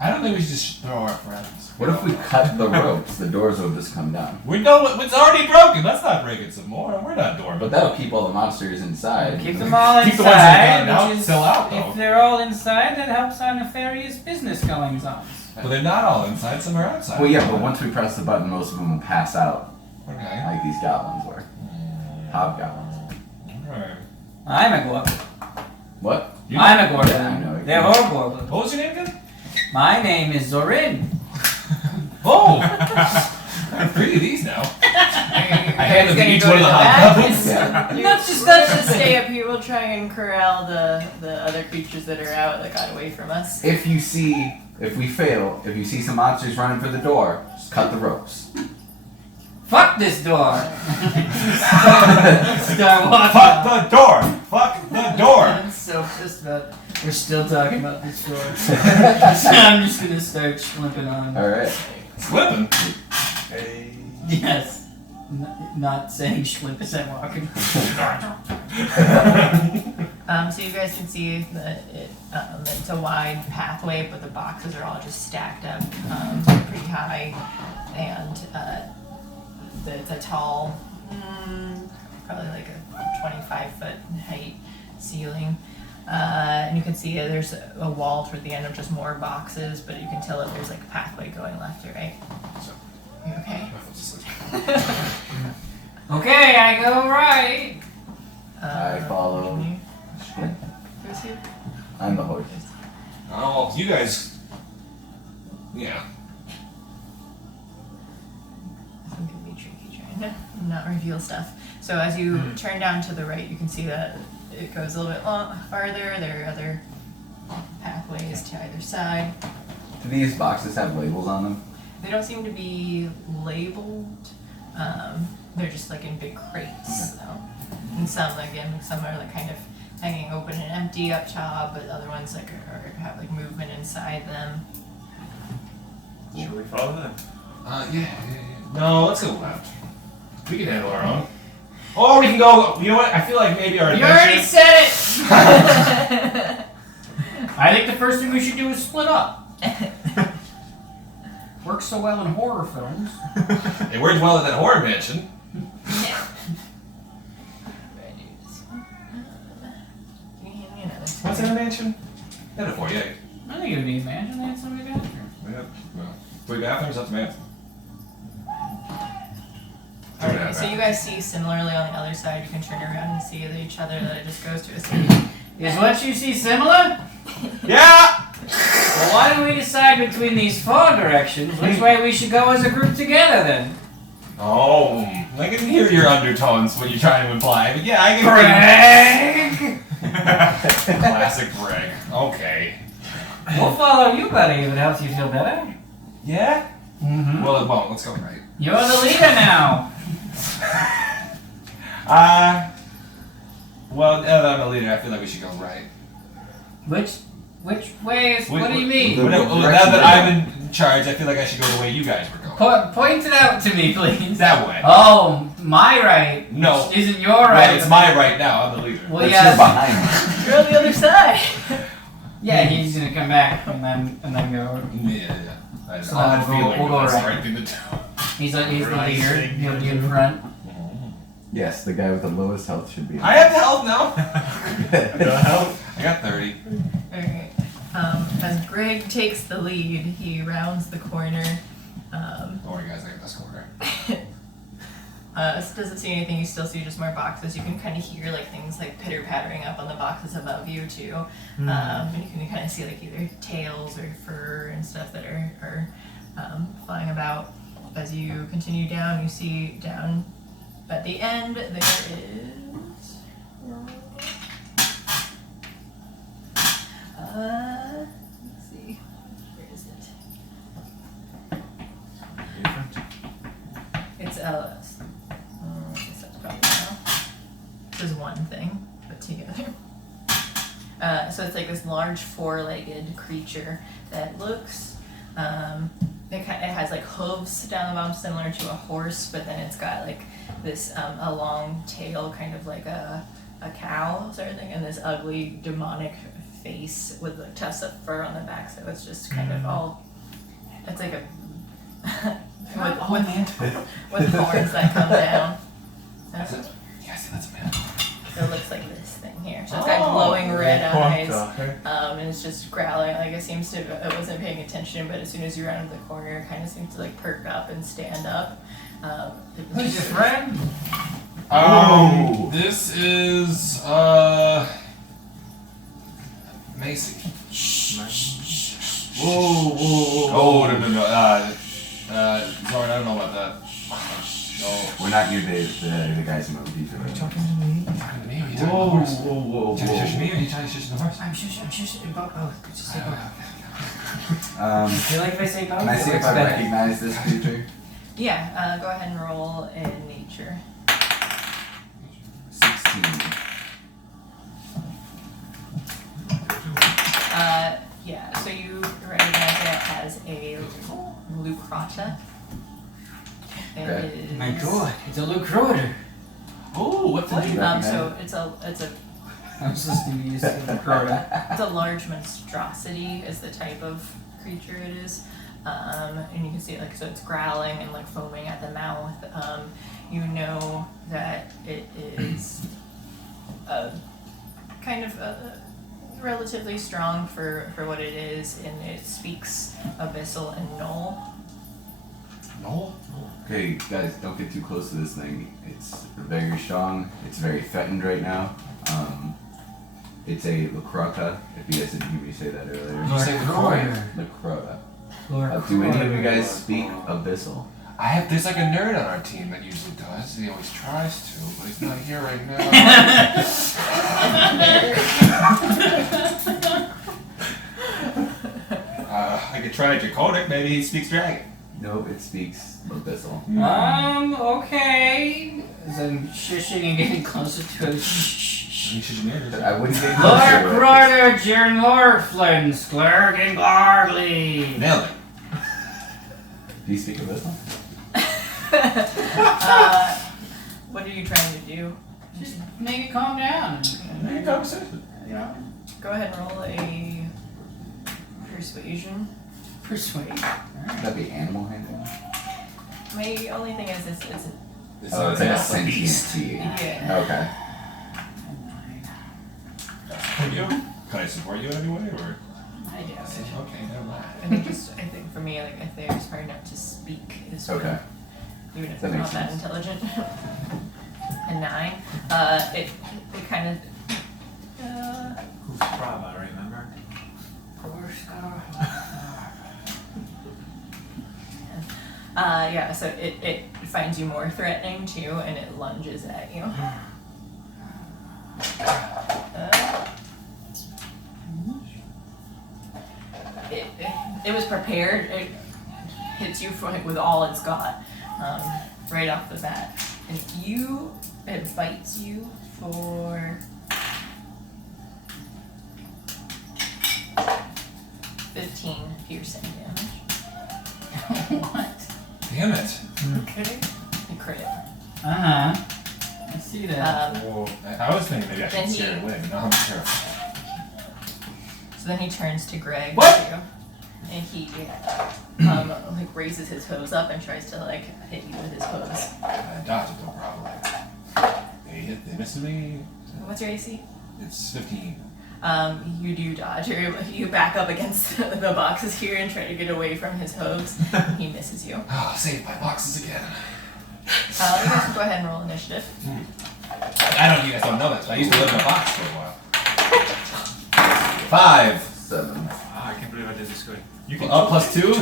I don't think we should just throw our friends. What if we cut the ropes? The doors will just come down. We know it's already broken. Let's not break it some more. We're not doormen. But that'll keep all the monsters inside. Keep them all Keep the ones that inside, got out which is, still out, though. if they're all inside, that helps our nefarious business goings on. But they're not all inside. Some are outside. Well, yeah, but once we press the button, most of them will pass out, Okay. like these goblins were. Hobgoblins. Alright. I'm a goblin. What? You I'm a Yeah, I goblin. know. They're all goblins. What was your name again? My name is Zorin. Oh! I have 3 of these now. I handed them each one of the hobgoblins. Yeah. Let's just stay up here. We'll try and corral the other creatures that are out that got away from us. If you see some monsters running for the door, just cut the ropes. Fuck this door. Start walking. Fuck the door! Fuck the door! I'm so pissed about. We're still talking about this door. I'm just gonna start schlipping on. Alright. Slipping. Hey. Yes. Not saying schlip as I'm walking. So you guys can see that it's a wide pathway, but the boxes are all just stacked up pretty high, and it's a tall, probably like a 25-foot height ceiling. And you can see there's a wall toward the end of just more boxes, but you can tell that there's like a pathway going left or right. You okay? Okay, I go right. I follow. Who's who? I'm the horse. Oh, you guys. Yeah. This one can be tricky trying to not reveal stuff. So as you turn down to the right, you can see that it goes a little bit farther. There are other pathways to either side. Do these boxes have labels on them? They don't seem to be labeled. They're just like in big crates, though. And some are like kind of hanging open and empty up top, but other ones like have like movement inside them. Should we follow them? Yeah. No, let's go left. We can handle our own. Or we can go. You know what? I feel like maybe our You already adventure. said it. I think the first thing we should do is split up. Works so well in horror films. It worked well at that horror mansion. What's in a mansion? They had a 48. I think it'd be a mansion. They had so many bathrooms. Yeah. Well, 3 bathrooms. That's a mansion. Alright, so you guys see similarly on the other side, you can turn around and see each other that it just goes to a city. Is what you see similar? Yeah. Well, why don't we decide between these 4 directions which way we should go as a group together then? Oh, I can hear your undertones when you're trying to imply, but yeah, I can. Greg! Classic Greg. Okay. We'll follow you, buddy, if it helps you feel better. Yeah. Mm-hmm. Well, it won't. Let's go right. You're the leader now. Well, now that I'm the leader, I feel like we should go right. Which way is? What do you mean? The- Now that I'm in charge, I feel like I should go the way you guys were going. Point it out to me, please. That way. Oh, my right. No. Which isn't your right. Well, it's my right now. I'm the leader. Well, That's you're yeah. behind me. You're on the other side! Yeah, he's gonna come back and then go. Yeah. I So had a we'll feeling go that's the right. right thing to do. He's the leader. Right. He'll be in front. Yes, the guy with the lowest health should be. I have the health now. The hell? I got 30. Alright. As Greg takes the lead, he rounds the corner. Don't worry, guys. I got this corner. Doesn't see anything, you still see just more boxes. You can kind of hear like things like pitter-pattering up on the boxes above you too. And you can kind of see like either tails or fur and stuff that are flying about. As you continue down, you see down at the end there is... let's see. I guess that's probably now. This is one thing put together. So it's like this large four-legged creature that looks, it has like hooves down the bottom similar to a horse, but then it's got like this a long tail, kind of like a cow sort of thing, and this ugly demonic face with like tufts of fur on the back. So it's just kind of all. It's like a with horns that come down. So Yes, that's a man. it looks like this thing here. So it's got glowing red eyes, Okay. and it's just growling. Like it seems to. It wasn't paying attention, but as soon as you round the corner, it kind of seems to like perk up and stand up. Who's your friend? Oh. This is Macy. Whoa, whoa, Oh no. Sorry, I don't know about that. No. We're not near the guys in Movies. Are you talking to me? Talking to me? Or are you talking to the Whoa, horse? whoa, whoa, Trying to shush whoa. me or are you trying to shush the horse? I'm shushing both. Just say both. Um, I feel like if I say both, can I it see if looks I better. recognize this creature? Yeah. Go ahead and roll in nature. 16. Yeah. So you recognize it as a lucrata. It Okay. is. My god, it's a Lucroder. Oh, what Did you flavor? So it's a I'm supposed to be used to Lucroder. It's a large monstrosity is the type of creature it is. And you can see like, so it's growling and like foaming at the mouth. You know that it is kind of relatively strong for what it is, and it speaks Abyssal and Null. No. Okay, guys, don't get too close to this thing. It's very strong. It's very threatened right now. It's a Lucrata, if you guys didn't hear me say that earlier. You say Lucroder? Lucrata. Do any of you guys speak Abyssal? There's like a nerd on our team that usually does. He always tries to, but he's not here right now. I could try Draconic, maybe he speaks dragon. No, it speaks Abyssal. Okay. As I'm shushing and getting closer to it. You should nerd. I wouldn't get Lord closer. Croder, Jern Lord Flynn, Sklurg and Gargley. Nailed it. Do you speak Abyssal? What are you trying to do? Just make it calm down. Make a conversation. You know, Go ahead and roll a persuasion. persuade. That'd be animal handling. My only thing is it's Oh, it's like a a beast. sentient yeah. Okay. Can you? Can I support you in any way, or? I guess it. Okay, never mind. I think for me, like if they're smart enough to speak is Okay. even if That they're makes not that sense. intelligent. A 9. It kind of. Who's Brava, remember? Yeah, so it finds you more threatening too, and it lunges at you. It was prepared. It hits you with all it's got, right off the bat, and it bites you for 15 piercing damage. What? Damn it. Okay. You crit. I see that. Whoa. I was thinking maybe I Then should he- scare it away, but now I'm terrified. So then he turns to Greg What? with you, and he like raises his hose up and tries to like hit you with his hose. I dodged it, no problem. They missed me. What's your AC? It's 15. You do dodge, or you back up against the boxes here and try to get away from his hose. He misses you. Oh, saved by boxes again. You guys can go ahead and roll initiative. I don't. You guys don't know this, but I used to live in a box for a while. 5. 7. I can't believe I did this good. You can Plus 2.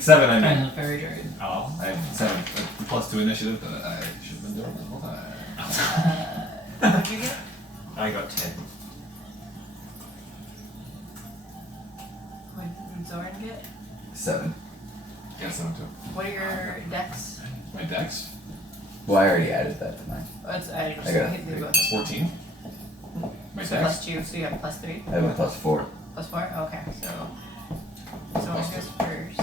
7. I mean. And the fairy dragon. Oh. I have 7. Plus 2 initiative that I should have been doing this whole time. What did you get? I got 10. What did Zoran get? 7. Yes, I'm too. What are your decks? My dex? Well, I already added that to mine. I just I got hit the three. both. 14. My So dex? +2, so you have +3. I have a +4. +4? Okay, so Zorn goes first.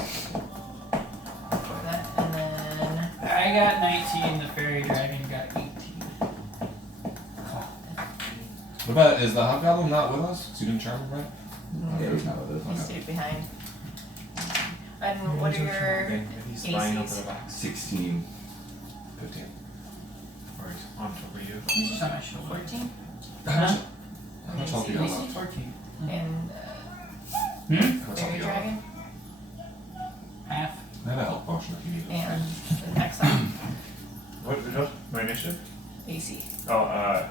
For that, and then I got 19. The fairy dragon got 18. What about, is the hobgoblin not with us? So you didn't charm him, right? Yeah, he's not with he us. stayed behind. And what are your He's flying over ACs? the box. 16. 15. Or he's on top of you. He's just on my shoulder. 14? How much? Huh? How much health do you AC have? 14. And Hmm? How much health Fairy do you have? Dragon? Half. I have a health potion if you need it. And an Exxon. What? My initiative? AC. Oh,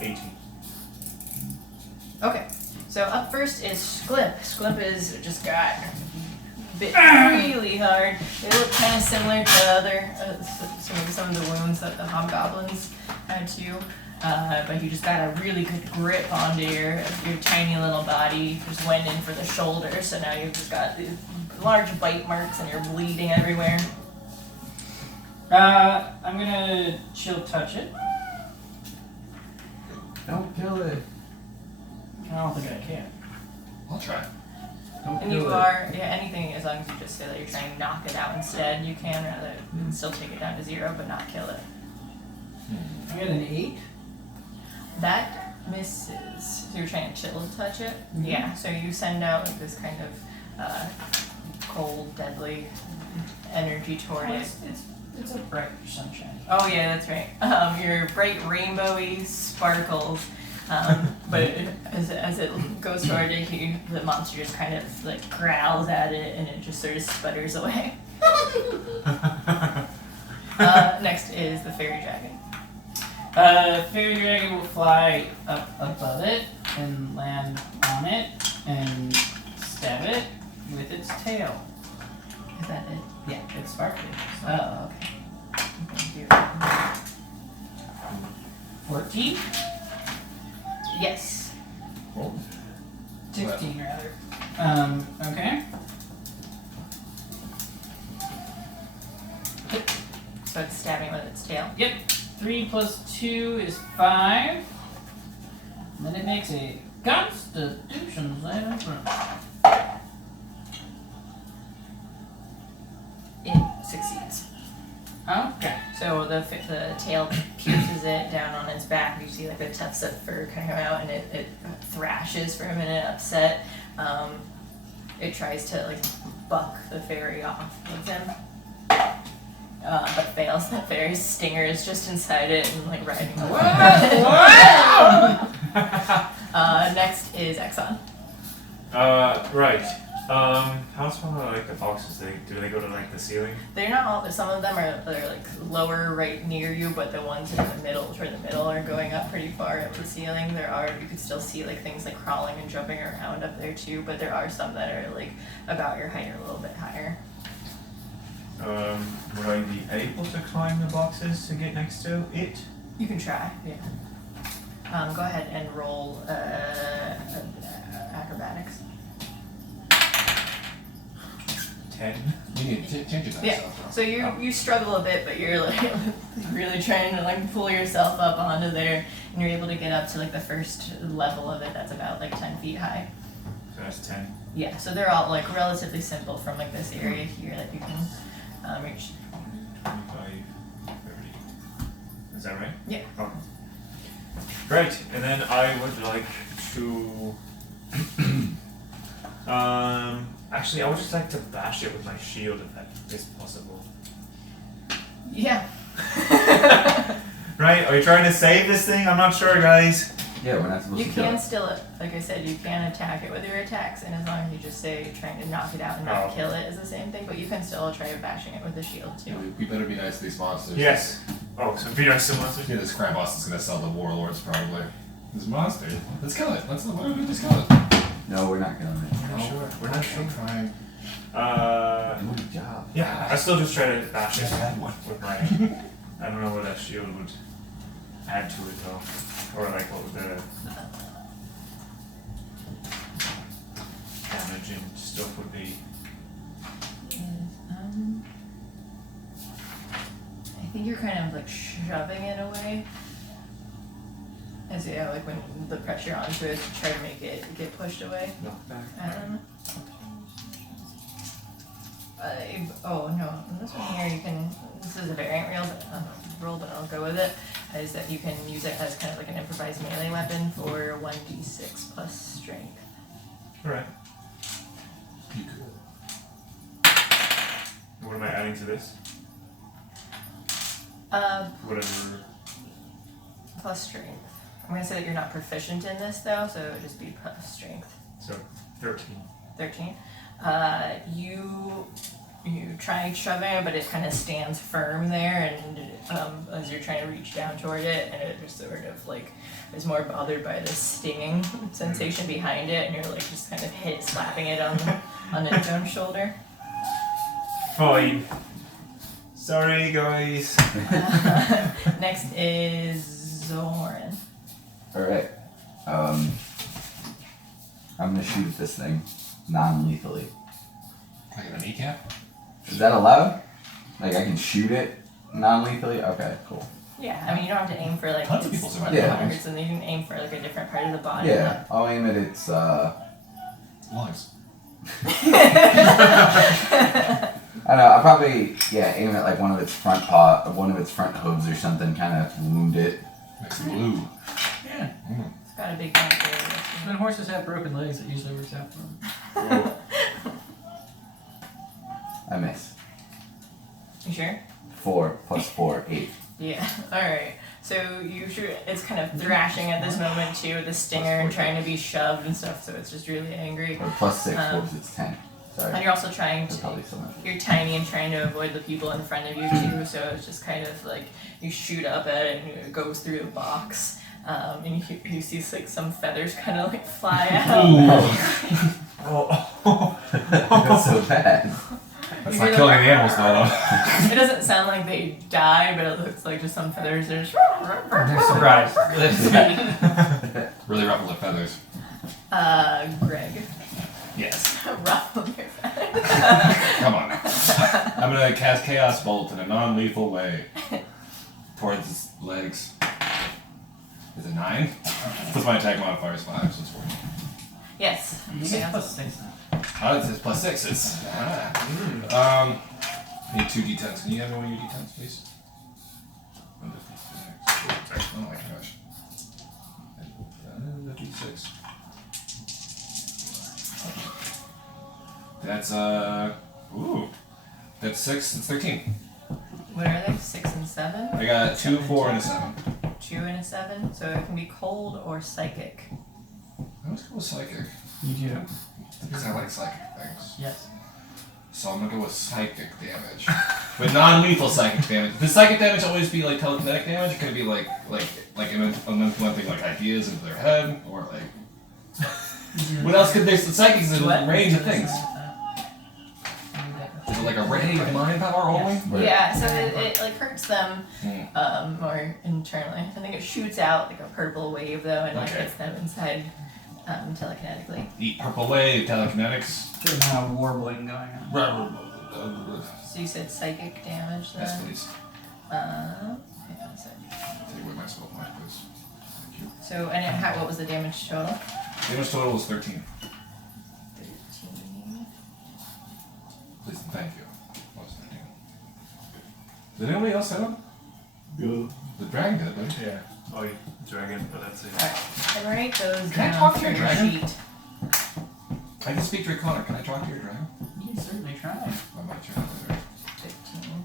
18. Okay, so up first is Sklimp. Sklimp is just got bit really hard. They look kind of similar to other some of the wounds that the hobgoblins had too, but you just got a really good grip onto your tiny little body. Just went in for the shoulder, so now you've just got these large bite marks and you're bleeding everywhere. I'm gonna chill touch it. Don't kill it. I don't think I can. I'll try. Don't And kill you it. are, yeah, anything as long as you just say that you're trying to knock it out instead, you can rather than still take it down to 0 but not kill it. I got an 8. That misses. So you're trying to chill touch it? Yeah, so you send out like this kind of cold, deadly energy toward it. It's a bright sunshine. Oh yeah, that's right. Your bright rainbowy sparkles. But as it goes toward it, the monster just kind of like growls at it and it just sort of sputters away. Next is the fairy dragon. Fairy dragon will fly up above it and land on it and stab it with its tail. Is that it? Yeah, it's sparkly. So. Oh, okay. Thank you. 14? Yes. 16 rather. Okay. So it's stabbing with its tail. Yep. 3 plus 2 is 5. And then it makes a Constitution saving throw. It succeeds. Okay. So the tail pierces it down on its back. You see like the tufts of fur kind of come out, and it thrashes for a minute, upset. It tries to like buck the fairy off of him, but fails. The fairy's stinger is just inside it and like riding away. Next is Exxon. Right. How small are like the boxes? Do they go to like the ceiling? They're not all. Some of them they're like lower right near you, but the ones in the middle, toward the middle, are going up pretty far up the ceiling. You could still see like things like crawling and jumping around up there too, but there are some that are like about your height or a little bit higher. Would I be able to climb the boxes to get next to it? You can try, yeah. Go ahead and roll acrobatics. 10. You need to change it. Yeah. So you struggle a bit, but you're like really trying to like pull yourself up onto there, and you're able to get up to like the first level of it. That's about like 10 feet high. So that's 10. Yeah. So they're all like relatively simple from like this area here that you can reach. 25, 30. Is that right? Yeah. Okay. Great. And then I would like to. Actually, I would just like to bash it with my shield if that is possible. Yeah. Right? Are you trying to save this thing? I'm not sure, guys. Yeah, we're not supposed You to kill can it. still, like I said, you can attack it with your attacks, and as long as you just say you're trying to knock it out and not Oh. kill it is the same thing, but you can still try bashing it with the shield too. We better be nice to these monsters. Yes. Oh, so be nice to monsters. Yeah, this crab boss is gonna sell the warlords probably. This monster. Let's kill it. What do we just kill it? No, we're not killing it. We're not sure. We're not sure. Fine. Good job. Yeah, I still just try to bash it Bad one. with my. I don't know what that shield would add to it though, or like what would the damage and stuff would be. think you're kind of like shoving it away. As like when the pressure onto it to try to make it get pushed away. Oh no, in this one here you can, this is a variant roll, but I'll go with it, is that you can use it as kind of like an improvised melee weapon for 1d6 plus strength. Alright. You could. What am I adding to this? Whatever. Plus strength. I'm going to say that you're not proficient in this though, so it would just be plus strength. So 13. 13. You try shoving it, but it kind of stands firm there, and as you're trying to reach down toward it, and it just sort of like is more bothered by the stinging sensation behind it, and you're like just kind of slapping it on its own shoulder. Fine. Sorry, guys. Next is Zoran. Alright. I'm gonna shoot this thing non-lethally. Like a kneecap? Is that allowed? Like I can shoot it non-lethally? Okay, cool. Yeah, I mean you don't have to aim for like Tons of people survive Yeah. targets, and you can aim for like a different part of the body. Yeah, I'll aim at its Lungs. I don't know, I'll probably aim at like one of its front hooves or something, kinda wound it. Makes it blue. Yeah. It's got a big back there. When horses have broken legs, it usually works out for them. I miss. You sure? 4 plus 4, 8. Yeah. Alright. So you shoot, it's kind of thrashing at this moment too, with the stinger and trying to be shoved and stuff, so it's just really angry. Or plus 6, what was it's 10. Sorry. And you're also trying That's to, probably so much. you're tiny and trying to avoid the people in front of you too, so it's just kind of like you shoot up at it and it goes through the box, and you see like some feathers kind of like fly out. That's so bad. That's not killing any animals though. It doesn't sound like they die, but it looks like just some feathers are just. They're surprised. Really ruffle the feathers. Greg. Yes. Ruffle your feathers. Come on. I'm gonna cast Chaos Bolt in a non-lethal way towards his legs. Is it 9? Plus my attack modifier is 5, so it's 14. Yes. You get plus 6 now. Oh, it's plus 6. It's I need 2 d10s. Can you have me one of your d10s, please? Oh my gosh. D6. That's that's 6. It's 13. What are they? 6 and 7? I got 2, 4, and a 7. 2 and a 7. So it can be cold or psychic. Let's go with psychic. You do. Because I like psychic things. Yes. So I'm gonna go with psychic damage. But non-lethal psychic damage. Does psychic damage always be like telekinetic damage? Or could it be like implementing like ideas into their head? Or like what else could there's psychics in a range of things? Is it like a ray of mind power only? Yeah, so it like hurts them more internally. I think it shoots out like a purple wave though, and like Okay. hits them inside telekinetically. Eat purple wave, telekinetics. There's a amount of warbling going on. So you said psychic damage then? Yes, please. Hang on a sec. Take away my spell point, please. Thank you. So, what was the damage total? Damage total was 13. 13. Please and thank you. What was 13? Did anybody else hit him? Go. The dragon did, didn't he? Yeah. Oh, you dragon, but that's it. Alright, write those Can I down talk to for your your dragon? sheet. I can speak Draconic. Can I talk to your dragon? You can certainly try. I might try that later. 15.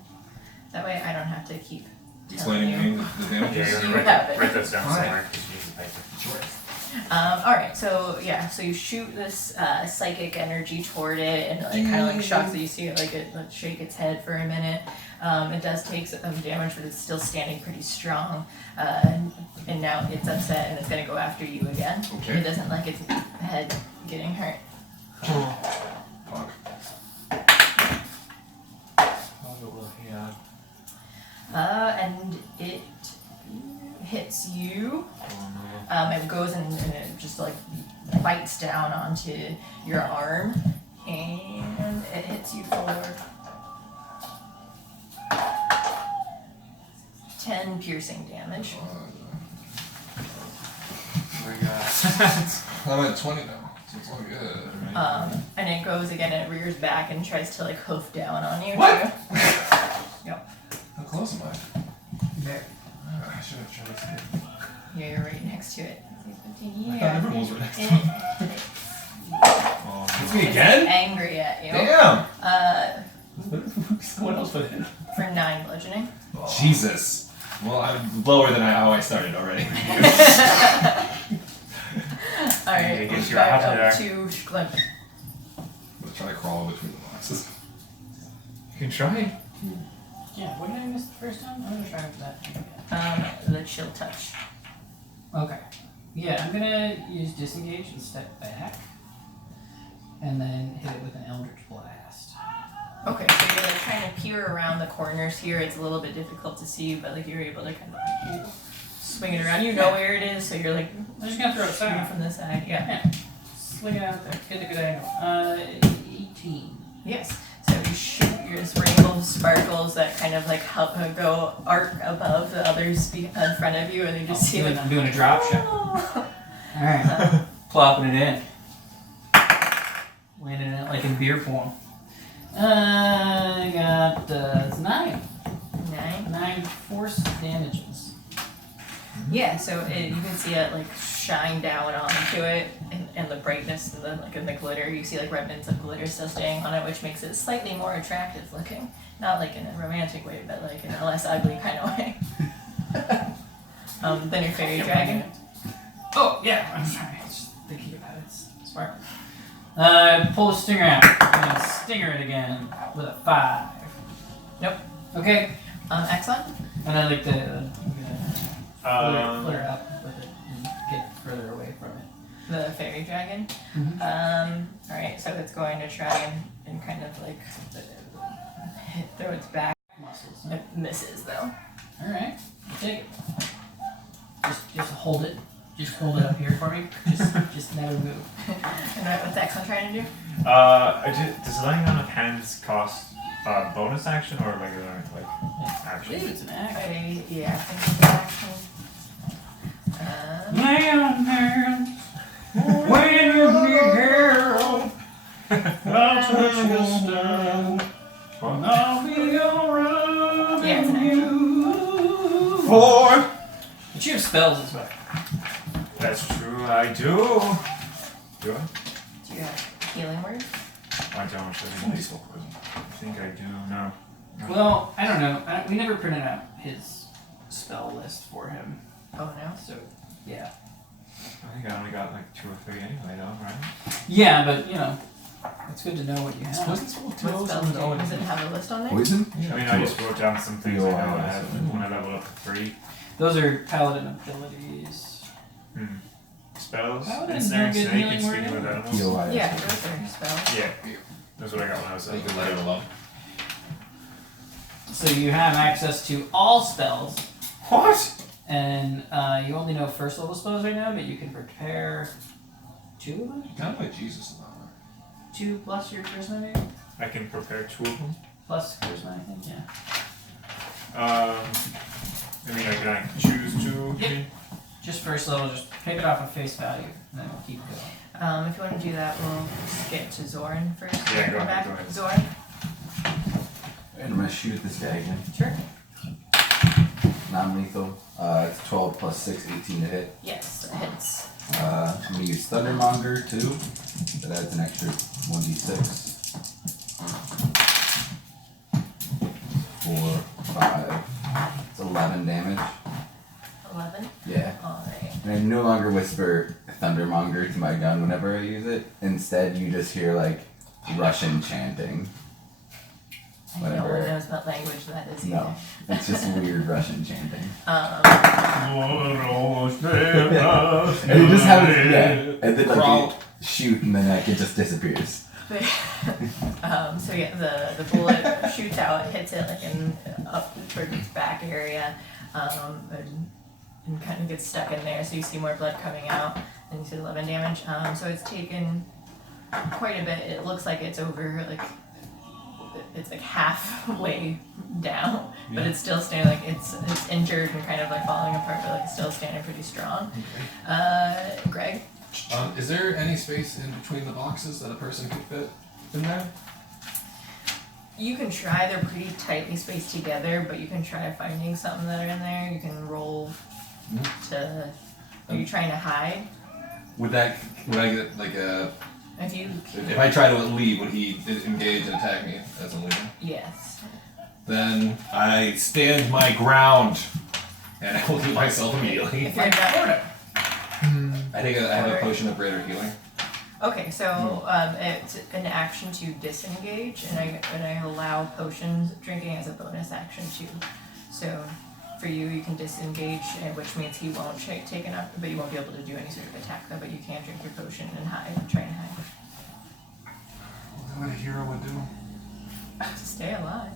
That way I don't have to keep Explaining telling you. the damages. Yeah, You write, have it. write those down Alright. somewhere because you use the paper. Sure. Alright, so you shoot this psychic energy toward it and like kind of like shocks it. You see it like shake its head for a minute. It does take some damage, but it's still standing pretty strong. And now it's upset and it's gonna go after you again. Okay. It doesn't like its head getting hurt. Fuck. And it hits you. It goes and it just like bites down onto your arm, and it hits you for 10 piercing damage. Oh my god. I'm at 20 now, so it's all good. And it goes again and it rears back and tries to like hoof down on you. What? Too. Yep. How close am I? There. I should have tried to see it. Yeah, you're right next to it. I thought everyone was right next to it. Oh, It's no. me again? Angry at you. Damn! What else would it? For 9 bludgeoning. Jesus. Well, I'm lower than how I started already. Alright, It gives you back a up half to Glimp. Let's try to crawl between the boxes. You can try. Yeah, what did I miss the first time? I'm gonna try with that. The chill touch. Okay. Yeah, I'm gonna use disengage and step back. And then hit it with an Eldritch Blast. Okay, so you're like trying to peer around the corners here. It's a little bit difficult to see, but like you're able to kind of swing it around. You know where it is, so you're like I'm just gonna throw it shooting down. from the side. Yeah. Yeah. Swing it out there. Get a good angle. 18. Yes. So you shoot your rainbow of sparkles that kind of like help go arc above the others in front of you, and they just see like. I'm doing a drop shot. Oh. Alright. Plopping it in. Landing it like in beer form. I got it's 9. 9. 9 force damages. Yeah. So you can see it like shine down onto it, and the brightness and the like in the glitter. You see like remnants of glitter still staying on it, which makes it slightly more attractive looking. Not like in a romantic way, but like in a less ugly kind of way. Then your fairy dragon. Oh, yeah, I'm sorry. I was just thinking about it. It's smart. Pull the stinger out. I'm gonna stinger it again with a 5. Nope. Okay. Excellent. And I like to flare up with it and get further away from it. The fairy dragon. Alright, so it's going to try and kind of like throw its back. Muscles. It misses though. Alright. Take it. Just hold it. Just hold it up here for me. Just never move. And what's Exxon trying to do? Does laying on of hands cost bonus action or regular like I action? believe it's an action. Yeah, I think it's an action. Lay on hands when you need help. I'll touch your stone. I'll be alright. Yeah, it's an action. 4! But you have spells as well. That's true, I do. Do I? Do you have healing word? I don't. I think I do. No. Well, I don't know. We never printed out his spell list for him. Oh no. So, yeah. I think I only got like 2 or 3 anyway, though, right? Yeah, but, you know, it's good to know what you have. What spells does it have a list on there? Poison? I mean, I just wrote down some things I know I have Yeah. when I level up to 3. Those are paladin abilities. Spells, Paladin ensnaring don't get snake, and healing speaking word with in? animals. POI. Yeah, those are spells. Yeah, that's what I got when I was You can let it alone. So you have access to all spells, What? and you only know first level spells right now, but you can prepare 2 of them? Kind of like Jesus in that way. 2 plus your charisma, maybe? I can prepare 2 of them. Plus charisma, I think, yeah. I mean, can I choose 2? Yep. Just first level, just pick it off of face value, and then we'll keep going. If you want to do that, we'll skip to Zoran first. Yeah, go Come ahead, back. go ahead. Zoran? And I'm gonna shoot this guy again. Sure. Non-lethal. It's 12 plus 6, 18 to hit. Yes, it hits. I'm gonna use Thundermonger too. That adds an extra 1d6. 4, 5. It's 11 damage. 11. Yeah. Alright. And I no longer whisper Thundermonger to my gun whenever I use it. Instead, you just hear like Russian chanting. No one Whatever. knows what language that is either. No, it's just weird Russian chanting. Um, And you just have it, yeah. And then like Crawl. you shoot and then like it just disappears. so yeah, the bullet shoots out, hits it like in up towards its back area, and kind of gets stuck in there. So you see more blood coming out, and you see 11 damage. So it's taken quite a bit. It looks like it's over like it's like halfway down, but Yeah. it's still standing. Like it's injured and kind of like falling apart, but like still standing pretty strong. Greg. Is there any space in between the boxes that a person could fit in there? You can try. They're pretty tightly spaced together, but you can try finding something that are in there. You can roll to. Are you trying to hide? Would I get like a? If I try to leave, would he engage and attack me as I'm leaving? yes. Then I stand my ground, and I will heal myself immediately. If you're not. I have a potion of greater healing. Okay, so it's an action to disengage, and I allow potions drinking as a bonus action too. So for you, you can disengage, which means he won't take an up, but you won't be able to do any sort of attack though. But you can drink your potion and hide, try and hide. What a hero would do. To stay alive.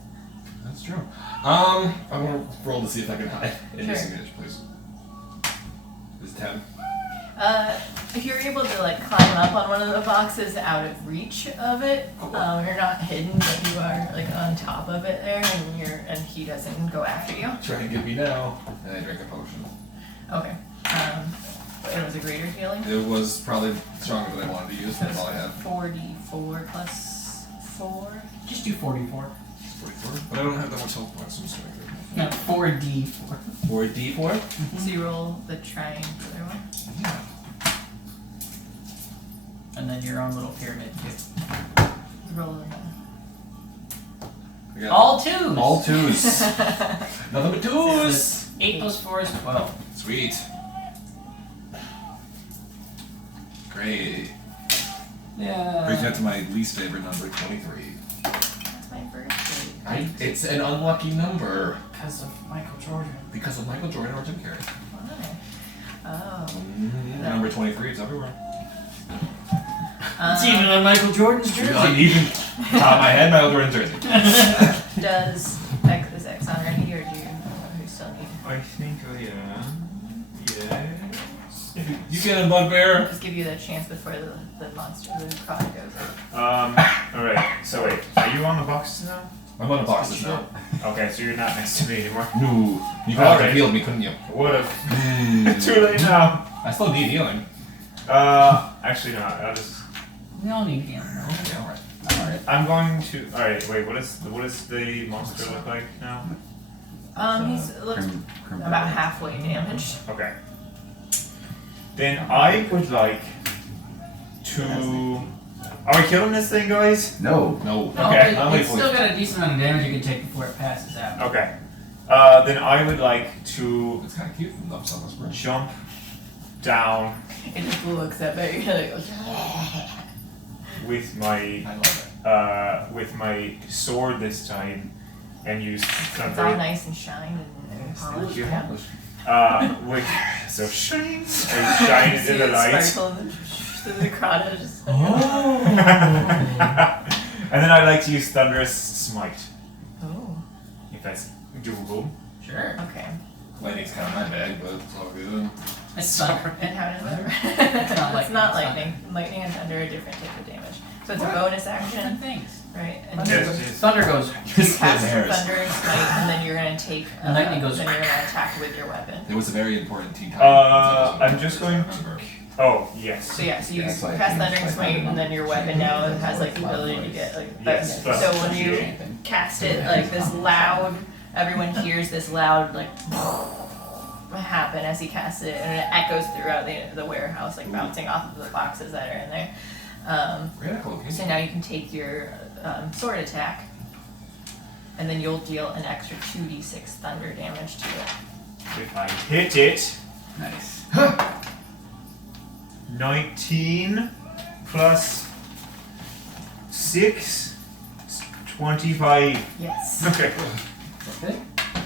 That's true. I'm gonna roll to see if I can hide and Sure. disengage, please. It's 10. If you're able to like climb up on one of the boxes out of reach of it, you're not hidden, but you are like on top of it there, and he doesn't go after you. Try and get me now. And I drink a potion. Okay. It was a greater healing. It was probably stronger than I wanted to use. So That's all I had. 44 plus 4. Just do 44. 44. But I don't have that much health points. I'm just gonna go. No, 4d4. 4d4? So you roll the triangular one. Yeah. And then your own little pyramid too. Roll I got All twos! all twos. Nothing but twos. 8 plus 4 is 12. Sweet. Great. Yeah. Brings me up to my least favorite number, 23. That's my birthday. It's an unlucky number Because of Michael Jordan. because of Michael Jordan or Jim Carrey. Why? Oh. Number 23, it's everywhere. It's even on Michael Jordan's jersey. Even top of my head, Michael Jordan's jersey. Does X is X on ready, or do you still need? I think I am. Yes. You get him, Bugbear. Just give you the chance before the monster, the crowd goes. Alright, so wait, are you on the boxes now? I'm on a boxes now. Okay, so you're not next to me anymore. No. You could have Alright. healed me, couldn't you? Would've. Too late now. I still need healing. Actually not. I'll just. We all need him. Okay, alright. I'm going to. Alright, wait, what does the monster look like now? He's looks about halfway damaged. Okay. Then I would like to. Are we killing this thing, guys? No. No. No, Okay, I'll but wait it's for still it. got a decent amount of damage you can take before it passes out. Okay. Then I would like to It's kind of cute from the Summer Spring. jump down It just looks at me and goes. with my I love with my sword this time and use It's all thunder. nice and shiny and polished. it. Yeah. With so shine and shine See into the it light. sparkle through the crowd. Just And then I like to use thunderous smite Oh. if that's doable. Sure. Okay. Lightning's kind of my bag, but it's all good. It's thunder. And how does that work? It's It's not not lightning, lightning. Lightning and thunder are different type of damage. So it's a What? bonus Different action, things. right? And Thunder, Yes, goes, yes. thunder goes. you cast the hairs. thunder and smite, and then you're gonna take. And lightning goes. Then you're gonna attack with your weapon. It was a very important tea time. I'm just going to. Oh yes. So yeah, so you That's why I cast changed thunder and my smite, thunder and then your weapon now has like the ability to get like. Yes, So plus when you GA. cast it, like this loud, everyone hears this loud like happen as he casts it, and it echoes throughout the warehouse, like bouncing off of the boxes that are in there. Radical, okay. So now you can take your sword attack, and then you'll deal an extra 2d6 thunder damage to it. If I hit it, Nice. 19 plus 6, 25. Yes, Okay. Good.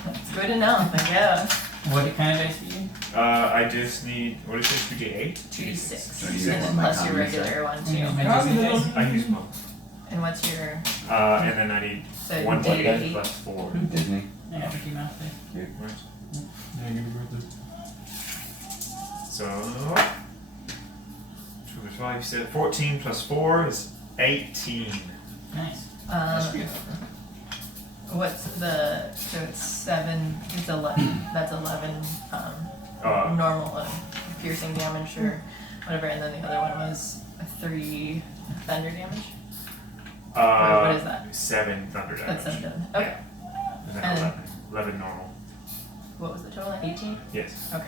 it's good enough, I guess. What kind of dice do you need? I just need, what is it, 2d8? 2d6, So and you then use my plus your combination. regular one You use too. magic dice? I use both. And what's your And then I need so 1d8 d8? plus 4. Disney. Yeah, Mickey Mouse dice. So, 2 plus 5, you said 14 plus 4 is 18. Nice. That should be enough, right? What's the? So it's 7. It's 11. That's 11 normal piercing damage or whatever, and then the other one was a 3 thunder damage. What is that? 7 thunder damage. That's 7 damage. Okay. And then And- 11. 11 normal. What was the total? 18. Yes. Okay.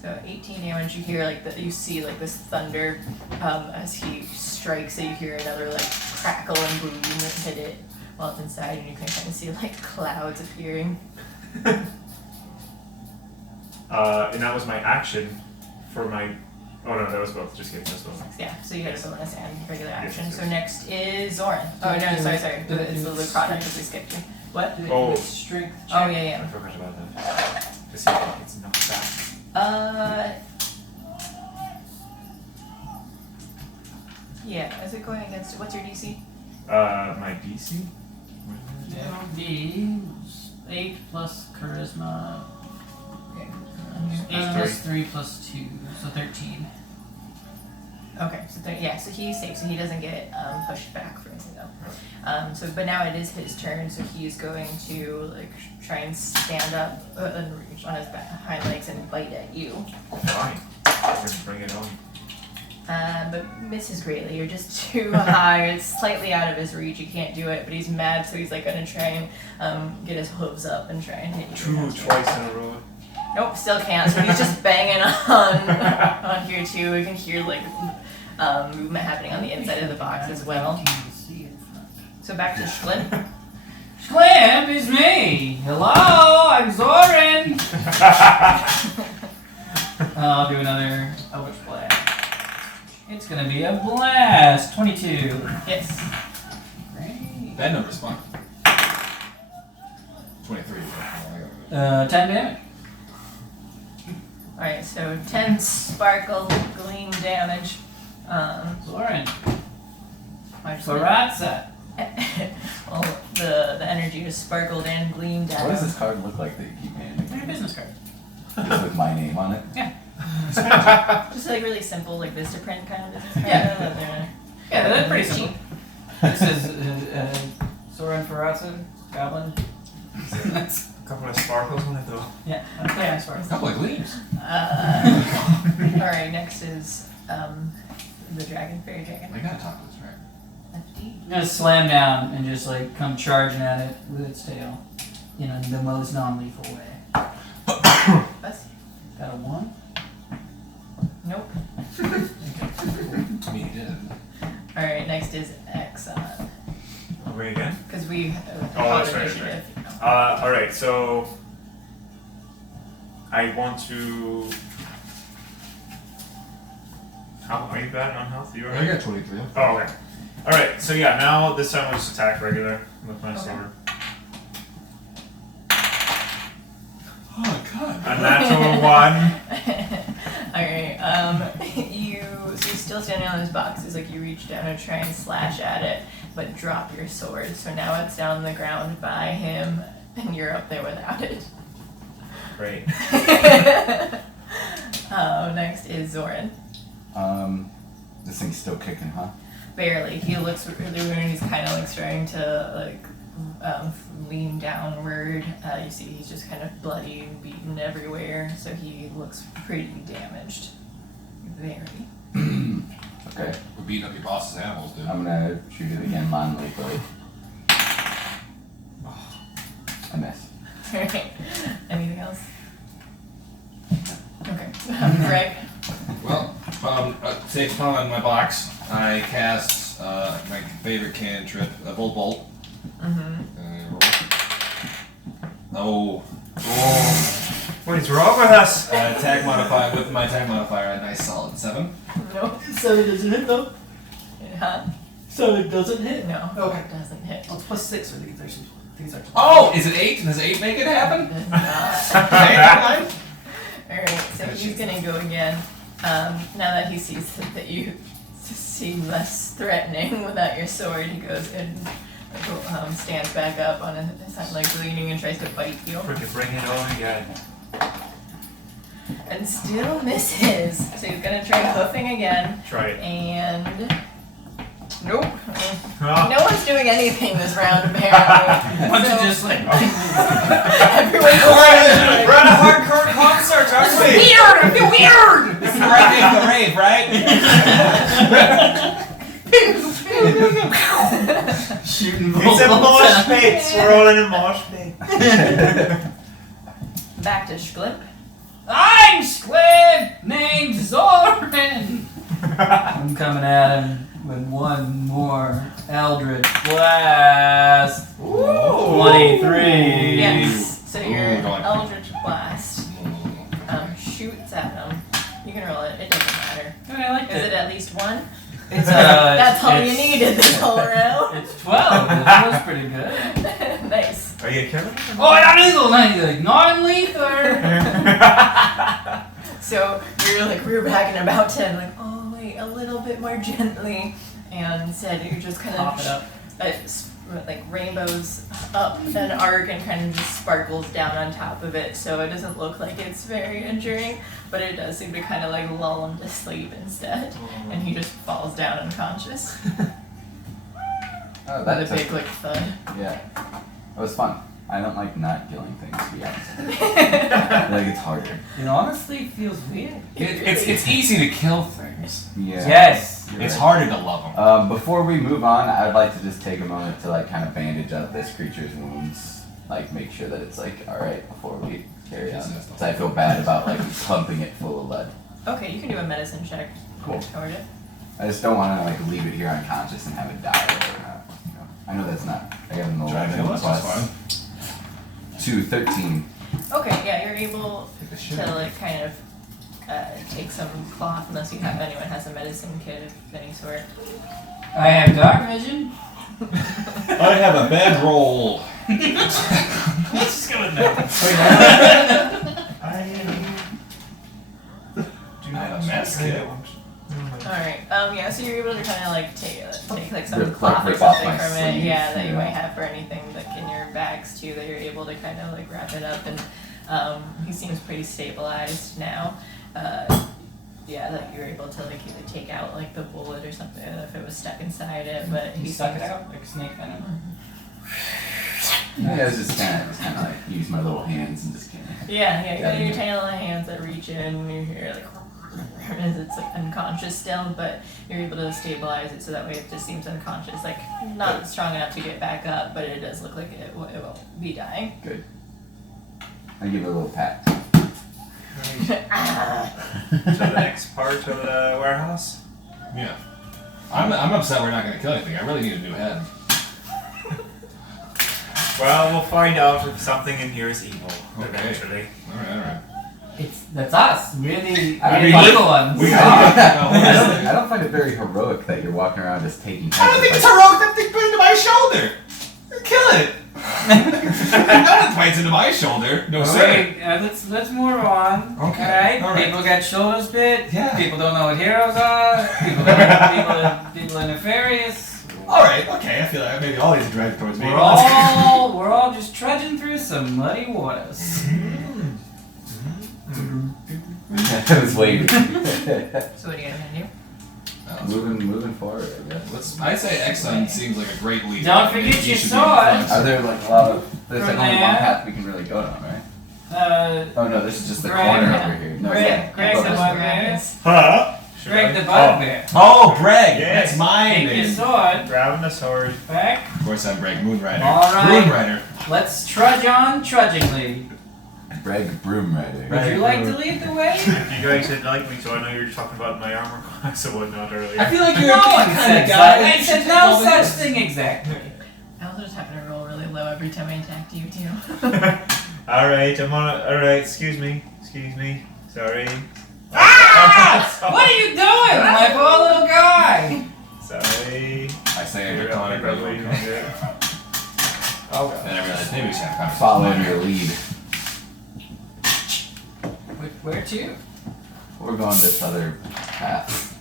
So 18 damage. You hear you see like this thunder as he strikes it. You hear another like crackle and boom hit it while it's inside, and you can kind of see like clouds appearing. And that was my action for my. Oh no, that was both. Just kidding. That was both. Yeah. So you had a bonus and regular Yes, action. yes, So yes. next is Zoran. Oh no, sorry. It's the product because we skipped you. What? Oh. Strength check. Oh yeah. I forgot about that. To see if it's knocked back. Yeah. Is it going against? What's your DC? My DC. It'll be 8 plus charisma. Okay. 8 plus 3 plus 2, so 13. Okay, so so he's safe, so he doesn't get pushed back for anything though. But now it is his turn, so he's going to like try and stand up and reach on his hind legs and bite at you. Fine. Bring it on. But misses greatly. You're just too high. It's slightly out of his reach. You can't do it, but he's mad, so he's like gonna try and get his hooves up and try and hit you. Twice in a row. Nope, still can't. So he's just banging on here too. We can hear like movement happening on the inside of the box as well. So back to Schlim. Schlim is me. Hello, I'm Zoran. I'll do another Eldritch Blast. It's gonna be a blast. 22. Yes. Great. That number's fun. 23. 10 damage. Alright, so 10 sparkle gleam damage. Zoran. I just- Baratza. well, the energy is sparkled and gleamed What does out. this card look like that you keep handing They're a me? business card. Just with my name on it? Just like really simple, like Vistaprint kind of business. Yeah. Yeah, that's pretty simple. This is Zoran Baratza, Goblin. That's A couple of sparkles on it though. yeah, yeah, A couple of gleams. Alright, next is the dragon, fairy dragon. We gotta talk to this, right? I'm gonna slam down and just like come charging at it with its tail, in the most non-lethal way. That's, Got a 1. nope. I mean, he did. Alright, next is Exxon. Wait again? Because we that's right, initiative. Alright, so I want to. How are you bad on health? You I alright? got 23. Oh, okay. Alright, so yeah, now this time we'll just attack regular with my Okay. sword. Oh, God. A natural 1. Alright, you're still standing on this box. It's like you reach down to try and slash at it, but drop your sword. So now it's down on the ground by him, and you're up there without it. Great. Next is Zoran. This thing's still kicking, huh? Barely. He looks really weird. He's kind of like starting to lean downward. You see he's just kind of bloody and beaten everywhere. So he looks pretty damaged. Very. Okay. We're beating up your boss's animals, dude. I'm gonna shoot it again non-lethally. I miss. Alright. Anything else? Okay. Greg. Well, safe on my box. I cast my favorite cantrip, a Volt Bolt. Mm-hmm. Oh. What is wrong with us? Attack modifier, with my attack modifier, a nice solid 7. Nope. So it doesn't hit though. Huh? So it doesn't hit. No. Okay. It doesn't hit. Well, it's plus 6 for these. These are. Oh, is it 8? Does 8 make it happen? It does not. Okay, Alright, so he's gonna go again. Now that he sees that you seem less threatening without your sword, he goes and stands back up on his hind legs, leaning and tries to bite you. Freaking bring it on again. And still misses. So he's gonna try hoofing again. Try it. And nope. No one's doing anything this round, apparently. Want to So just like everyone's We're on a hardcore concert, aren't we? weird? I feel weird. This is right being the rave, right? Shooting It's a mosh pit. We're all in a mosh pit. back to Schlimp. I'm Squib named Zoran. I'm coming at him with one more Eldritch Blast. 23. Yes. So your Ooh, going. Eldritch Blast shoots at him. You can roll it. It doesn't matter. I like Is it at least one? It's That's all you it's- needed this whole round. It's 12. That was pretty good. Nice. Are you killing him? Oh, non-lethal. So you're like rear back and about to like, oh wait, a little bit more gently, and instead you just kind Pop it of up. like rainbows up an arc and kind of just sparkles down on top of it. So it doesn't look like it's very injuring, but it does seem to kind of like lull him to sleep instead, and he just falls down unconscious Oh, with that a took, big like thud. yeah. That was fun. I don't like not killing things, to be honest. I think it's harder. It honestly feels weird. It's easy to kill things. Yeah. Yes. You're It's right. harder to love them. Before we move on, I'd like to just take a moment to like kind of bandage up this creature's wounds, like make sure that it's like all right before we carry on. Because I feel bad about like pumping it full of lead. Okay, you can do a medicine check Cool. toward it. I just don't want to like leave it here unconscious and have it die. I know that's not. I got an Try to kill 11 us, that's plus fine. 2, 13. Okay, yeah, you're able Take the shit. to like kind of take some cloth, unless you have anyone has a medicine kit of any sort. I have dark vision. I have a bedroll. Let's just go with that. I have a mess kit. Alright, yeah, so you're able to kind of like take like some Rip cloth or off my something from it, sleeve, yeah, that you yeah. might have for anything like in your bags too, that you're able to kind of like wrap it up, and he seems pretty stabilized now. Yeah, like you're able to like either take out like the bullet or something if it was stuck inside it, but He he stuck it seems- out like snake venom. Yeah, I was just kind of like use my little hands and just kind of. Yeah, you got your Yeah. tiny little hands that reach in, and you hear like as it's like unconscious still, but you're able to stabilize it so that way it just seems unconscious, like not strong enough to get back up, but it does look like it won't be dying. Good. I give it a little pat. To the next part of the warehouse. Yeah. I'm upset we're not going to kill anything. I really need a new head. Well, we'll find out if something in here is evil Okay. eventually. Alright. That's us. We're the I mean, evil ones. we- I don't find it very heroic that you're walking around just taking. I don't think heads. it's heroic that thing put into my shoulder. Kill it. No one bites into my shoulder. No sir. Wait, let's move on. Okay, all right. People got shoulders bit. Yeah. People don't know what heroes are. People are nefarious. All right. Okay. I feel like maybe all these are directed towards me. We're all just trudging through some muddy waters. I was waiting. So what are you gonna do? moving forward, I guess. I say Exxon seems like a great leader. Don't forget He your should be in sword. front. Are there like a lot of? There's like From only one there. path we can really go down, right? Oh no, this is just the Greg, corner yeah. over here. No, Greg, yeah. Greg, Oh, the this bug- way. Huh? Greg the bugbear. Oh, Breg. Yes. That's my Take your name. sword Grabbing the sword. back. Of course, I'm Breg Moonrider. All right. Moonrider. Let's trudge on trudgingly. Breg Broom Rider. Would you like to lead the way? You guys didn't like me, so I know you were talking about my armor class and whatnot earlier. I feel like you're No a one kind said of so. guy. I that said should no take all such this. thing exactly. I also just happen to roll really low every time I attacked you too. Alright, alright, excuse me. Sorry. Ah! What are you doing, my poor little guy? Sorry. I say You're draconic probably ability. good. Oh, Then I realized maybe we should have a Follow your lead. where to? We're going this other path.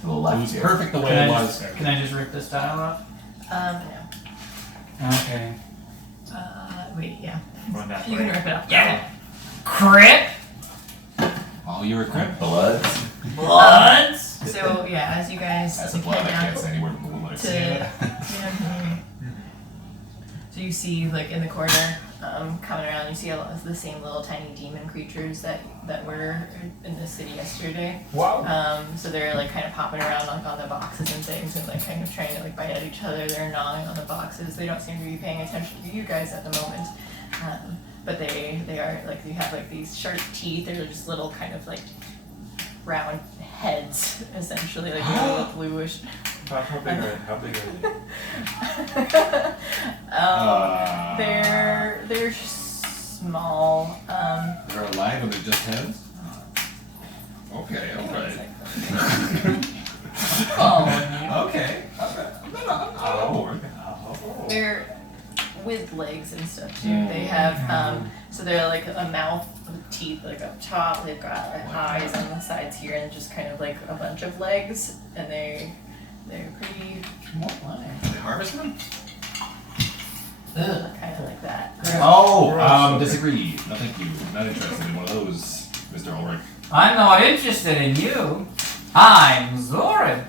To the It left was here. perfect the way Can it I was. Can I just rip this tile off? No. Okay. Wait, yeah. Run that You way. can rip it off. Yeah. Crit. Oh, you were crip. Bloods. Bloods. So yeah, as you guys That's a like, blood. I head can't down say anywhere but bullets. to So you see, like in the corner, coming around, you see a lot of the same little tiny demon creatures that were in the city yesterday. Wow. So they're like kind of popping around on the boxes and things, and like kind of trying to like bite at each other. They're gnawing on the boxes. They don't seem to be paying attention to you guys at the moment. But they are like, you have like these sharp teeth. They're just little kind of like round heads, essentially, like little bluish. How big are they? They're small. They're alive and they're just heads? Okay, alright. Oh, Okay. I'm on board. they're with legs and stuff too. They have so they're like a mouth with teeth like up top. They've got eyes on the sides here and just kind of like a bunch of legs, and they're pretty They harvest them? kind of like that. Oh, disagree. No, thank you. Not interested in one of those, Mr. Ulrich. I'm not interested in you. I'm Zoran.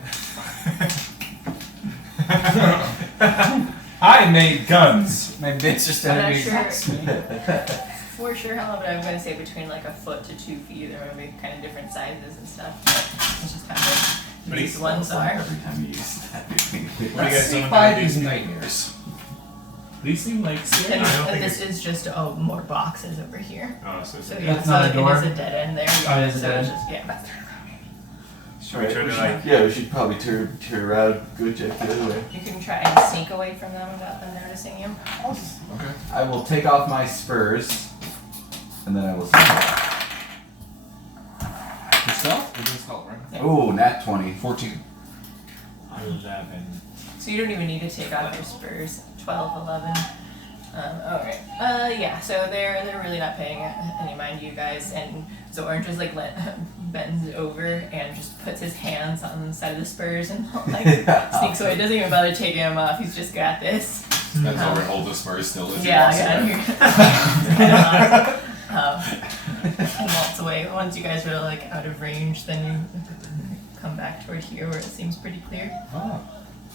I made guns. My bitch just I'm started not sure for sure how long, but I'm going to say between like a foot to 2 feet. They're going to be kind of different sizes and stuff. But it's just kind of But these ones are. Every time you use that. What do you guys doing? By these nightmares. These seem like scary. And, I don't and think this is just more boxes over here. Oh, so So it's yeah, That's so not a it door? is a dead end there. Oh, it is a so dead it's end. just yeah. Should we try to like? Yeah, we should probably turn around, go check the other way. You can try and sneak away from them without them noticing you. Okay. I will take off my spurs, and then I will sneak. Yourself? We're doing stealth, right? Oh, nat 20. 14. 11. So you don't even need to take off your spurs. 12, 11. Alright. Yeah, so they're really not paying any mind to you guys, and so Orange just like bends over and just puts his hands on the side of the spurs and like sneaks away. Doesn't even bother taking them off. He's just got this. That's Ulrich holds the spurs still as he Yeah, walks yeah. away. And walks away. Once you guys are like out of range, then you come back toward here where it seems pretty clear. Oh.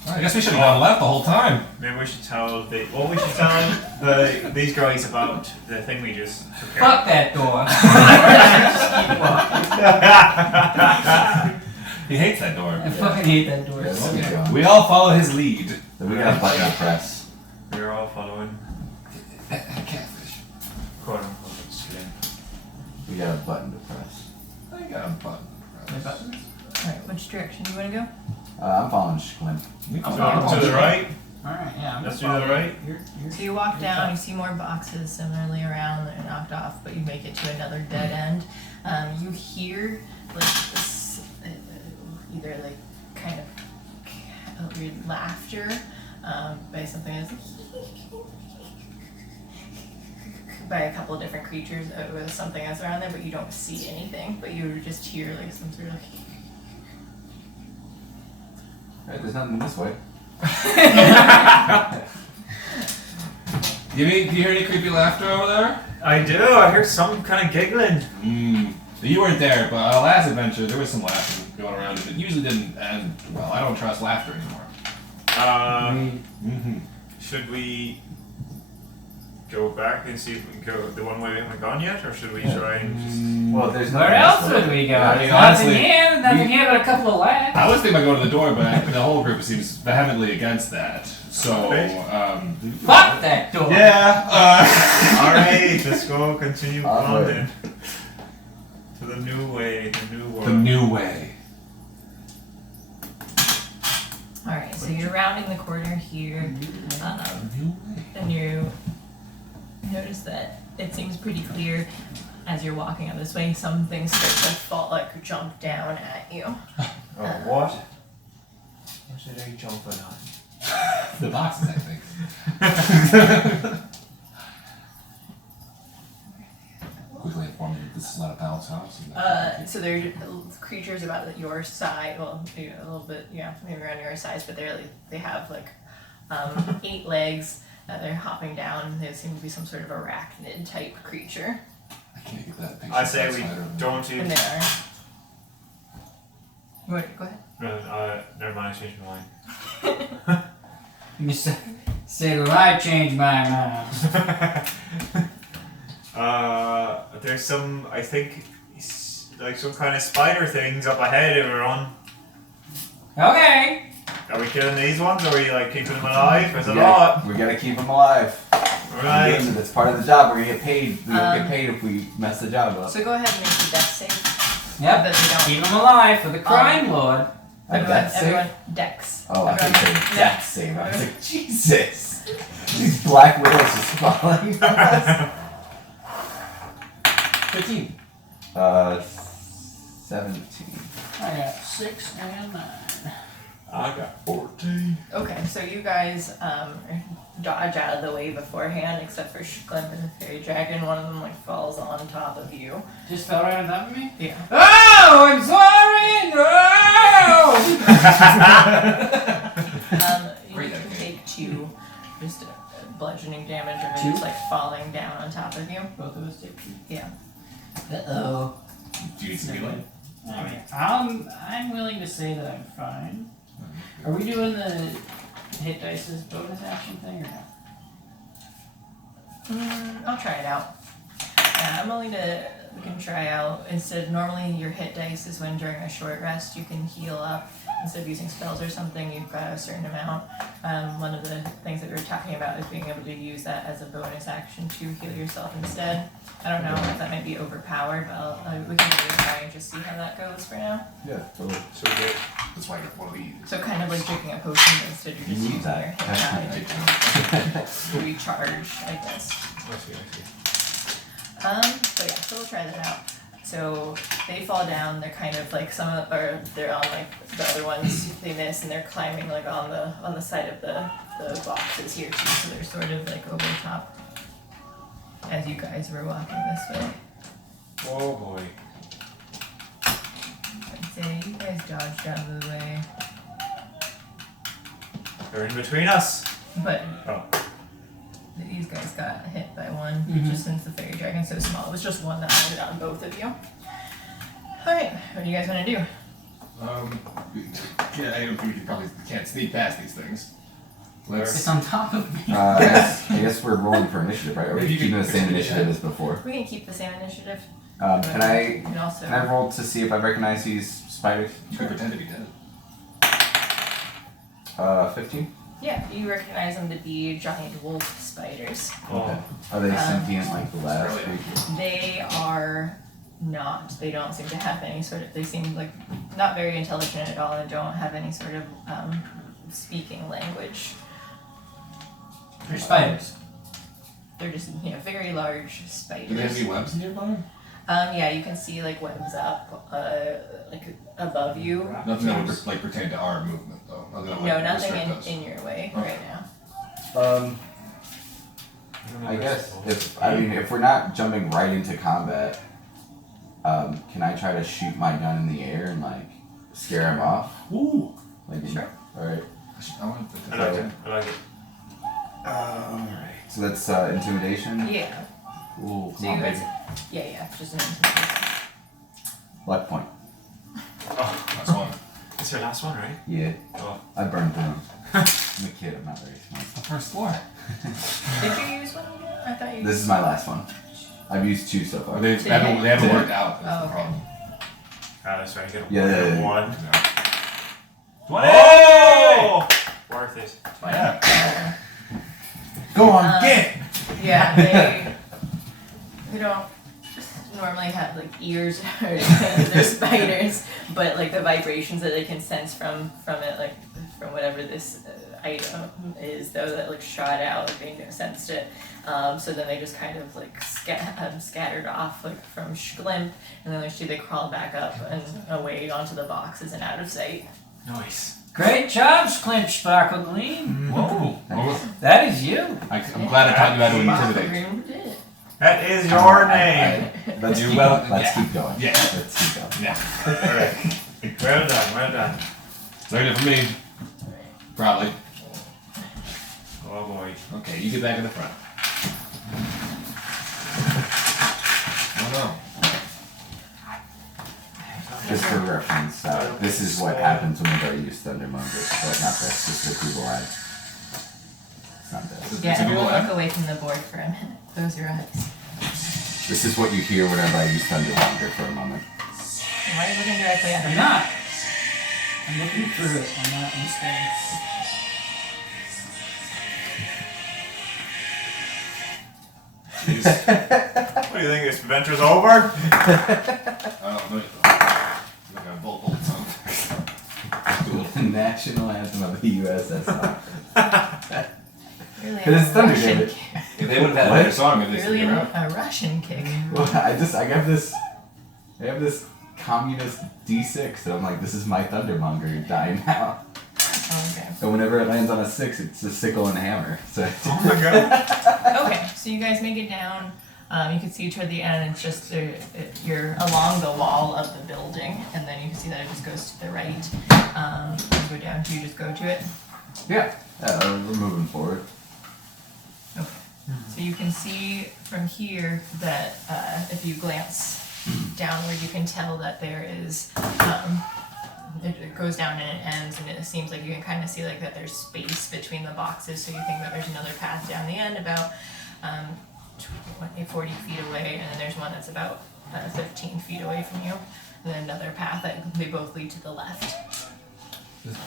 I guess we should have gone left the whole time. Maybe we should tell these girlies about the thing we just took care Fuck that door. He hates that door. I fucking hate that door. Yeah, So there we bad. go. We all follow his lead. Then we got a button to press. of. We're all following Catfish. quote unquote slim. We got a button to press. I got a button. Alright, which direction do you want to go? I'm following Squint. To the right. Alright, yeah. I'm Let's gonna do the follow right. you. So you walk down, you see more boxes similarly around that are knocked off, but you make it to another dead end. You hear like this, either like kind of weird laughter by something that's by a couple of different creatures with something that's around there, but you don't see anything. But you just hear like some sort of Alright, there's nothing this way. Do you hear any creepy laughter over there? I do. I hear some kind of giggling. You weren't there, but our last adventure, there was some laughter going around. It usually didn't end well. I don't trust laughter anymore. Should we go back and see if we can go the one way we haven't gone yet, or should we try and just? Well, there's Where nothing else this way. would we go? Yeah, I mean, There's honestly, nothing here but a couple of lads. I was thinking about going to the door, but the whole group seems vehemently against that. So, Fuck that door. yeah. All right, let's go. Continue on Onward. then to the new way, the new world. The new way. alright, so you're rounding the corner here. New way. And you notice that it seems pretty clear as you're walking up this way, some things start to fall, like jump down at you. Oh, what? What are they jumping on? The boxes, I think. Quickly inform me that this is not a palace house. So they're creatures about your size, well, maybe a little bit, yeah, maybe around your size, but they have like 8 legs that they're hopping down. They seem to be some sort of arachnid type creature. I can't get that picture. I say we outside of- don't even. And they are. Go ahead. Never mind. I changed my mind. You say when I change my mind. There's some, I think, like some kind of spider things up ahead, everyone. Okay. Are we killing these ones, or are we like keeping them alive? There's a We lot. gotta keep them alive. Right. That's part of the job. We're gonna get paid. We don't get paid if we mess the job up. So go ahead and make your dex save. Yep. But we don't. Keep him alive for the crime lord. Everyone, dex. Oh, I Everyone, think they death save. I was like, Jesus! These black widows just falling on us. 15. 17. I got 6 and 9. I got 14. Okay, so you guys dodge out of the way beforehand, except for Shklim and the fairy dragon. One of them like falls on top of you. Just fell right on top of me? Yeah. Oh, I'm sorry! No! You Great can idea. take 2 just bludgeoning damage or 2? just like falling down on top of you. Both of us take 2. Yeah. Uh-oh. Do you need some healing? Alright, I'm willing to say that I'm fine. Are we doing the hit dice's bonus action thing or no? I'll try it out. Yeah, I'm willing to. We can try out instead. Normally, your hit dice is when during a short rest you can heal up instead of using spells or something. You've got a certain amount. One of the things that we were talking about is being able to use that as a bonus action to heal yourself instead. I don't know if that might be overpowered, but we can give it a try and just see how that goes for now. Yeah, totally. So good. That's why I got one of these. So kind of like drinking a potion, but instead you're just You need using your that. hit die to recharge, I guess. I see. So yeah, so we'll try that out. So they fall down. They're kind of like or they're on like the other ones they miss, and they're climbing like on the side of the boxes here too. So they're sort of like over top as you guys were walking this way. Oh boy. I'd say you guys dodged out of the way, They're in between us. but Oh. these guys got hit by one just since the fairy dragon's so small. It was just one that landed on both of you. Alright, what do you guys want to do? Yeah, I don't think you probably can't sneak past these things. It's on top of me. I guess we're rolling for initiative, right? Are we Maybe you keeping can the same continue initiative that. as before? We can keep the same initiative. Can I And also, roll to see if I recognize these spiders? You could pretend to be dead. 15? yeah, you recognize them to be giant wolf spiders. Okay. Are they sentient like the last Really? creature? They are not. They don't seem to have any sort of. They seem like not very intelligent at all, and don't have any sort of speaking language. They're spiders. They're just very large Do they have spiders. any webs nearby? Yeah, you can see like webs up, like above you. Nothing that would like pertain to our movement though. Nothing that would No, nothing restrict us. in your way Okay. right now. I guess if we're not jumping right into combat, can I try to shoot my gun in the air and like scare him off? Ooh. Like, Sure. All right. I want I like it. I like it. All right. So that's intimidation. Yeah. Ooh, So come on, you guys. baby. Yeah, just an intimidation. Luck point. That's one. It's your last one, right? Yeah. Oh. I burned through them. I'm a kid. I'm not very smart. The first floor. Did you use one yet? I thought you. This is my last one. I've used 2 so far. They haven't worked out. That's Oh, the okay. problem. That's right. I get a Yeah. one. Oh! Worth it. Yeah. Go on, Um, get! Yeah, they don't normally have like ears or anything. They're spiders, but like the vibrations that they can sense from it, like from whatever this item is, though, that like shot out, like they sensed it. So then they just kind of like scattered off like from Schlimp, and then they crawled back up and away onto the boxes and out of sight. Nice. Great job, Clint Sparkle Gleam. Whoa. Oh, That is you. I'm glad I taught you how to intimidate. Sparkle did. That is your name. Let's You're keep well- going. Let's yeah. keep going. Yeah. Let's keep going. Yeah. Alright. Well done, well done. Learned it from me. Probably. Oh boy. Okay, you get back in the front. Oh no. Just for reference, this is what happens whenever I use Thunder Monger, but not this, just the Google ad. It's Yeah, a Google everyone app? look away from the board for a minute. Close your eyes. This is what you hear whenever I use Thundermonger for a moment. Why are you looking directly at I'm me? not. I'm looking through it. I'm not. I'm staying. Jeez. What do you think? This adventure's over? I don't know. Like a bolt song. The national anthem of the USSR. Really But it's a Thunder Russian David. kick. If they would have had What? another song, if they Really stick around. a Russian kick. Well, I have this communist D6, and I'm like, this is my Thundermonger, die now. Oh, okay. And whenever it lands on a 6, it's a sickle and hammer. So Oh my god. Okay, so you guys make it down. You can see toward the end, it's just you're along the wall of the building, and then you can see that it just goes to the right. You go down. Do you just go to it? yeah, we're moving forward. Okay. So you can see from here that if you glance downward, you can tell that there is. It goes down and it ends, and it seems like you can kind of see like that there's space between the boxes. So you think that there's another path down the end about 40 feet away, and then there's one that's about 15 feet away from you, and then another path that they both lead to the left.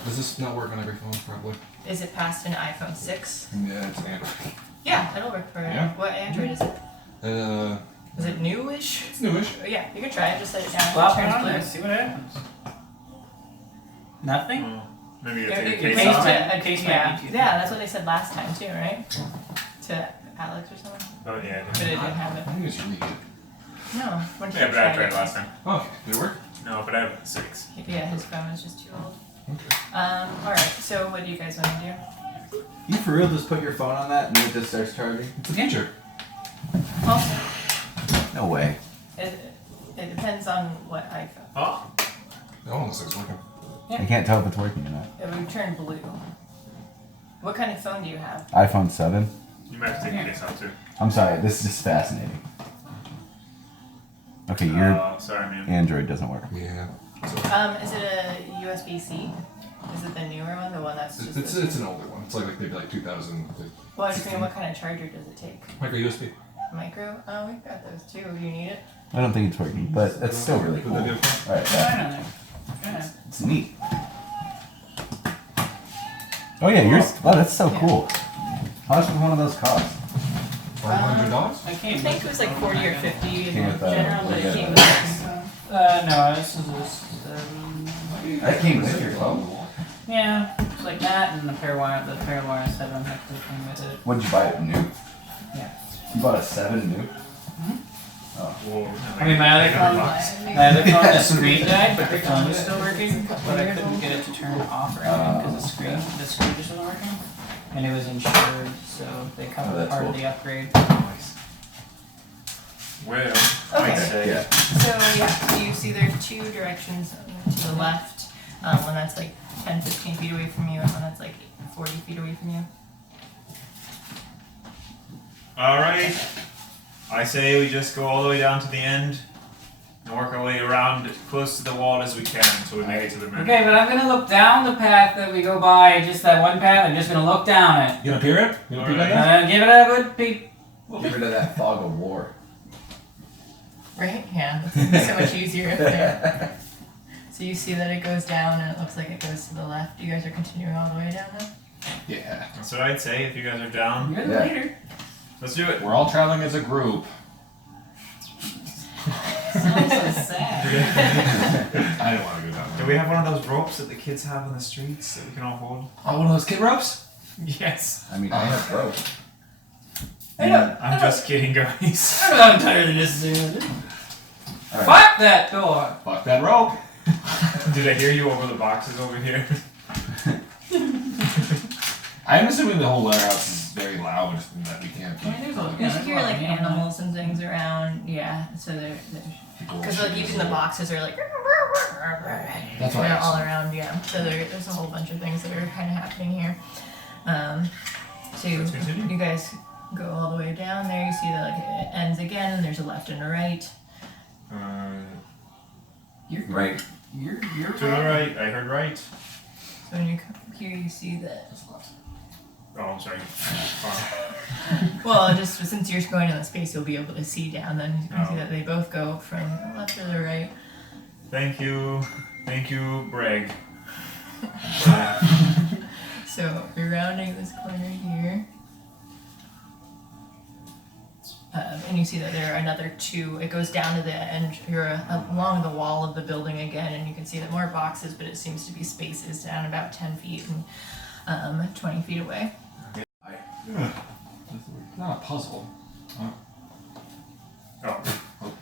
Does this not work on every phone, probably? Is it past an iPhone 6? Yeah, it's an Android. Yeah, it'll work for Yeah. What Android is it? It's Is it newish? newish. Oh, yeah, you can try it. Just set it down. Flop it Turns on blue. there. See what happens. Nothing. Oh, maybe you Yeah, gotta take a you case paste off. it. Case Yeah, might be too yeah, that's what they said last time too, right? To Alex or someone, Oh yeah. but it didn't have I it. think it's really good. No, when Yeah, but I tried last time. Oh, okay. Did it work? No, but I have 6. Yeah, his phone is just too old. Okay. All right. So what do you guys want to do? You for real just put your phone on that and it just starts charging? It's a feature. Also, No way. it depends on what iPhone. Oh. That one looks like it's working. I can't tell if it's working or not. It would turn blue. What kind of phone do you have? iPhone 7. You might have to take Yeah. a case off too. I'm sorry, this is just fascinating. Okay, your Oh, sorry, man. Android doesn't work. Yeah. Is it a USB-C? Is it the newer one, the one that's just? It's an older one. It's like maybe like 2000. Well, I was thinking, what kind of charger does it take? Micro USB. Micro? Oh, we've got those too. Do you need it? I don't think it's working, but it's still really cool. Would that be okay? Alright, Fine yeah. on there. Yeah. It's neat. Oh yeah, yours. Wow, that's so cool. How much does one of those cost? $500? I I came. think it was like 40 or 50 in Came with, general, but it yeah. came with this. No, this is this. That came with your phone. Yeah, it's like that, and the pair wire. The pair wire set on next to came with it. When did you buy it? New? Yeah. You bought a 7 new? Whoa. I mean, my other phone, the screen died, but the phone was still working, but I couldn't get it to turn off or anything because the screen just wasn't working, and it was insured, so they Oh, covered that's part cool. of the upgrade. Well, Okay. I'd say. Yeah. So yeah, so you see there's two directions to the left. One that's like 10, 15 feet away from you, and one that's like 40 feet away from you. Alright. I say we just go all the way down to the end and work our way around as close to the wall as we can until we make it to the middle. Okay, but I'm gonna look down the path that we go by, just that one path. I'm just gonna look down it. You gonna peer it? You gonna peer Alright. that? Give it a good peek. Get rid of that fog of war. Right? Yeah, it's so much easier up there. So you see that it goes down, and it looks like it goes to the left. You guys are continuing all the way down now? Yeah. That's what I'd say if you guys are down. You're the Yeah. leader. Let's do it. We're all traveling as a group. Sounds so sad. I didn't want to go down Do there. we have one of those ropes that the kids have on the streets that we can all hold? Oh, one of those kid ropes? Yes. I mean, I have rope. I'm just kidding, guys. I'm tired of this. Alright. Fuck that door. Fuck that rope. Did I hear you over the boxes over here? I'm assuming the whole warehouse is very loud and that we can't keep. You just hear like animals and things around. Yeah, so they're because like even the boxes are like That's what I they're all assumed. around. Yeah, so there's a whole bunch of things that are kind of happening here. So Let's continue. you guys go all the way down there. You see that like it ends again, and there's a left and a right. Right. You're To the right. I heard right. So when you come here, you see that. That's left. Oh, I'm sorry. Well, just since you're going in the space, you'll be able to see down. Then you can see that they both go from the left to the right. Thank you, Breg. So you're rounding this corner here. And you see that there are another two. It goes down to the end. You're along the wall of the building again, and you can see that more boxes, but it seems to be spaces down about 10 feet and 20 feet away. It's not a puzzle. Oh, of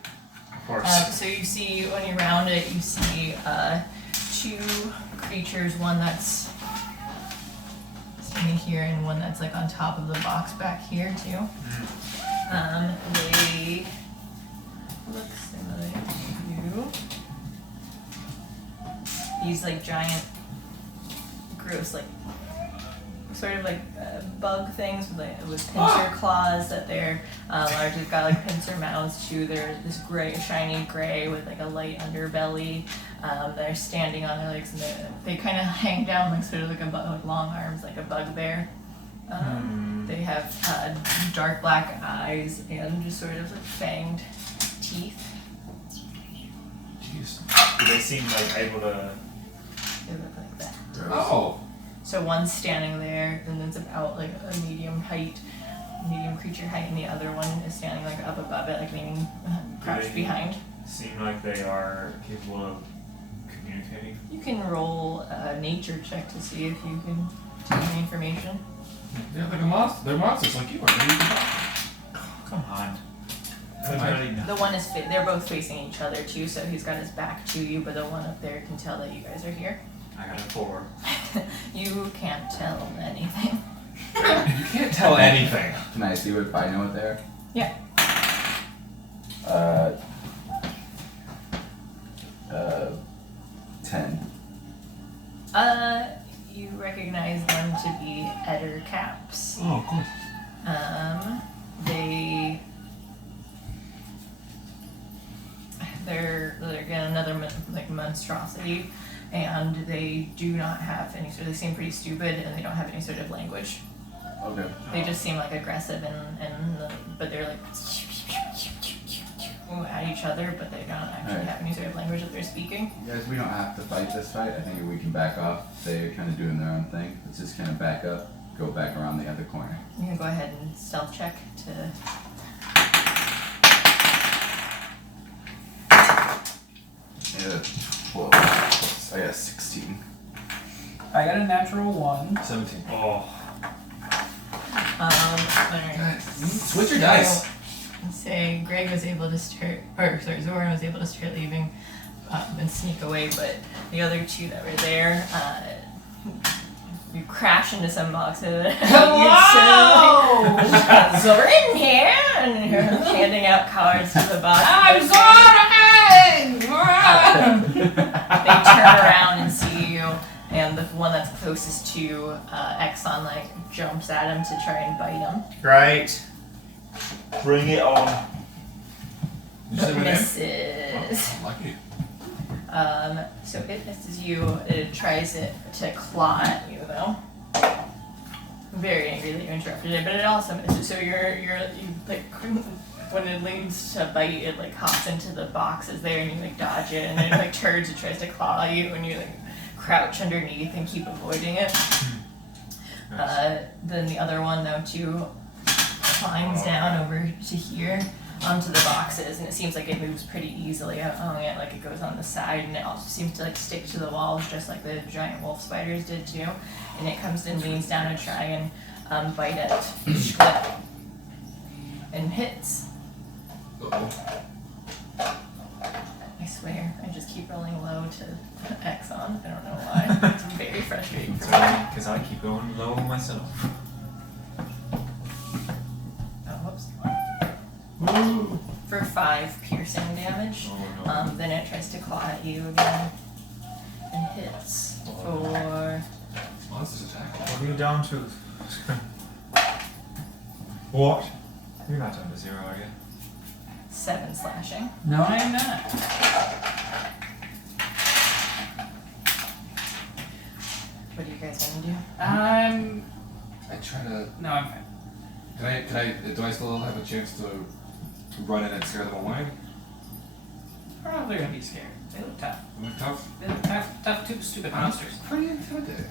course. So you see, when you round it, you see two creatures, one that's standing here and one that's like on top of the box back here too. They look similar to you. These like giant, gross, like sort of like bug things with pincer claws that they're large. They've got like pincer mouths too. They're this gray, shiny gray with like a light underbelly. They're standing on their legs and they kind of hang down like sort of like a bug with long arms, like a bugbear. They have dark black eyes and just sort of like fanged teeth. Jeez. Do they seem like able to? They look like that. Oh. So one's standing there, and it's about like a medium creature height, and the other one is standing like up above it, like leaning crouched behind. Seem like they are capable of communicating. You can roll a nature check to see if you can take any information. They're like a monster. They're monsters like you are. Come on. The one is they're both facing each other too, so he's got his back to you, but the one up there can tell that you guys are here. I got a 4. You can't tell anything. You can't tell anything. Can I see if I know what they are? Yeah. 10. You recognize them to be Eder caps. Oh, of course. They're again another like monstrosity, and they do not have any sort. They seem pretty stupid, and they don't have any sort of language. Okay. They just seem like aggressive but they're like at each other, but they don't actually have any sort of language that they're speaking. Guys, we don't have to fight this fight. I think we can back off. They're kind of doing their own thing. Let's just kind of back up, go back around the other corner. You can go ahead and stealth check to. Yeah, 12. I got 16. I got a natural 1. 17. Oh. Alright. Switch your dice. Say Greg was able to Zoran was able to start leaving and sneak away, but the other two that were there, you crash into some boxes. Hello! Zoran here, and you're handing out cards to the box. I'm Zoran! They turn around and see you, and the one that's closest to Exxon like jumps at him to try and bite him. Right. Bring it on. Did you say my name? Misses. Oh, lucky. So it misses you. It tries to claw at you though. I'm very angry that you interrupted it, but it also misses. So you like when it leans to bite, it like hops into the boxes there, and you like dodge it, and it like turns and tries to claw you, and you like crouch underneath and keep avoiding it. Then the other one though too climbs down over to here onto the boxes, and it seems like it moves pretty easily. Like it goes on the side, and it also seems to like stick to the walls just like the giant wolf spiders did too. And it comes and leans down to try and bite at Schlipp and hits. Uh-oh. I swear, I just keep rolling low to Exxon. I don't know why. It's very frustrating for me. Because I keep going low myself. Oh, whoops. For 5 piercing damage. Oh no. Then it tries to claw at you again and hits for Monsters attack. What are you down to? What? You're not down to 0, are you? 7 slashing. No, I am not. What do you guys want to do? I try to. No, I'm fine. Do I still have a chance to run in and scare them away? I don't know if they're gonna be scared. They look tough. Am I tough? They look tough, stupid monsters. Pretty intimidating.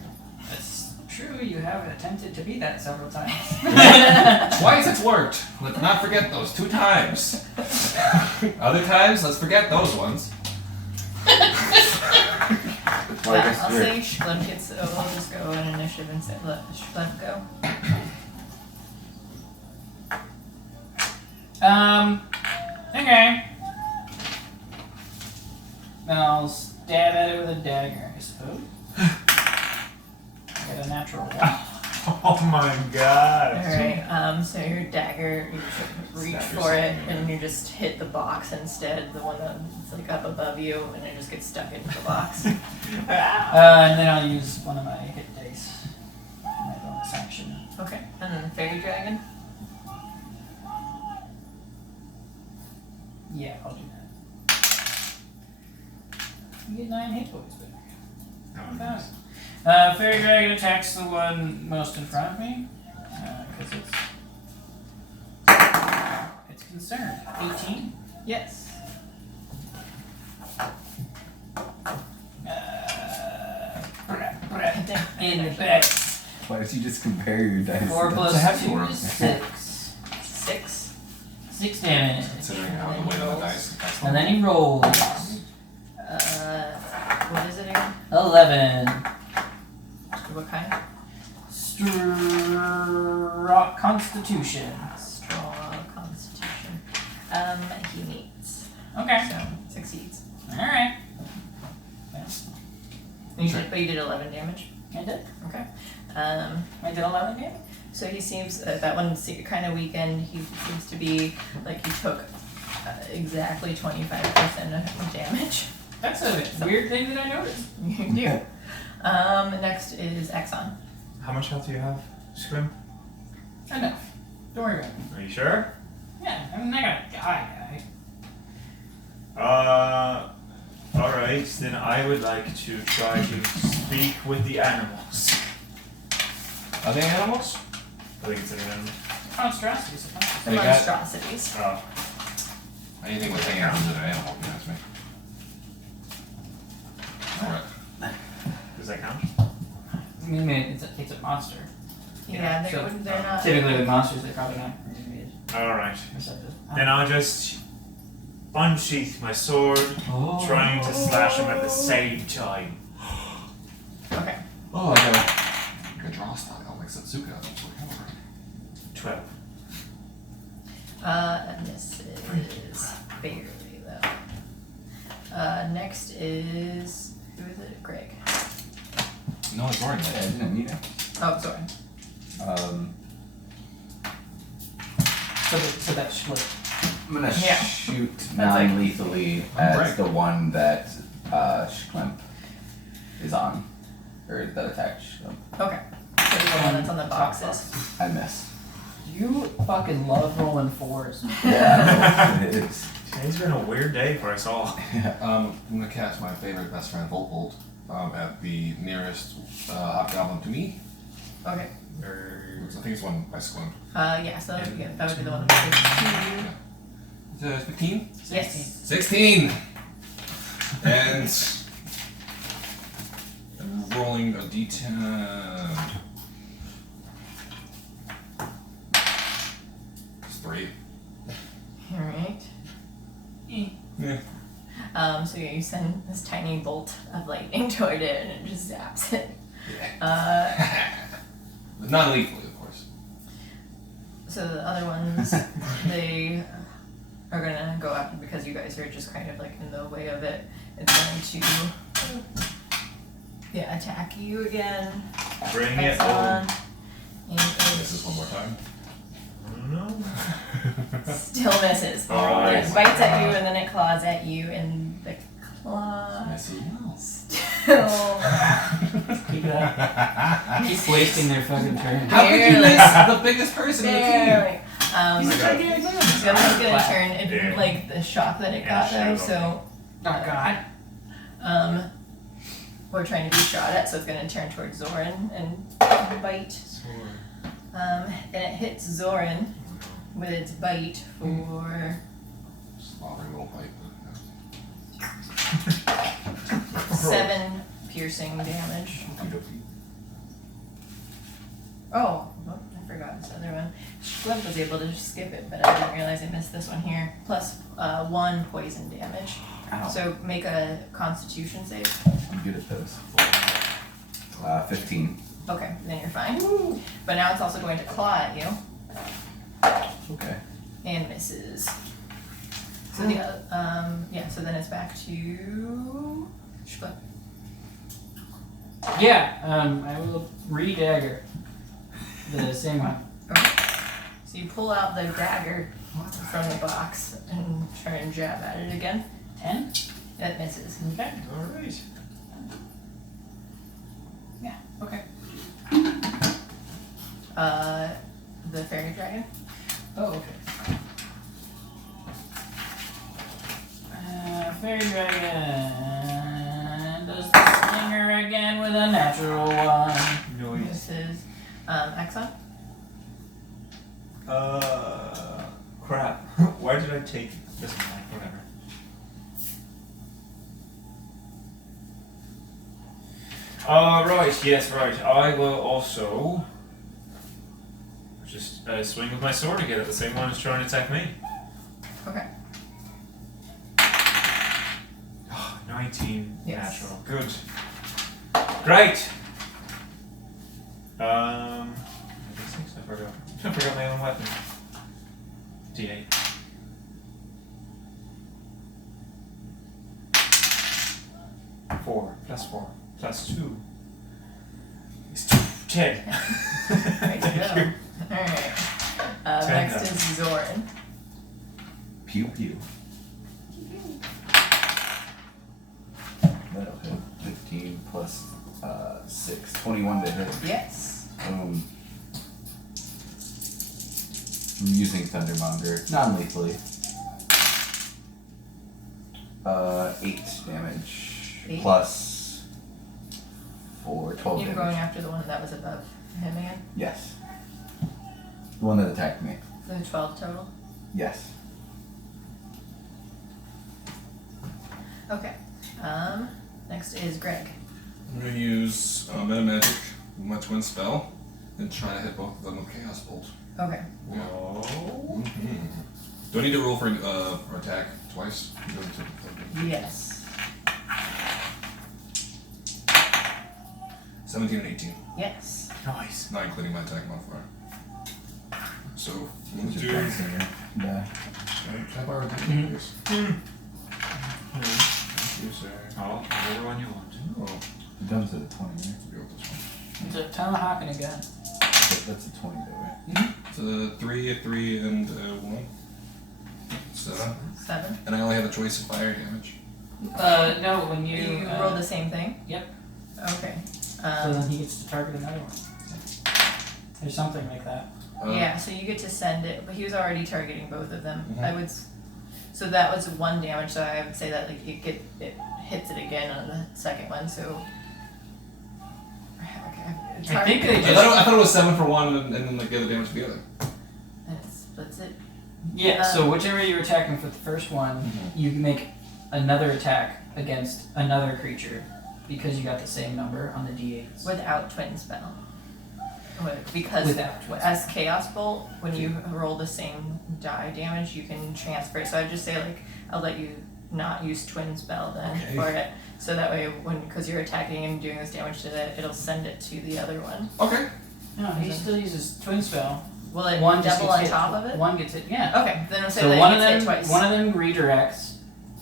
That's true. You have attempted to be that several times. Twice it's worked. Let's not forget those 2 times. Other times, let's forget those ones. Well, I guess I'll we're- say Schlimp gets, so we'll just go in initiative and say, let Schlimp go. Okay. Then I'll stab at it with a dagger, I suppose. Get a natural one. Oh my god. Alright, so your dagger, you should reach Stab for it, yourself. and you just hit the box instead, the one that's like up above you, and it just gets stuck into the box. And then I'll use one of my hit dice. My bonus action. Okay, and then the fairy dragon. Yeah, I'll do that. You get 9 hit points back. Oh, Not nice. bad. Fairy dragon attacks the one most in front of me. Because it's concerned. 18. Yes. In the back. Why don't you just compare your dice? 4 That's plus a hefty 2 one. is 6. 6. 6 damage. Considering how the weight of the dice. And then he rolls. What is it again? 11. What kind? Constitution. Straw constitution. He meets. Okay. So, succeeds. Alright. But you did 11 damage. I did. Okay. I did 11 damage. So he seems, that one kind of weakened. He seems to be, like, he took exactly 25% of damage. That's a weird thing that I noticed. You do. Next is Exxon. How much health do you have, Scrim? Enough. Don't worry about it. Are you sure? Yeah, I'm not gonna die, Alright, then I would like to try to speak with the animals. Are they animals? I think it's an animal. guy. Monstrosities. The They got- monstrosities. Oh, Anything with hands is an animal, if you ask me. Alright. does that count? I mean, it's a monster. Yeah, they're, So, they're not. Typically with monsters, they're probably not Alright. receptive. Then I'll just unsheath my sword, trying to slash him at the same time. Okay. Oh, I gotta draw a style like Satsuka. 12. And this is barely though. Next is, who is it? Greg. No, it's already Yeah, isn't it me now? Oh, sorry. So that's split. I'm gonna Yeah. shoot like- non-lethally I'm at right. the one that Schlimp is on, or that attacked Schlimp. Okay. So the one that's on the boxes. I miss. You fucking love rolling 4s. Yeah, it is. Today's been a weird day for us all. I'm gonna cast my favorite best friend Voltbolt at the nearest hobgoblin to me. Okay. I think it's one by Squint. Yeah, so that would be the one that's Is it 15? Yes. 16! And I'm rolling a d10. It's 3. Alright. Yeah. So yeah, you send this tiny bolt of lightning toward it and it just zaps it. But not lethally, of course. So the other ones, they are gonna go after because you guys are just kind of like in the way of it. It's going to attack you again. Bring it Exxon. on. And This is one more time. I don't know. still misses. Alright. It bites at you and then it claws at you and the claw Misses well. still Keep it up. Keep wasting their fucking turn. How could you Barely. miss the biggest person in the team? barely. He's a Okay. gigantic man. It's gonna turn. It didn't Yeah. like the shock that it Yeah, got though, sure. so Oh god. we're trying to be shot at, so it's gonna turn towards Zoran and bite. And it hits Zoran with its bite for Slaughtering little pipe. 7 piercing damage. Oh, I forgot this other one. Flip was able to skip it, but I didn't realize I missed this one here. Plus 1 poison damage. Ow. So make a Constitution save. I'm good at those. 15. Okay, then you're fine. But now it's also going to claw at you Okay. and misses. So so then it's back to Shkla. Yeah, I will re-dagger. The same one. Okay. So you pull out the dagger from the box and try and jab at it again. 10? That misses. Okay. Alright. Yeah, okay. The fairy dragon. Oh, okay. Fairy dragon does the slinger again with a natural 1. Misses. Exxon? Crap. Why did I take this one? Whatever. Right, yes, right. I will also just swing with my sword again at the same one who's trying to attack me. Okay. 19 Yes. natural. Good. Great. I forgot. I forgot my own weapon. D8. Four plus 4 plus 2 is 10. Way to go. Alright. Next is Zoran. Pew pew. That'll hit. 15 plus 6. 21 to hit. Yes. I'm using Thundermonger, non-lethally. 8 damage. 8? Plus 4, 12 You're damage. going after the one that was above him again? Yes. The one that attacked me. So 12 total? Yes. Okay. Next is Greg. I'm gonna use Meta Magic, my twin spell, and try to hit both of them with Chaos Bolt. Okay. Whoa. Do I need to roll for attack twice? Yes. 17 and 18, Yes. Nice. not including my attack modifier. So, we'll Just do. one singer. Yeah. Can I borrow a Mhm. please? Thank you, sir. Oh, whatever one you want. Oh, It comes at a 20, right? we'll go with this one. It's a tomahawk and a gun. That's a 20 though, right? It's a 3, a 3, and a 1. 7. 7. And I only have a choice of fire damage. No, when you. You roll the same thing? Yep. Okay. So then he gets to target another one. Or something like that. Yeah, so you get to send it, but he was already targeting both of them. Mhm. I would. So that was 1 damage. So I would say that like it hits it again on the second one. So. Okay. I think they I just. thought it was 7 for one, and then like the other damage for the other. And it splits it. Yeah, so whichever you're attacking for the first one, you can make another attack against another creature because you got the same number on the d8s. Without twin spell. Because Without twin as Chaos Bolt, when you roll the same die damage, you can transfer it. So I'd just say like I'll let you not use twin spell then Okay. for it. So that way, because you're attacking and doing this damage to it, it'll send it to the other one. Okay. No, he still uses twin spell. Will it One just double gets on hit. top of it? One gets hit, yeah. Okay, then I'll say So that one it of gets them, hit twice. one of them redirects.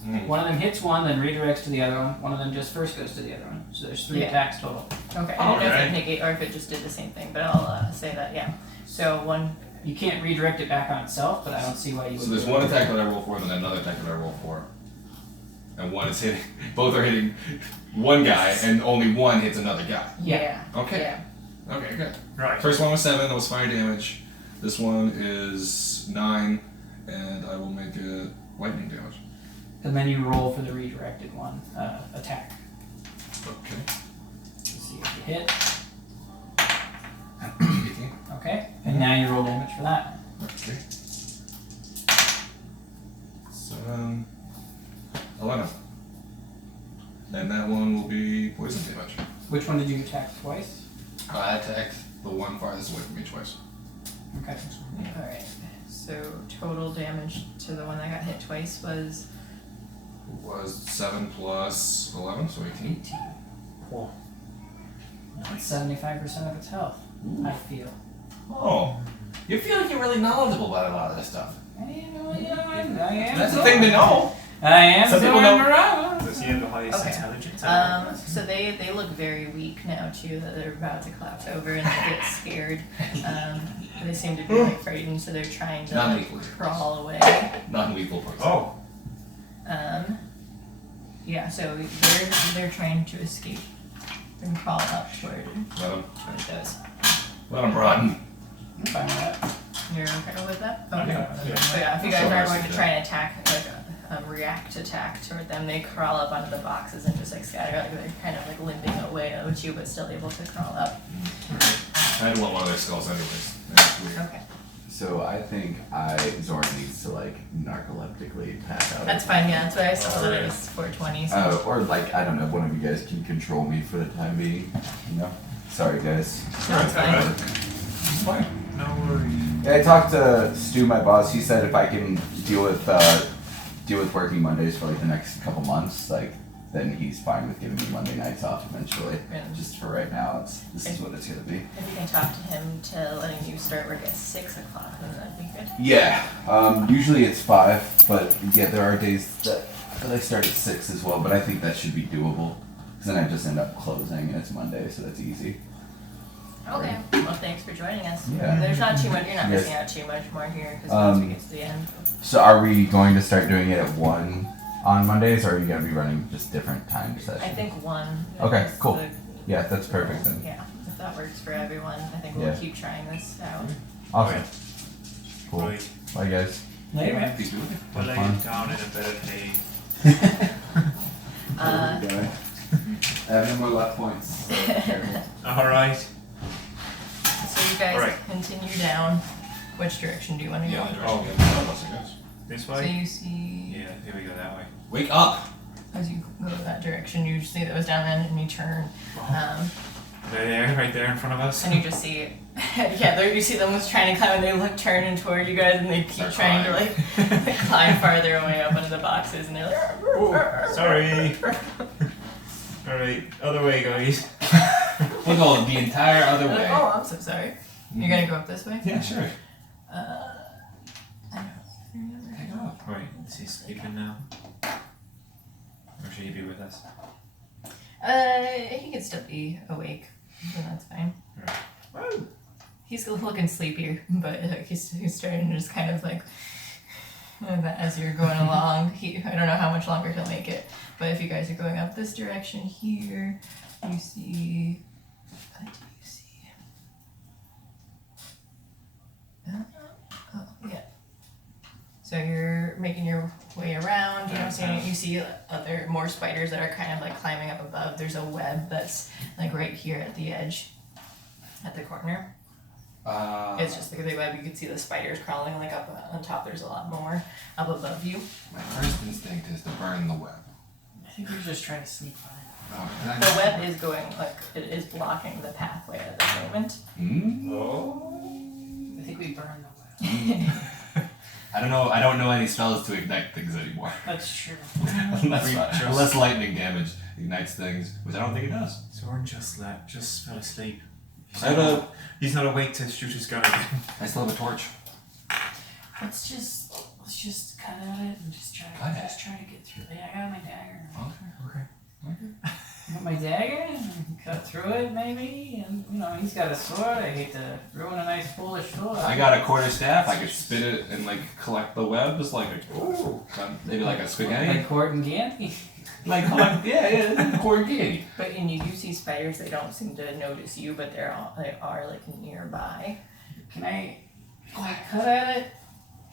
Mm. One of them hits one, then redirects to the other one. One of them just first goes to the other one. So there's 3 Yeah. attacks total. Okay, I don't know if Alright. it negate or if it just did the same thing, but I'll say that, yeah. So one, You can't redirect it back on itself, but I don't see why you would. So there's do one it. attack that I roll for, and then another attack that I roll for. And one is hitting. Both are hitting one guy, and only one hits another guy. yeah. Okay. Yeah. Okay, good. Right. First one was 7, that was fire damage. This one is 9, and I will make it lightning damage. And then you roll for the redirected one attack. Okay. Let's see if you hit. 18. Okay. Which one did you attack twice? I attacked the one farthest away from me twice. Okay. Alright. So total damage to the one that got hit twice was Was 7 plus 11, so 18. Whoa. That's 75% of its health, I feel. Oh. You feel like you're really knowledgeable about a lot of this stuff. I am. That's the thing to know. I am Some people Zoran don't- Morava. Does he have the highest Okay. intelligence? so they look very weak now too, that they're about to collapse over and they get scared. They seem to be like frightened, so they're trying to like, Non-lethal. crawl away. Non-lethal poison. Oh. Yeah, so they're trying to escape and crawl up toward those. Let him run. I'm fine with that. You're okay with that? Okay. Yeah. So yeah, if you guys So are nice going to to do. try and attack, like a react attack toward them, they crawl up onto the boxes and just like scatter, like they're kind of like limping away at you, but still able to crawl up. I didn't want one of their skulls anyways. That's weird. Okay, So I think Zoran needs to like narcoleptically pass out. that's fine. Yeah, that's why I saw that it was 420. So. Or like I don't know, one of you guys can control me for the time being. You know. Sorry guys. No, it's fine. It's fine. No worries. Yeah, I talked to Stu, my boss. He said if I can deal with working Mondays for like the next couple months, like then he's fine with giving me Monday nights off eventually. Yeah. Just for right now, this is what it's gonna be. If you can talk to him to letting you start work at 6 o'clock, then that'd be good. Yeah. Usually it's 5, but yeah, there are days that I start at 6 as well. But I think that should be doable. Because then I just end up closing, and it's Monday, so that's easy. Okay. Well, thanks for joining us. Yeah. There's not too much. You're not Yes. missing out too much more here because once we get to the end. So are we going to start doing it at 1 on Mondays, or are you gonna be running just different time sessions? I think 1. Okay, is cool. the- Yeah, that's perfect then. Yeah, if that works for everyone, I think we'll Yeah. keep trying this out. Awesome. Cool. Right. Bye guys. Later, man. Peace be with you. We'll lay fun. you down in a bed of hay. I have no more left points. Alright. So you guys Alright. continue down. Which direction do you want to go? Yeah, Oh. I guess. This So way? you see, Yeah, here we go that way. Wake up! as you go that direction, you see that was down there, and you turn, Right there in front of us. and you just see, yeah, there you see them was trying to climb, and they look turning toward you guys, and they keep They're trying to climbing. like climb farther away up into the boxes, and they're like, Oh, sorry. Alright, other way, guys. We'll go the entire other They're like, way. oh, I'm so sorry. You're gonna go up this way? Yeah, sure. I don't remember. Take off. Right, is he sleeping now? Or should he be with us? He could still be awake, so that's fine. Woo! He's looking sleepier, but he's starting to just kind of like as you're going along. I don't know how much longer he'll make it, but if you guys are going up this direction here, you see. What do you see? Oh yeah. So you're making your way around. You don't see any. You see more spiders that are kind of like climbing up above. There's a web that's like right here at the edge, at the corner. It's just like a big web. You can see the spiders crawling like up on top. There's a lot more up above you. My first instinct is to burn the web. I think you're just trying to sneak by. Oh, can I The web is going like it is blocking the pathway at this moment. Oh. I think we burned the web. I don't know any spells to ignite things anymore. That's true. Unless lightning damage ignites things, which I don't think it does. Soren just fell asleep. He's He's not awake to shoot his gun again. I still have a torch. Let's just cut at it and just try to get through. Yeah, I got my dagger. Okay. I got my dagger and cut through it maybe, and he's got a sword. I hate to ruin a nice foolish sword. I got a quarter staff. I could spin it and like collect the webs like maybe like a spaghetti. like Gordon Gandy. Like collect yeah, corrugated. But and you do see spiders. They don't seem to notice you, but they are like nearby. Can I cut at it?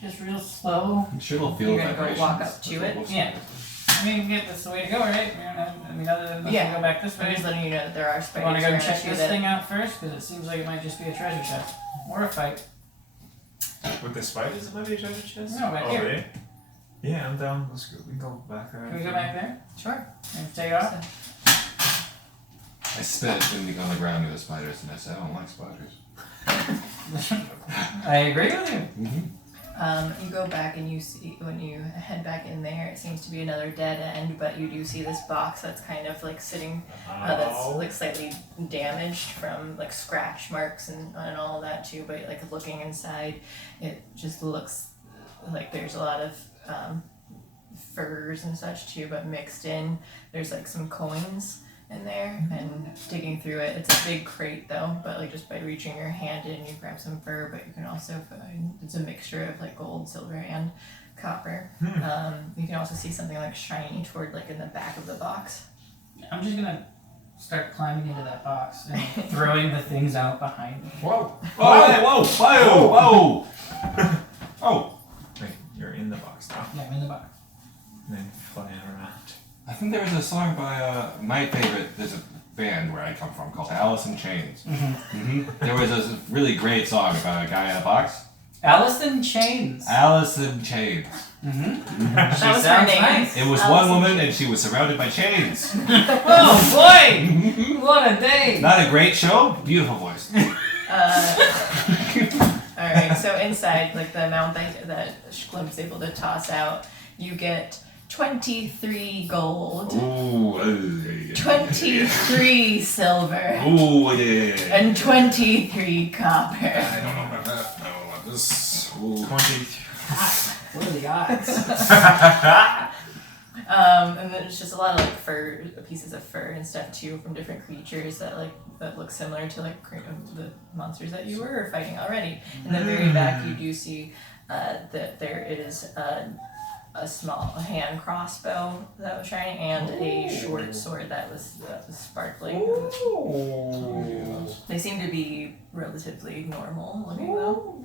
Just real slow. I'm sure they'll feel You're the gonna go vibrations. walk up to it? Yeah. I mean, that's the way to go, right? Other than Yeah. go back this I'm way. just letting you know that there are I spiders want to go around check you this that- thing out first, because it seems like it might just be a treasure chest. Or a fight. With the spiders, it might be a treasure chest? No, back here. There? Yeah, I'm down. Let's go. We can go back there. Can we go back there? Sure. And take it off? I spit it on the ground near the spiders, and I said, I don't like spiders. I agree with you. You go back and you see, when you head back in there, it seems to be another dead end, but you do see this box that's kind of like sitting, that's like slightly damaged from like scratch marks and all that too, but like looking inside, it just looks like there's a lot of furs and such too, but mixed in, there's like some coins in there, and digging through it, it's a big crate though, but like just by reaching your hand in, you grab some fur, but you can also find, it's a mixture of like gold, silver, and copper. You can also see something like shiny toward like in the back of the box. I'm just gonna start climbing into that box and throwing the things out behind me. Whoa! Whoa! Whoa! Oh! Wait, you're in the box now. Yeah, I'm in the box. And then flying around. I think there was a song by my favorite. There's a band where I come from called Alice in Chains. There was a really great song about a guy in a box. Alice in Chains. Alice in Chains. That was her sounds name. nice. It was Alice one in woman and she was surrounded by chains. Oh boy! What a day! Not a great show, beautiful voice. Alright, so inside, like the amount that Schlimp's able to toss out, you get 23 gold, Ooh, 23 silver, ooh, yeah. and 23 copper. I don't know about that. I don't know about this. Ooh. 20. What are the odds? And then it's just a lot of like fur, pieces of fur and stuff too from different creatures that look similar to like the monsters that you were fighting already. In the very back, you do see that there is a small hand crossbow that was shining and a short sword that was sparkling. They seem to be relatively normal looking though.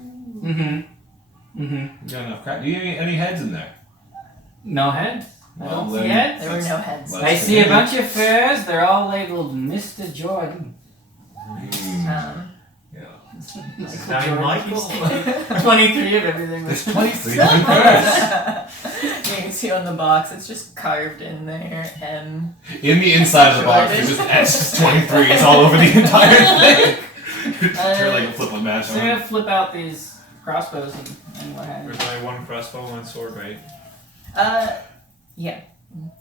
You got enough crap? Do you have any heads in there? No heads. I Well, don't then- see heads. There were no heads. Let's I see a continue. bunch of furs. They're all labeled Mr. Jordan. Yeah. Now you might be 23 of everything. There's 23 different furs. You can see on the box, it's just carved in there. M. In the inside of the box, there's just S23s all over the entire thing. Turn like a flip on match. So I'm gonna flip out these crossbows and what have you. There's only one crossbow, one sword, right? Yeah.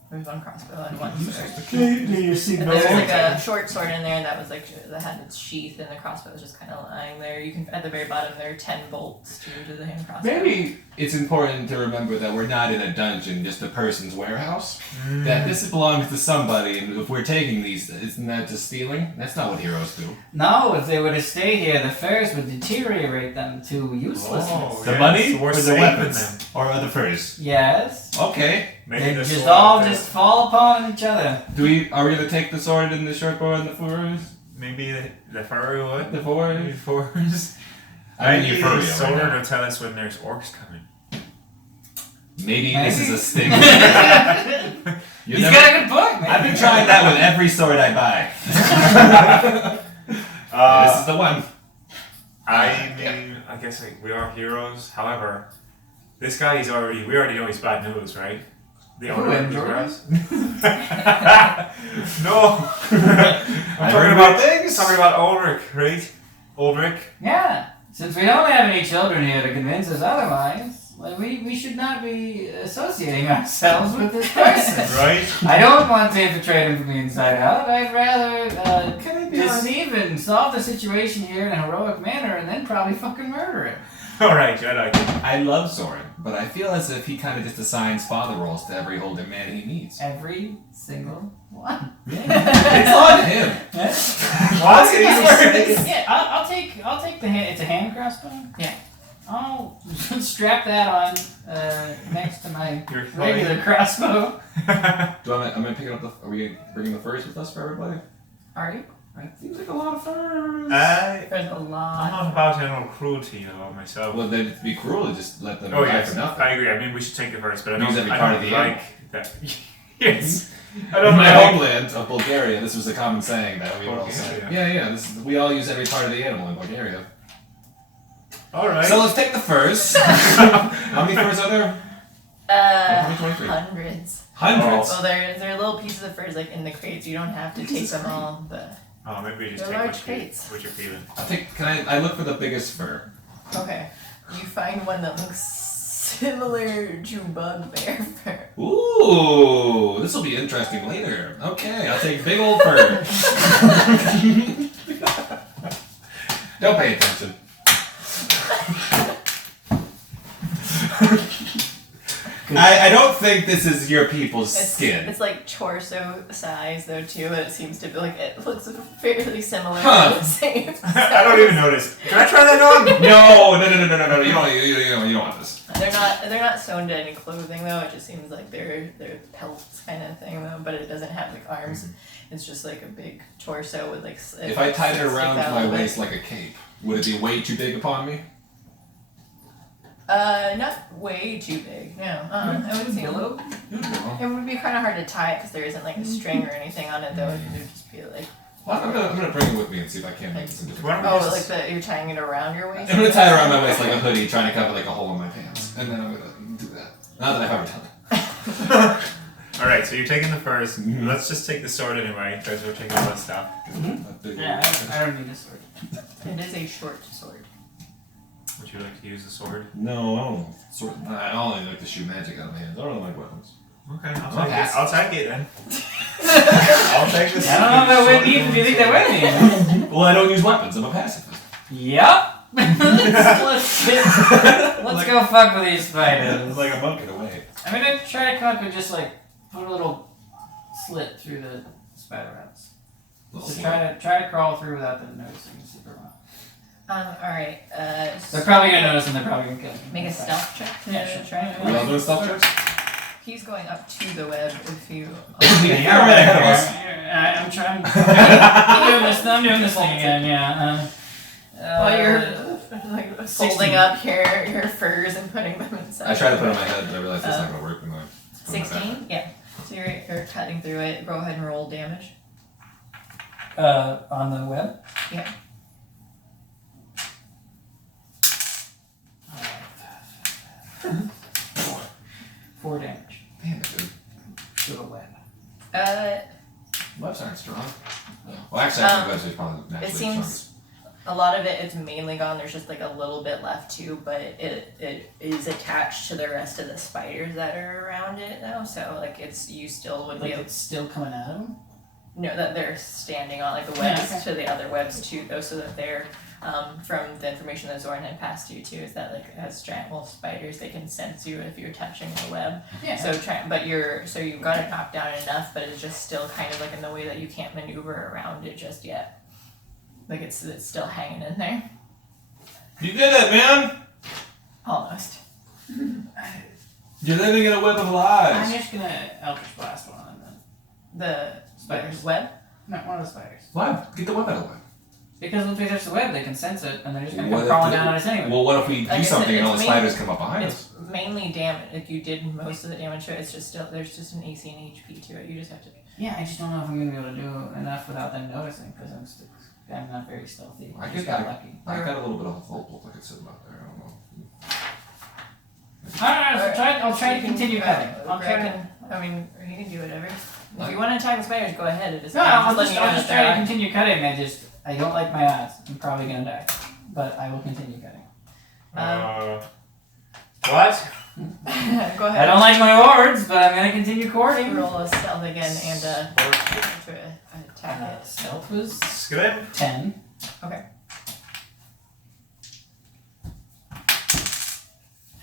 There's one crossbow and one sword. Do you see And there's like a short sword in there that was like that had its sheath, and the crossbow was just kind of lying there. You can at the very bottom there are 10 bolts to the hand crossbow. Maybe it's important to remember that we're not in a dungeon, just a person's warehouse. That this belongs to somebody, and if we're taking these, isn't that just stealing? That's not what heroes do. No, if they were to stay here, the furs would deteriorate them to uselessness. The money so we're or the saving weapons? them. Or the furs? Yes. Okay. Maybe They the just sword all could- just fall upon each other. Are we gonna take the sword and the short bow and the furs? Maybe the furry would. The fours? Maybe fours. I mean, Maybe you're the furry sword right now. will tell us when there's orcs coming. Maybe this is a sting. He's got a good point, man. I've been trying that with every sword I buy. This is the one. I mean, I guess we are heroes. However, this guy we already know he's bad news, right? The owner of the grass. No. I'm talking about Ulrich, right? Ulrich. Yeah. Since we don't have any children here to convince us otherwise, well, we should not be associating ourselves with this person. Right? I don't want to infiltrate him from the inside out. I'd rather deceive and solve the situation here in a heroic manner and then probably fucking murder him. Alright, I like it. I love Soren, but I feel as if he kind of just assigns father roles to every older man he meets. Every single one. It's on him. What? Yeah, I'll take the hand. It's a hand crossbow. Yeah. I'll strap that on next to my You're regular crossbow. I'm gonna pick up are we bringing the furs with us for everybody? Are you? It seems like a lot of furs. There's a I'm lot. not about animal cruelty, myself. Well, then it'd be cruel to just let them Oh die yes, for nothing. I agree. I mean, we should take it first, but I Use don't, every I part don't of the like that. Yes. I In don't my like. homeland of Bulgaria, this was a common saying that we would all say. Bulgaria. Yeah. We all use every part of the animal in Bulgaria. All right. So let's take the furs. How many furs are there? How many 23? Hundreds. Hundreds. Well, there are little pieces of furs like in the crates. You don't have to take them all, but Oh, maybe we just They're take large crates. what you're feeling. I think. Can I look for the biggest fur? okay. You find one that looks similar to bugbear fur. Ooh, this will be interesting later. Okay, I'll take big old fur. Don't pay attention. I don't think this is your people's skin. It's like torso size though too, and it seems to be like it looks fairly similar. Huh. To the same. I don't even notice. Can I try that on? No. You don't want this. They're not sewn to any clothing though. It just seems like they're pelts kind of thing though. But it doesn't have like arms. It's just like a big torso with like. If I tied it around stick out my a bit. waist like a cape, would it be way too big upon me? Not way too big. No. I would say it would be kind of hard to tie it because there isn't like a string or anything on it though. It would just be like. Well, I'm gonna bring it with me and see if I can make this into. Why don't we Oh, just- like you're tying it around your waist. I'm gonna tie it around my waist like a hoodie, trying to cover like a hole in my pants, and then I'm gonna do that. Not that I've ever done it. Alright, so you're taking the furs. Let's just take the sword anyway, because we're taking all that stuff. Yeah, I don't need a sword. It is a short sword. Would you like to use the sword? No, I don't. I only like to shoot magic out of my hands. I don't really like weapons. Okay, Okay. I'll take it then. I'll take this. I don't know if that would even be think that way. Well, I don't use weapons. I'm a pacifist. Yep. Let's go fuck with these spiders. Like a monk in a way. I'm gonna try to come up and just like put a little slit through the spider webs. So try to crawl through without them noticing super well. Alright, They're probably gonna notice and they're probably gonna kill me. make a stealth check. Yeah, sure. Try. We all doing stealth checks? He's going up to the web if you. Yeah, you're right ahead of us. I'm trying. I'm doing this thing again. Yeah. While you're like 16. folding up your furs and putting them inside. I tried to put it on my head, but I realized that's not gonna work. 16? Yeah. So you're cutting through it. Go ahead and roll damage. On the web. Yeah. Four damage Damn it, dude. to the web. Webs aren't strong. Well, actually, I think webs are probably It naturally seems a lot of it is mainly gone. There's just like a little bit left too, but it is attached to the rest of the spiders that are around it though. So like you still would Like be able it's still coming at him. No, that they're standing on like the webs Yeah, okay. to the other webs too, though, so that they're from the information that Zoran had passed you too, is that like as giant wolf spiders, they can sense you if you're touching the web. Yeah. So you've got it knocked down enough, but it's just still kind of like in the way that you can't maneuver around it just yet. Like it's still hanging in there, You did it, man! almost. You're living in a web of I'm lies. just gonna Eldritch Blast one of them then. The Spiders. web. No, one of the spiders. Why? Get the web out of the way. Because once we touch the web, they can sense it, and they're just gonna What come if crawling the- down on us anyway. Well, what if we Like I do said, something and all the it's spiders come up behind us? It's mainly damage. Like you did most of the damage to it. It's just still there's just an AC and HP to it. You just have to. Yeah, I just don't know if I'm gonna be able to do enough without them noticing, because I'm not very stealthy. I I just could- got lucky. I got a little bit of a fold I could sit about there. I don't know. Alright, I'll try to continue cutting. I'll try to. I mean, you can do whatever. If you want to attack the spiders, go ahead. It is No, I'm I'll letting just you know that try to they're continue cutting. I don't like my odds. I'm probably gonna die, but I will continue cutting. What? Go I ahead. don't like my wards, but I'm gonna continue courting. Roll a stealth again and to attack it. Stealth was Skid? 10. Okay.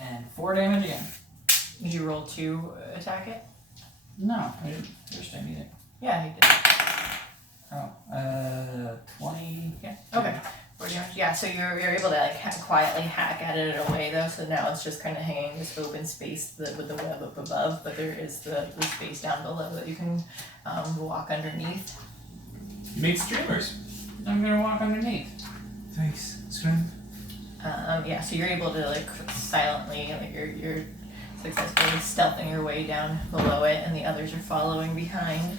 And 4 damage again. Did you roll to attack it? No, I didn't. First I need it. Yeah, you did. Oh, 20. Yeah. Okay. 4 damage. Yeah. So you're able to like quietly hack at it away though. So now it's just kind of hanging in this open space with the web up above, but there is the space down below that you can walk underneath. You made streamers. I'm gonna walk underneath. Thanks, Scrim. Yeah, so you're able to like silently, like you're successfully stealthing your way down below it, and the others are following behind.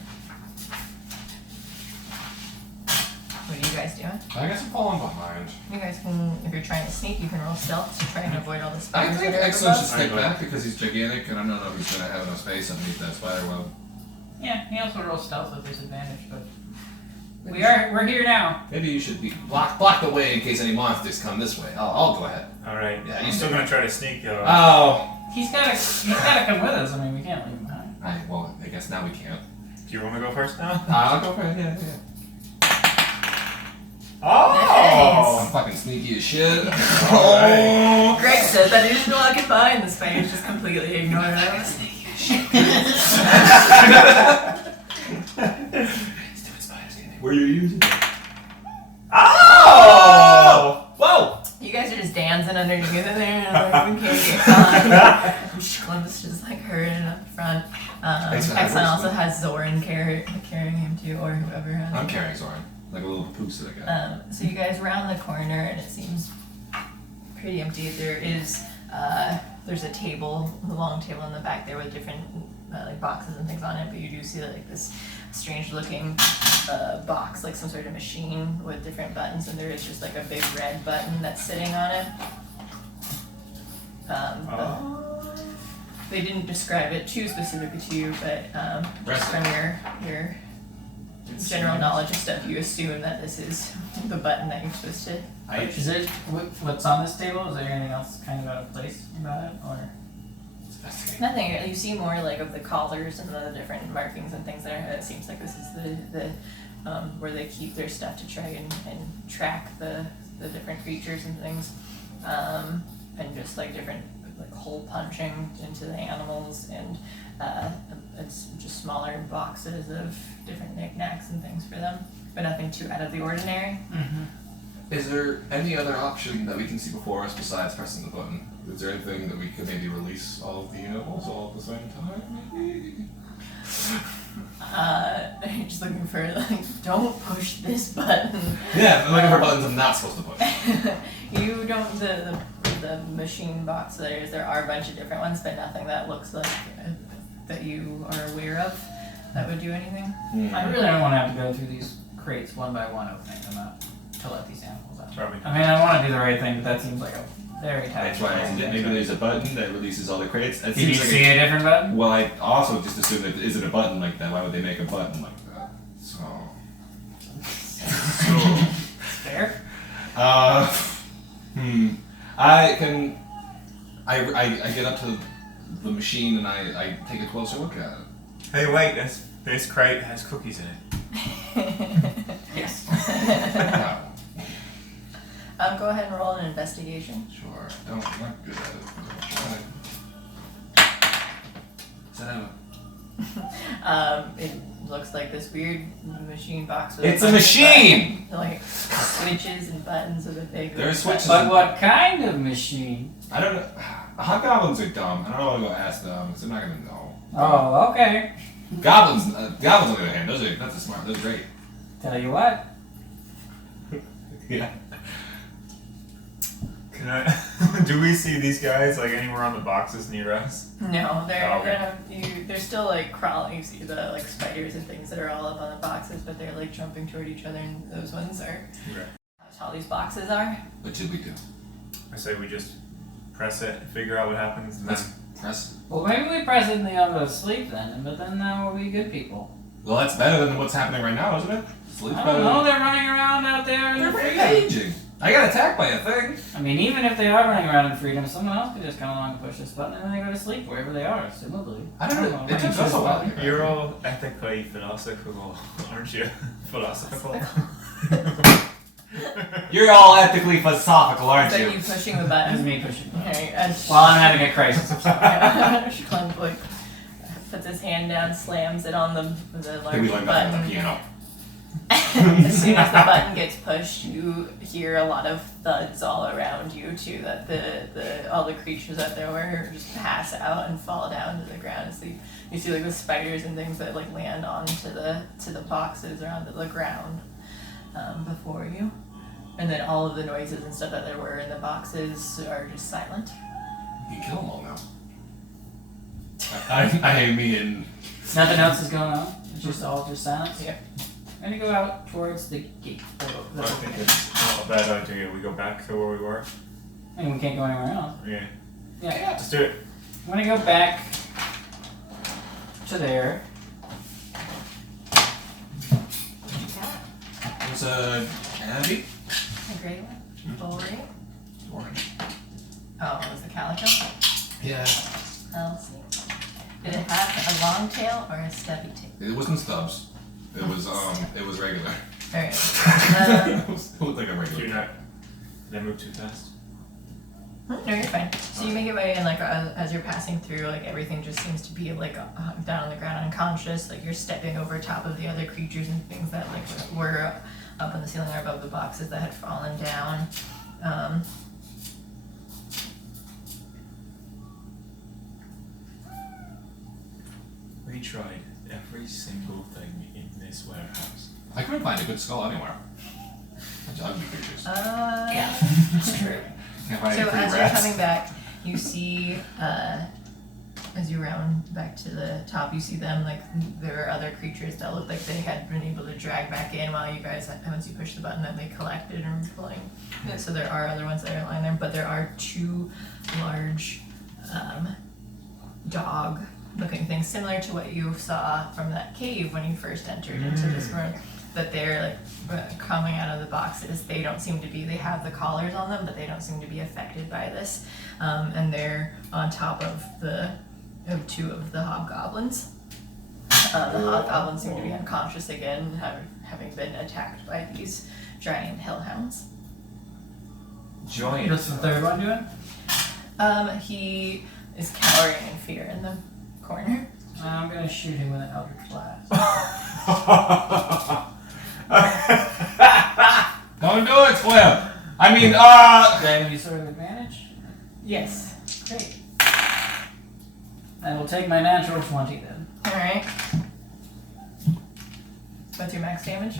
What do you guys guys doing? I guess I'm falling behind. You guys can, if you're trying to sneak, you can roll stealth to try and avoid all the I spiders think that are Excellent should above. stick back because he's gigantic, and I don't know if he's gonna have enough space underneath that spider web. Yeah, he also rolls stealth with disadvantage, but we're here now. Maybe you should block the way in case any monsters come this way. I'll go ahead. Alright. Yeah, I'm you still do. gonna try to sneak though. Oh. He's gotta come with us. I mean, we can't leave him behind. I guess now we can't. Do you want to go first now? I'll go for it. Yeah. Oh! I'm fucking sneaky as shit. Alright. Greg said that he didn't walk by and the spiders just completely ignored us. Where you using it? Oh! Whoa! You guys are just dancing underneath it there, and like, we can't get caught. And Shklim's just like hurrying up front. Thanks for Exxon having also us. has Zoran carrying him too, or whoever has him. I'm carrying Zoran. Like a little poops that I got. So you guys round the corner and it seems pretty empty. There is there's a table, a long table in the back there with different like boxes and things on it, but you do see like this strange looking box, like some sort of machine with different buttons, and there is just like a big red button that's sitting on it. They didn't describe it too specifically to you, but just from your general knowledge of stuff, you assume that this is the button that you're supposed to. Is it what's on this table? Is there anything else kind of out of place about it, or? Nothing. You see more like of the collars and the different markings and things there. It seems like this is the where they keep their stuff to try and track the different creatures and things, and just like different like hole punching into the animals, and it's just smaller boxes of different knickknacks and things for them, but nothing too out of the ordinary. Is there any other option that we can see before us besides pressing the button? Is there anything that we could maybe release all of the animals all at the same time? Maybe. You're just looking for like, don't push this button. Yeah, I'm looking for buttons I'm not supposed to push. You don't the machine box there are a bunch of different ones, but nothing that looks like that you are aware of that would do anything. I really don't want to have to go through these crates one by one, opening them up to let these animals out. Probably. I mean, I want to do the right thing, but that seems like a very That's tactical. why I think maybe there's a button that releases all the crates. It Did you seems like see a different button? Well, I also just assumed that is it a button like that? Why would they make a button like that? So. Fair. I get up to the machine and I take a closer look at it. Hey, wait, this crate has cookies in it. Yes. No. Go ahead and roll an investigation. Sure. I'm not good at it, but I'll try. Is that It looks like this weird machine box with It's bunch a of machine! buttons, like switches and buttons with a big. There are switches. But what kind of machine? I don't know. Hobgoblins are dumb. I don't want to go ask them because they're not going to know. Oh, okay. Goblins on the other hand, that's smart. Those are great. Tell you what. Yeah. Can I? Do we see these guys like anywhere on the boxes near us? No, they're Oh, okay. they're still like crawling. You see the like spiders and things that are all up on the boxes, but they're like jumping toward each other, and those ones are Okay. how tall these boxes are. What should we do? I say we just press it, figure out what happens, and Let's then press. Well, maybe we press it and they all go to sleep then, but then we'll be good people. Well, that's better than what's happening right now, isn't it? Sleep I better. don't know, they're running around out there in They're the freedom. raging. I got attacked by a thing. I mean, even if they are running around in freedom, someone else could just come along and push this button and then they go to sleep wherever they are, assumably. I don't know. It took us a while to get you're back. all ethically philosophical, aren't you? Philosophical. You're all ethically philosophical, aren't Is that you? you pushing the It's button? me pushing. Okay, as While I'm having a crisis. Shklim like puts his hand down, slams it on the Did we large learn that from the button. piano? As soon as the button gets pushed, you hear a lot of thuds all around you too. That the all the creatures that there were just pass out and fall down to the ground. So you see like the spiders and things that like land onto the boxes or onto the ground before you, and then all of the noises and stuff that there were in the boxes are just silent. You can kill them all now. I mean, Nothing else is going on? It's just all just silence? Yep. gonna go out towards the gate. I think it's not a bad idea. We go back to where we were. I mean, we can't go anywhere else. Yeah. Yeah. Let's do it. I'm gonna go back to there. There's a Abby. A great one. Ulrich. Orange. Oh, it was the calico? Yeah. I'll see. Did it have a long tail or a stubby tail? It wasn't stubs. It was regular. Alright. It looked like a Do regular. not. Did I move too fast? No, you're fine. So you make your way, and like as you're passing through, like everything just seems to be like down on the ground, unconscious. Like you're stepping over top of the other creatures and things that like were up on the ceiling or above the boxes that had fallen down. We tried every single thing in this warehouse. I couldn't find a good skull anywhere. Bunch of ugly creatures. Yeah, it's true. Can't find So any pretty as you're rats. coming back, you see, as you round back to the top, you see them, like, there are other creatures that look like they had been able to drag back in while you guys, once you push the button, that they collected and were pulling. Yeah, so there are other ones that are lying there, but there are two large, dog-looking things, similar to what you saw from that cave when you first entered into this room. That they're like coming out of the boxes. They don't seem to be, they have the collars on them, but they don't seem to be affected by this. And they're on top of two of the hobgoblins. The hobgoblins seem to be unconscious again, having been attacked by these giant hellhounds. Giant. What's the third one doing? He is cowering in fear in the corner. I'm gonna shoot him with an Eldritch Blast. Don't do it, Flip! I mean, Do I have any sort of advantage? Yes. Great. I will take my natural 20 then. Alright. What's your max damage?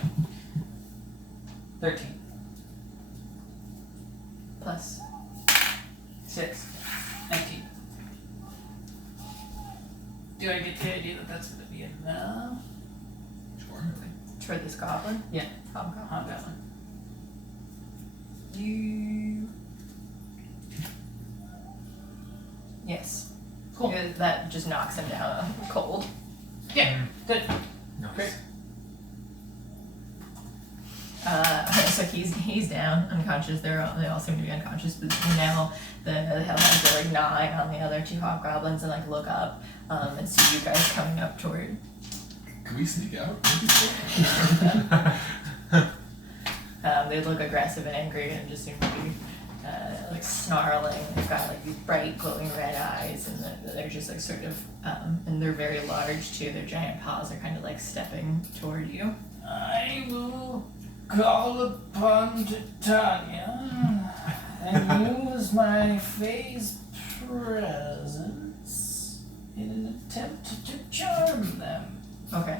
13. Plus 6. 19. Do I get the idea that that's going to be enough? Sure. for this goblin? Yeah. Hobgoblin. Hobgoblin. You. Yes. Cool. Yeah, that just knocks him down cold. Yeah. Good. Nice. Great. So he's down, unconscious. They all seem to be unconscious, but now the hellhounds are like gnawing on the other two hobgoblins and like look up and see you guys coming up toward. Can we sneak out? They look aggressive and angry and just seem to be like snarling. They've got like these bright glowing red eyes and they're just like sort of and they're very large too. Their giant paws are kind of like stepping toward you. I will call upon Titania and use my phase presence in an attempt to charm them. Okay.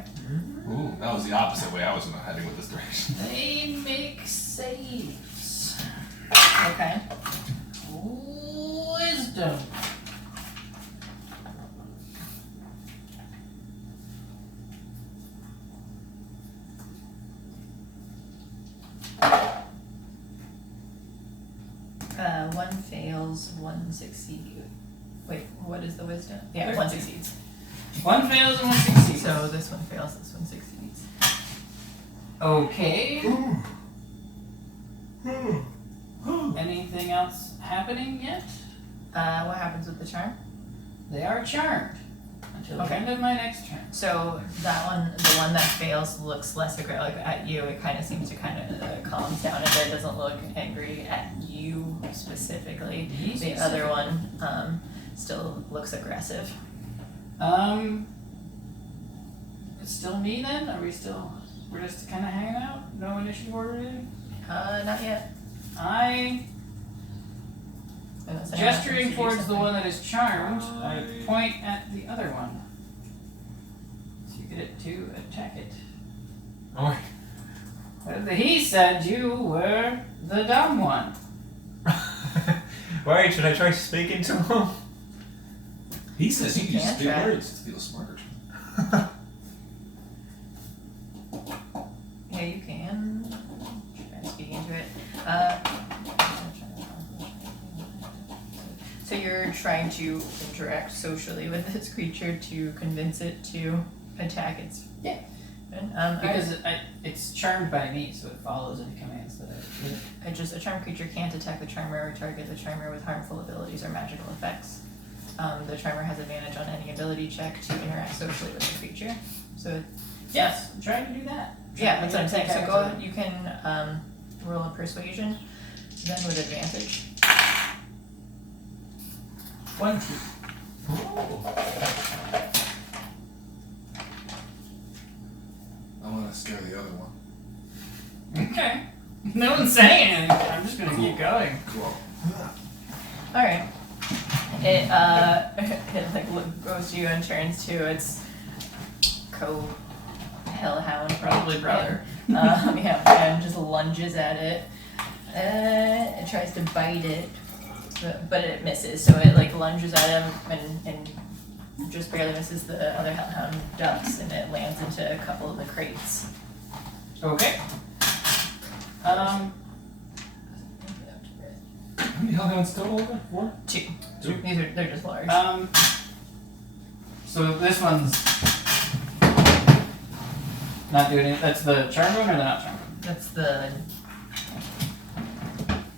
Ooh, that was the opposite way I was heading with this direction. They make saves. Okay. Wisdom. One fails, one succeeds. Wait, what is the wisdom? Yeah, There. one succeeds. One fails and one succeeds. So this one fails, this one succeeds. Okay. Anything else happening yet? What happens with the charm? They are charmed until Okay. the end of my next turn. So that one, the one that fails, looks less aggressive like, at you. It kind of seems to kind of calms down a bit. Doesn't look angry at you specifically. The other one still looks aggressive. It's still me then? We're just kind of hanging out? No initiative order or anything? Not yet. Unless anyone wants to Gesturing do towards the something. one that is charmed, I point at the other one. So you get it to attack it. Oh, He said you were the dumb one. wait, should I try speaking to him? He says he You uses can't big try. words to feel smart. to interact socially with this creature to convince it to attack its. Yeah. Because it's charmed by me, so it follows any commands that I give. A charmed creature can't attack the charmer or target the charmer with harmful abilities or magical effects. The charmer has advantage on any ability check to interact socially with the creature. So, Yes, I'm trying to do that. yeah, that's what I'm saying. So go ahead, you can roll a persuasion, then with advantage. 20. I want to scare the other one. Okay. No one's saying anything. I'm just gonna keep going. Cool. Alright. It it like goes to you and turns to its hellhound, Probably brother. yeah, and just lunges at it. It tries to bite it, but it misses. So it like lunges at him and just barely misses. The other hellhound ducks and it lands into a couple of the crates. Okay. How many hellhounds total are there? 4? Two. Two? They're just large. So this one's not doing it. That's the charmed one or the not charmed one? That's the.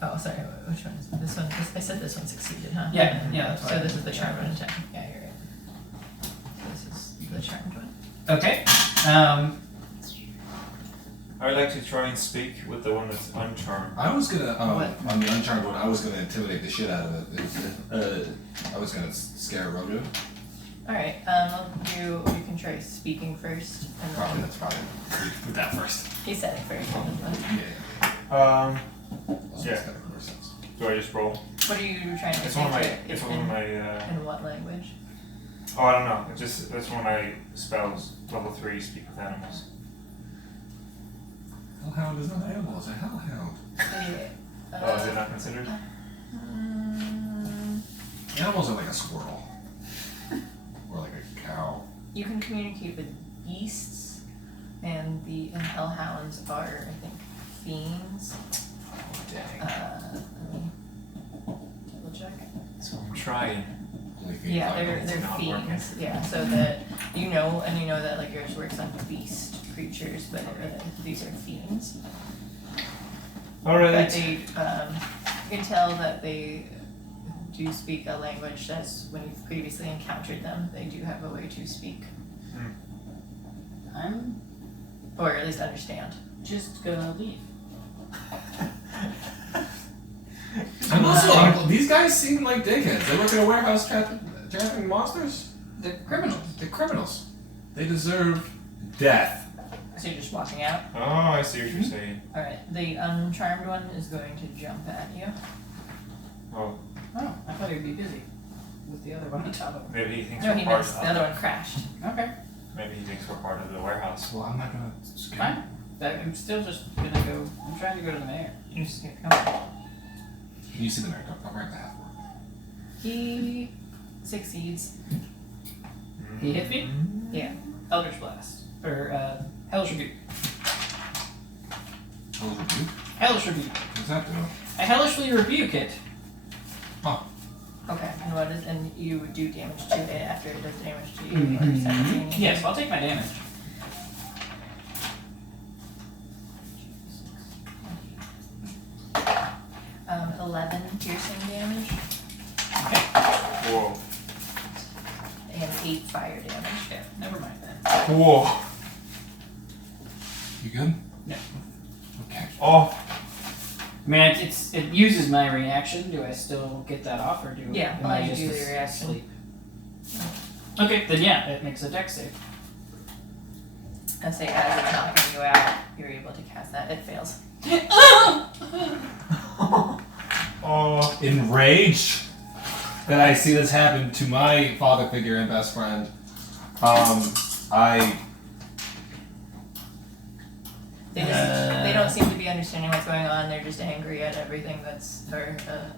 Oh, sorry. Which one is it? This one? I said this one succeeded, huh? Yeah, that's So fine. this is the charmed one attack. Yeah, you're right. So this is the charmed one. Okay. I would like to try and speak with the one that's uncharmed. I was gonna, What? on the uncharmed one, I was gonna intimidate the shit out of it. I was gonna scare Rogu. All right. You can try speaking first. And Probably, then that's probably. With that first. he said it first. Yeah. Yeah. That's gotta make more sense. Do I just roll? What are you trying to It's say one of my. to it? It's one of my. In what language? Oh, I don't know. It's one of my spells. Level 3. Speak with animals. Hellhound is not an animal, it's a hellhound. Yeah. Oh, is it not considered? Animals are like a squirrel. Or like a cow. You can communicate with beasts, and hellhounds are, I think, fiends. Oh, dang. Let me double check. So I'm trying. Only fiend Yeah, like they're them. not working. fiends. Yeah, so that you know that like yours works on beast creatures, but these are fiends. But Alright. they, you can tell that they do speak a language that's when you've previously encountered them, they do have a way to speak, I'm or at least understand. just gonna leave. And also, these guys seem like dickheads. They work in a warehouse trapping monsters? The criminals. They're criminals. They deserve death. So you're just walking out. Oh, I see what you're saying. All right, the uncharmed one is going to jump at you. Oh, Oh, I thought he'd be busy with the other one on top of him. maybe he thinks No, we're he part missed. of The other one crashed. Okay, Maybe he thinks we're part of the warehouse. Well, I'm not gonna scare fine. I'm still just gonna go. I'm trying to go to the mayor. You just come. You see the mayor, don't write the half word. He succeeds. He hit me? Yeah. Eldritch Blast. Or, Hellish Rebuke. What was it, you? Hellish Rebuke. What's that doing? I hellishly rebuke it. Okay. And what is? And you do damage to it after it does damage to you. Or 17. Yes, I'll take my damage. Um, 11 piercing damage Whoa. and 8 fire damage. Yeah, never mind that. Whoa. You good? No. Okay. Oh. I mean, it uses my reaction. Do I still get that off, or do Yeah, am I'll I let you just do the reaction. asleep? Okay, then yeah, it makes a dex save. I say as it's knocking you out, you're able to cast that. It fails. Oh. Enraged that I see this happen to my father figure and best friend. They don't seem to be understanding what's going on. They're just angry at everything that's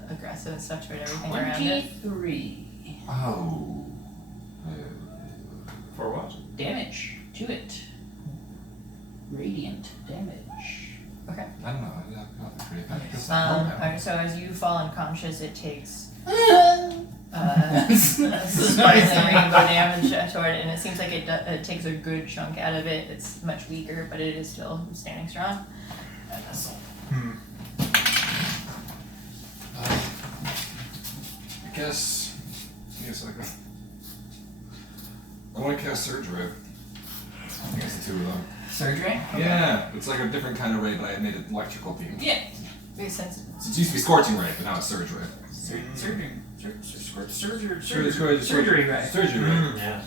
aggressive and such toward everything around it. 23 Oh. For what? damage to it. Radiant damage. Okay. I don't know. I got the pretty bad. Alright, so as you fall unconscious, it takes spice and rainbow damage toward it, and it seems like it takes a good chunk out of it. It's much weaker, but it is still standing strong. I guess. Give me a second. I want to cast Surge Ray. I guess the two of them. Surge ray? Okay. Yeah, it's like a different kind of ray, but I made it electrical themed. Yeah. Very sensitive. So it used to be Scorching Ray, but now it's Surge Ray. Surgery. Surgery. Surgery. Surgery ray. Surgery Ray. Yeah.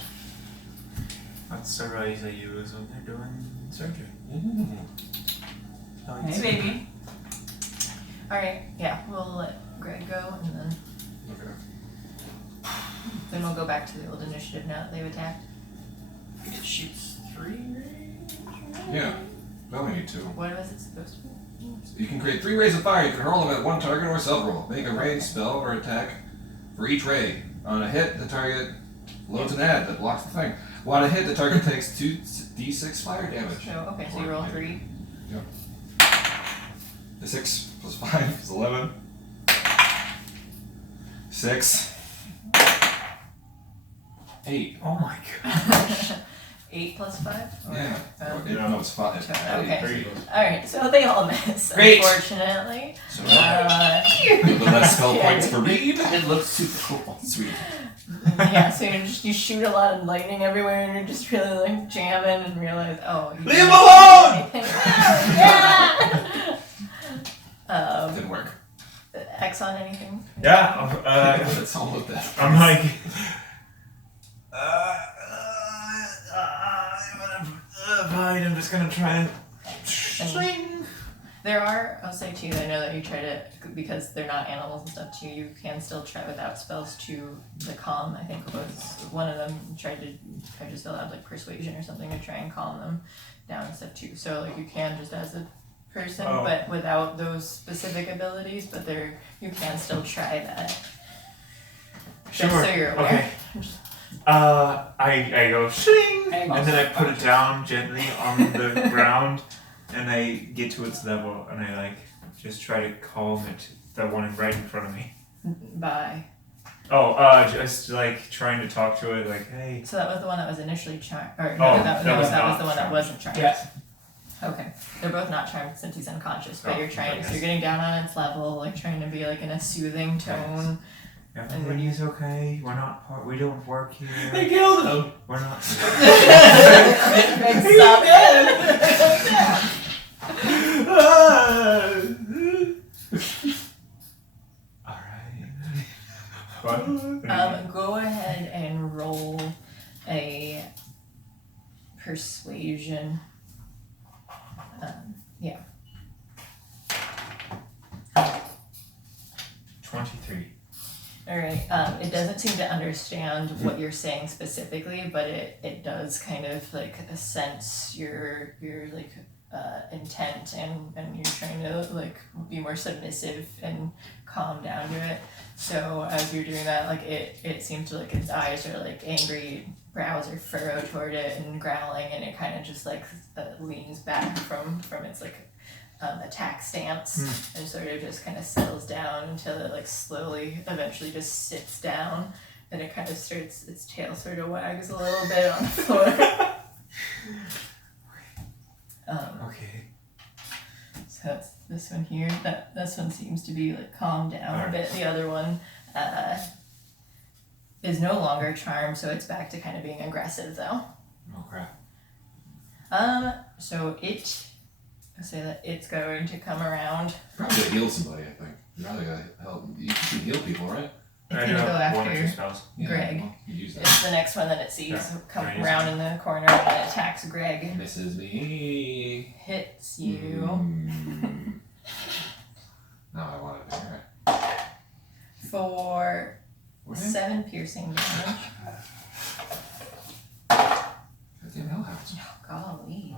That's the rays they use when they're doing surgery. Hey, baby. Alright, yeah, we'll let Greg go, and then we'll go back to the old initiative now that they've attacked. It shoots 3 rays. Yeah, we only need 2. What was it supposed to be? You can create 3 rays of fire. You can hurl them at one target or several. Make a ranged spell or attack for each ray. On a hit, the target loads an ad that blocks the thing. While on a hit, the target takes 2d6 fire damage. So, okay, so you roll 3. Yep. The 6 plus 5 is 11. 6. 8. Oh my god. 8 plus 5? Yeah. Um, No, it's 5. Okay. Alright, so they all miss, Great. unfortunately. So, the less spell points for Reed. It looks super cool. Sweet. Yeah, so you shoot a lot of lightning everywhere, and you're just really like jamming and realize, oh, you Leave didn't him alone! do anything. Yeah! Didn't work. X on anything? Yeah, That's almost that. I'm like, fine, I'm just gonna try and swing. There are, I'll say too, I know that you try to, because they're not animals and stuff too, you can still try without spells to the calm. I think was one of them tried to still have like persuasion or something to try and calm them down and stuff too. So like you can just as a person, but without those specific abilities, but you can still try that. Sure. Just so you're aware. Okay. I go swing, and then I put it down gently on the ground, and I get to its level, and I like just try to calm it, the one right in front of me. Bye. Just like trying to talk to it, like, hey. So that was the one that was initially charmed, or Oh, that that was was not the one that charmed. wasn't charmed. Yeah. Okay. They're both not charmed since he's unconscious, but Oh, you're trying, okay. so you're getting down on its level, like trying to be like in a soothing tone. Everything is okay. We're not. We don't work here. They killed him. We're not. Stop it. Alright. Go ahead and roll a persuasion. Yeah. 23. Alright, it doesn't seem to understand what you're saying specifically, but it does kind of like sense your like intent and you're trying to like be more submissive and calm down to it. So as you're doing that, like it seems to like its eyes are like angry, brows are furrowed toward it and growling, and it kind of just like leans back from its like attack stance and sort of just kind of settles down until it like slowly eventually just sits down, and it kind of starts, its tail sort of wags a little bit on the floor. Okay. So that's this one here. This one seems to be like calmed down a bit. The other one is no longer charmed, so it's back to kind of being aggressive though. Oh crap. So I'll say that it's going to come around. Probably gonna heal somebody, I think. You're probably gonna help. You can heal people, right? It's I gonna do go have one or after two spells. Greg. Well, you use that. It's the next one that it sees Yeah, come right. round in the corner and it attacks Greg. Misses me. Hits you No, I wanted to hear it. for What? 7 piercing damage. Goddamn hellhounds. Oh, golly.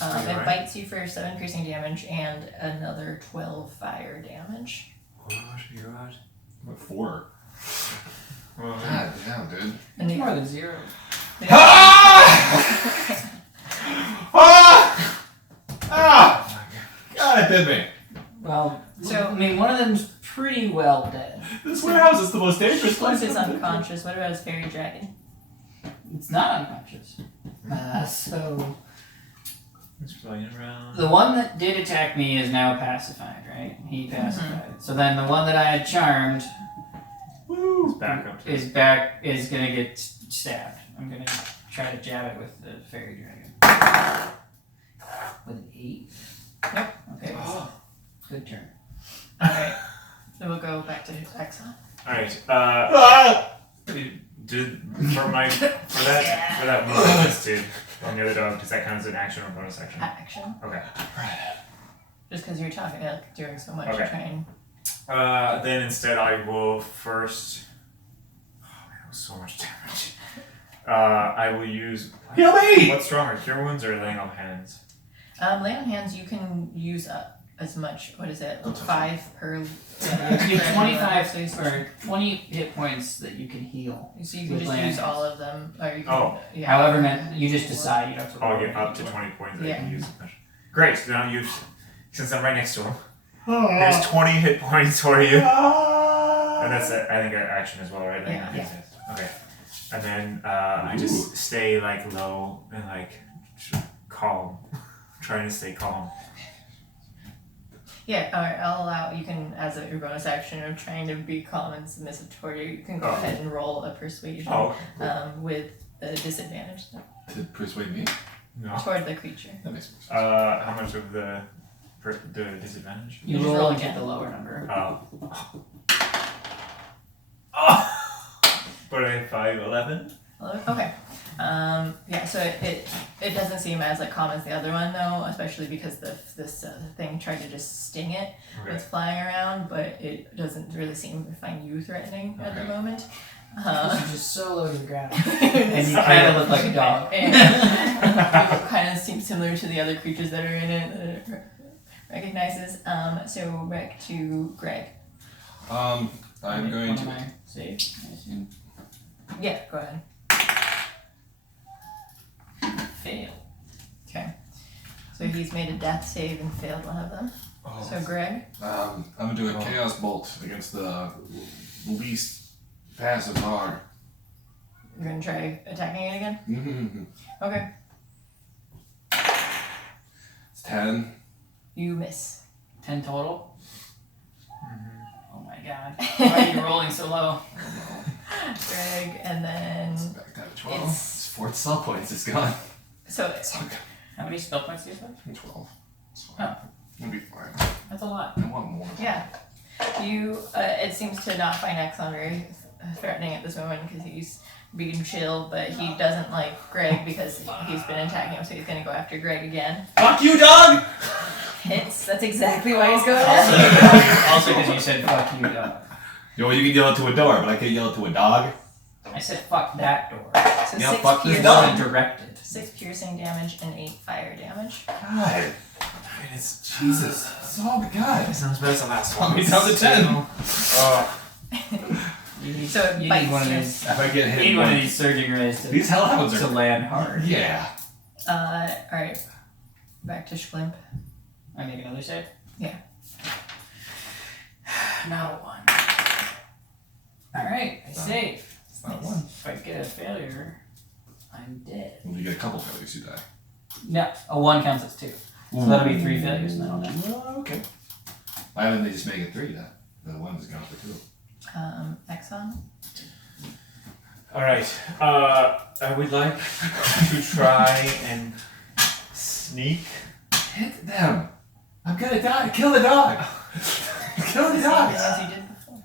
Are you It alright? bites you for 7 piercing damage and another 12 fire damage. What? You're right. What, 4? Well, God damn, dude. And More than 0. God, it did me. Well, So- I mean, one of them's pretty well dead. This warehouse is the most dangerous Plus place. it's unconscious. What about his fairy dragon? It's not unconscious. So It's flying around. the one that did attack me is now pacified, right? He pacified. So then the one that I had charmed It's back up to is gonna get stabbed. I'm gonna try to jab it with the fairy dragon. With an 8? Yep. Okay. Good turn. Alright. So we'll go back to Exxon. Alright, Ah! did for that move I just did on the other dog, does that count as an action or bonus action? Action. Okay. Just because you're talking, like, doing so much, Okay. trying. Then instead I will first. Oh man, that was so much damage. I will use. Heal me! What's stronger, cure wounds or laying on hands? Lay on hands, you can use as much. What is it? 5 per. You can do per 25 level, or 20 hit points that you can heal. so you can with just lay on use hands. all of them, or you can. Oh. Yeah. However, you just decide you don't have to. I'll roll get up to anything. 20 points that I Yeah. can use. Great. Now you, since I'm right next to him, here's 20 hit points for you. And that's I think an action as well, right? Laying on Yeah. hands. Okay. And then I just stay like low and like calm, trying to stay calm. Yeah, alright, I'll allow, you can, as your bonus action of trying to be calm and submissive toward you can go Oh. ahead and roll a persuasion Oh. with a disadvantage To persuade me? No. toward the creature. That makes sense. How much of the disadvantage? You Just roll roll and again. get the lower number. Oh. But I have 5, 11. Okay. Yeah, so it doesn't seem as like calm as the other one though, especially because this thing tried to just sting it. Okay. It's flying around, but it doesn't really seem to find you threatening at the Okay. moment. You're just so low to the ground. And you kind of look like a dog. And it kind of seems similar to the other creatures that are in it that it recognizes. So back to Greg. I'm going to. Am I safe, I assume? Yeah, go ahead. Fail. Okay. So he's made a death save and failed one of them. So Greg. I'm gonna do a chaos bolt against the least passive dog. You're gonna try attacking it again? Mm-hmm. Okay. It's 10. You miss. 10 total? Oh my god. Why are you rolling so low? Greg, and then Back down to 12. it's It's 4 spell points. It's gone. so How many spell points do you have? 12. It's fine. Oh. It'll be fine. That's a lot. I want more. yeah. You it seems to not find Exxon very threatening at this moment because he's being chill, but he doesn't like Greg because he's been attacking him, so he's gonna go after Greg again. Fuck you, dog! Hits. That's exactly why he's going after. Also because you said fuck you, dog. Yo, you can yell it to a door, but I can't yell it to a dog. I said fuck that door. So Yeah, 6 fuck this piercing, dog. Wasn't directed. 6 piercing damage and 8 fire damage. God. I mean, it's Jesus. Oh my God. Sounds better than the last Put me down to 10. Oh. You need, So it you bites need one of you. these. If I get You hit, need one of these surging rays to, these hellhounds to are. land hard. Yeah. Alright. Back to Schlimp. I make another save? Yeah. Not a 1. Alright, I save. It's not 1. If I get a failure, I'm dead. Well, you get a couple failures, you die. No, a 1 counts as 2. So that'll be 3 failures and then I'll die. Okay. Why didn't they just make it 3 then? The 1 is gone for 2. Exxon. Alright. I would like to try and sneak. Hit them! I'm gonna die! Kill the dog! Kill the dog! As you did before.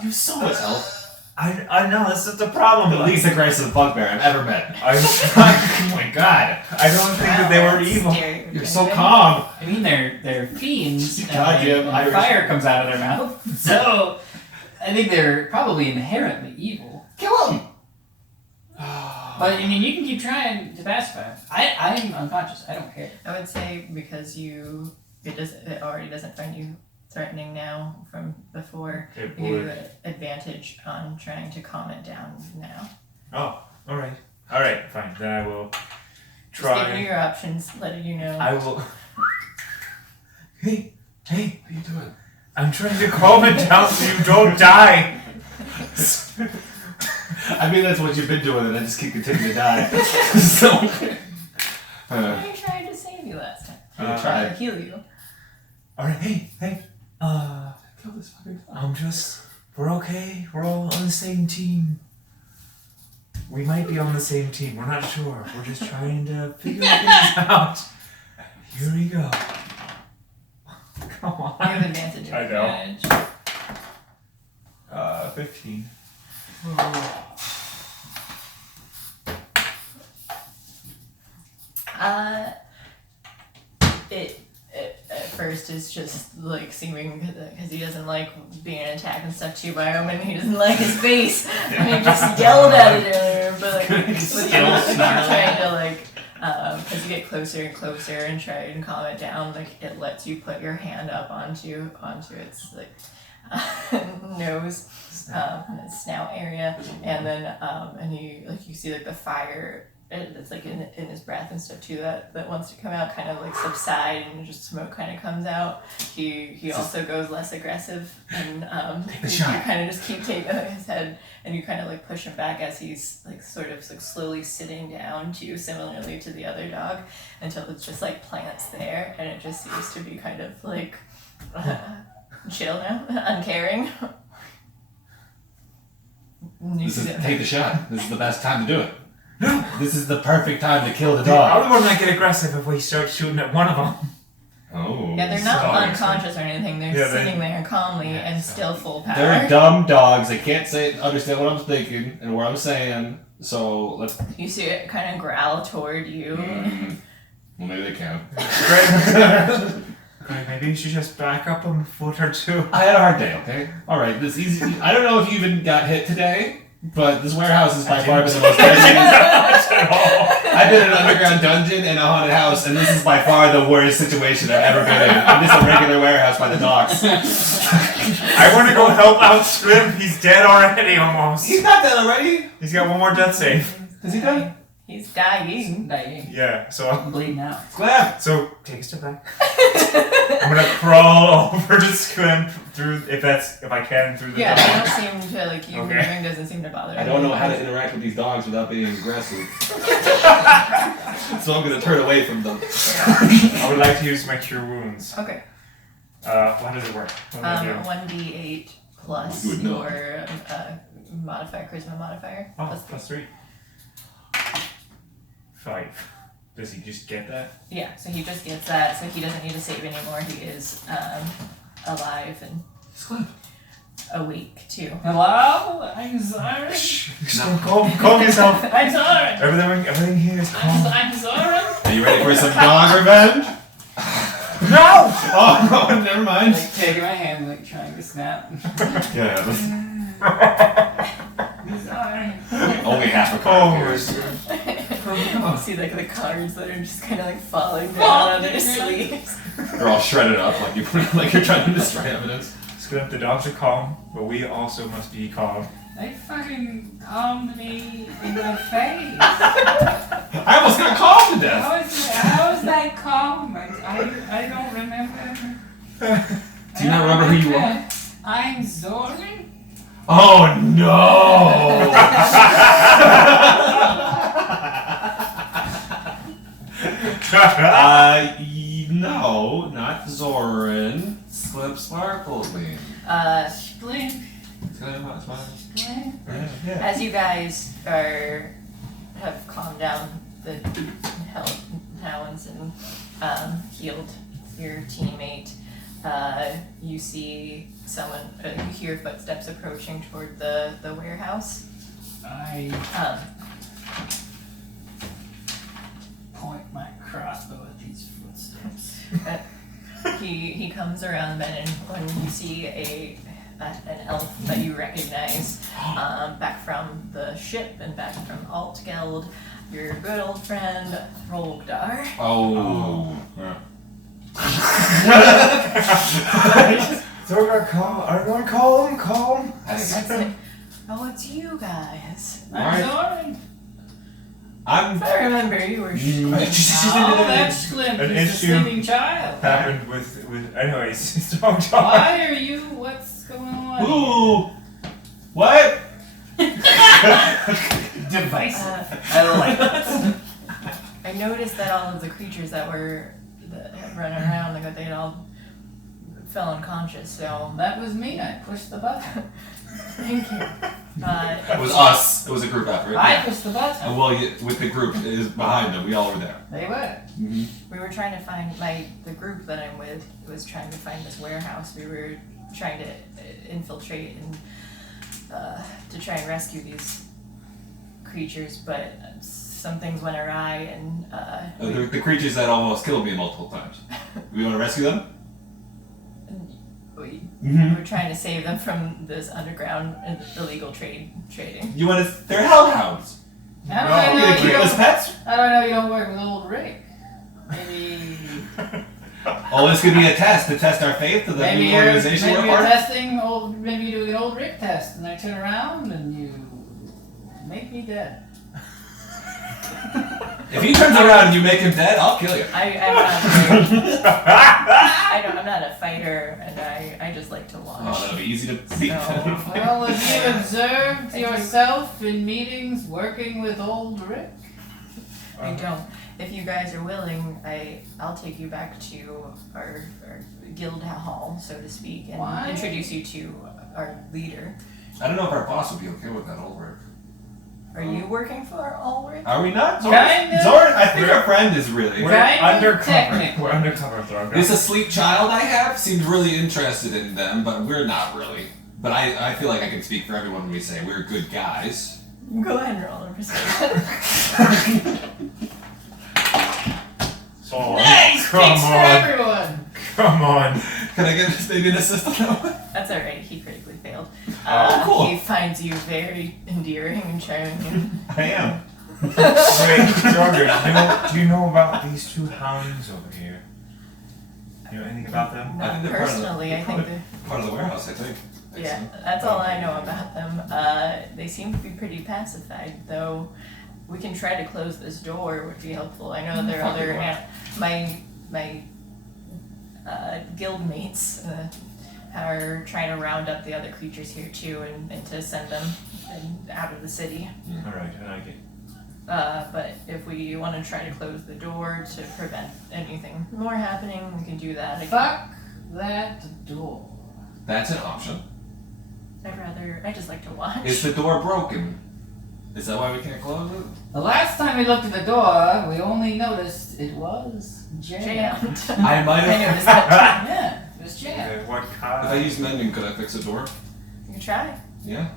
You have so much health. I know, that's not the problem. The least aggressive bugbear I've ever met. oh my God. I don't think that they were That's evil. scary. You're so calm. I mean, they're fiends, God, and, Jim, and Irish. fire comes out of their mouth. So, I think they're probably inherently evil. Kill him! But, I mean, you can keep trying to pacify them. I'm unconscious. I don't care. I would say because it already doesn't find you threatening now from before. It You would. have advantage on trying to calm it down now. Oh, alright. Alright, fine. Then I will Just giving you try. your options, letting you know. I will. Hey, What are you doing? I'm trying to calm it down so you don't die. I mean, that's what you've been doing, and I just keep continuing to die. So. I tried to save you last time. I tried. To heal you. Alright, hey. Kill this fucking dog. We're okay. We're all on the same team. We might be on the same team. We're not sure. We're just trying to figure things out. Here we go. Come on. You have advantage. I know. Advantage. 15. It at first is just like seeming because he doesn't like being attacked and stuff too by him, and he doesn't like his face. I mean, he just yelled at it earlier, but like with you trying to like as you get closer and closer and try and calm it down, like it lets you put your hand up onto its like nose, and its snout area, and then and you see like the fire that's like in his breath and stuff too that wants to come out kind of like subside, and just smoke kind of comes out. He also goes less aggressive, and you kind of just keep taking his head, and you kind of like push him back as he's like sort of like slowly sitting down too, similarly to the other dog, until it's just like plants there, and it just seems to be kind of like chill now, uncaring. Take the shot. This is the best time to do it. This is the perfect time to kill the dog. I would not get aggressive if we start shooting at one of them. Oh. Yeah, they're not So unconscious or anything. They're sitting there calmly and still full power. They're dumb dogs. They can't understand what I'm thinking and what I'm saying. So let's. You see it kind of growl toward you. Well, maybe they can. Greg, maybe you should just back up a foot or two. I had a hard day. Okay. All right. This easy. I don't know if you even got hit today, but this warehouse is by far been the most crazy. I've been in an underground dungeon and a haunted house, and this is by far the worst situation I've ever been in. And this is a regular warehouse by the docks. I want to go help out Scrim. He's dead already, almost. He's not dead already. He's got one more death save. Is he dead? He's dying. Yeah, so I'm bleeding out. Glad. So take a step back. I'm gonna crawl over to Scrim through if I can through the Yeah, door. they don't seem to like you. Okay. Moving doesn't seem to bother. I don't know how to interact with these dogs without being aggressive. So I'm gonna turn away from them. I would like to use my cure wounds. Okay. How does it work? What do I do? 1d8 plus You would know. your charisma modifier. Oh, plus 3. 5. Does he just get that? Yeah, so he just gets that, so he doesn't need to save anymore. He is alive and awake too. Hello? I'm sorry. Calm yourself. I'm sorry. Everything here is calm. I'm sorry. Are you ready for some dog revenge? No! Oh, no, never mind. Like taking my hand, like trying to snap. Yeah. I'm sorry. Only half a card here. You see like the cards that are just kind of like falling down on their sleeves. They're all shredded up like you're trying to destroy evidence. Scrim, the dogs are calm, but we also must be calm. They fucking calmed me in the face. I almost got called to death. How is that calm? I don't remember. Do you not remember who you are? I'm Zorin. Oh no! No, not Zorin. Slip sparkles me. Blink. As you guys have calmed down the hounds and healed your teammate, you see someone. You hear footsteps approaching toward the warehouse. I point my crossbow at these footsteps. He comes around then, and when you see an elf that you recognize back from the ship and back from Altgeld, your good old friend Rolgdar. Oh. Thorgar, calm. Everyone calm. That's it. Oh, it's you guys. I'm Zorin. I'm. If I remember, you were. Oh, that's Slim. An He's a issue. sleeping child. Happened with anyways, strong dog. Why are you? What's going on? Ooh. What? Divisive. I like it. I noticed that all of the creatures that had run around, like they all fell unconscious. So That was me. I pushed the button. thank you. It was us. It was a group effort. I pushed the button. Well, with the group is behind them. We all were there. They were. We were trying to find the group that I'm with was trying to find this warehouse. We were trying to infiltrate and to try and rescue these creatures, but some things went awry and The creatures that almost killed me multiple times. We want to rescue them? we Mm-hmm. were trying to save them from this underground illegal trading. You want to? They're hellhounds. How do No, I You know gonna you keep them as don't? pets? How do I know you don't work with old Rick? Maybe. Oh, this could be a test to test our faith to the Maybe new you're, organization maybe we're you're part of. testing old. Maybe you're doing an old Rick test, and I turn around and you make me dead. If he turns around and you make him dead, I'll kill you. I'm not a fighter, and I just like to watch. Oh, that'll be easy to beat. So- Well, have you observed yourself in meetings working with old Rick? I don't. If you guys are willing, I'll take you back to our guild hall, so to speak, and Why? introduce you to our leader. I don't know if our boss would be okay with that, Ulrich. Are you working for Ulrich? Are we not? Kinda. Zorn, I think our friend is really. We're Kind of undercover. technically. We're undercover, Throgo. This asleep child I have seemed really interested in them, but we're not really. But I feel like I can speak for everyone when we say we're good guys. Go ahead and roll a perception. So, Nice! come Picks for on. everyone! Come on. Can I get maybe an assist on that one? That's alright, he critically failed. Oh, cool. He finds you very endearing and charming. I am. Wait, Throgo, do you know about these two hounds over here? Do you know anything about them? I Not think they're part of the- personally, I think they're... Part of the warehouse, I think. Yeah, that's all I know about them. They seem to be pretty pacified, though. We can try to close this door, would be helpful. I know there are other my guild mates are trying to round up the other creatures here too, and to send them out of the city. Alright, I like it. But if we want to try to close the door to prevent anything more happening, we can do that. Fuck that door. That's an option. I just like to watch. Is the door broken? Is that why we can't close it? The last time we looked at the door, we only noticed it was jammed. Jammed. I might I have. noticed that. Yeah, it was jammed. Okay, what If kind? I use mending, could I fix a door? You can try. Yeah.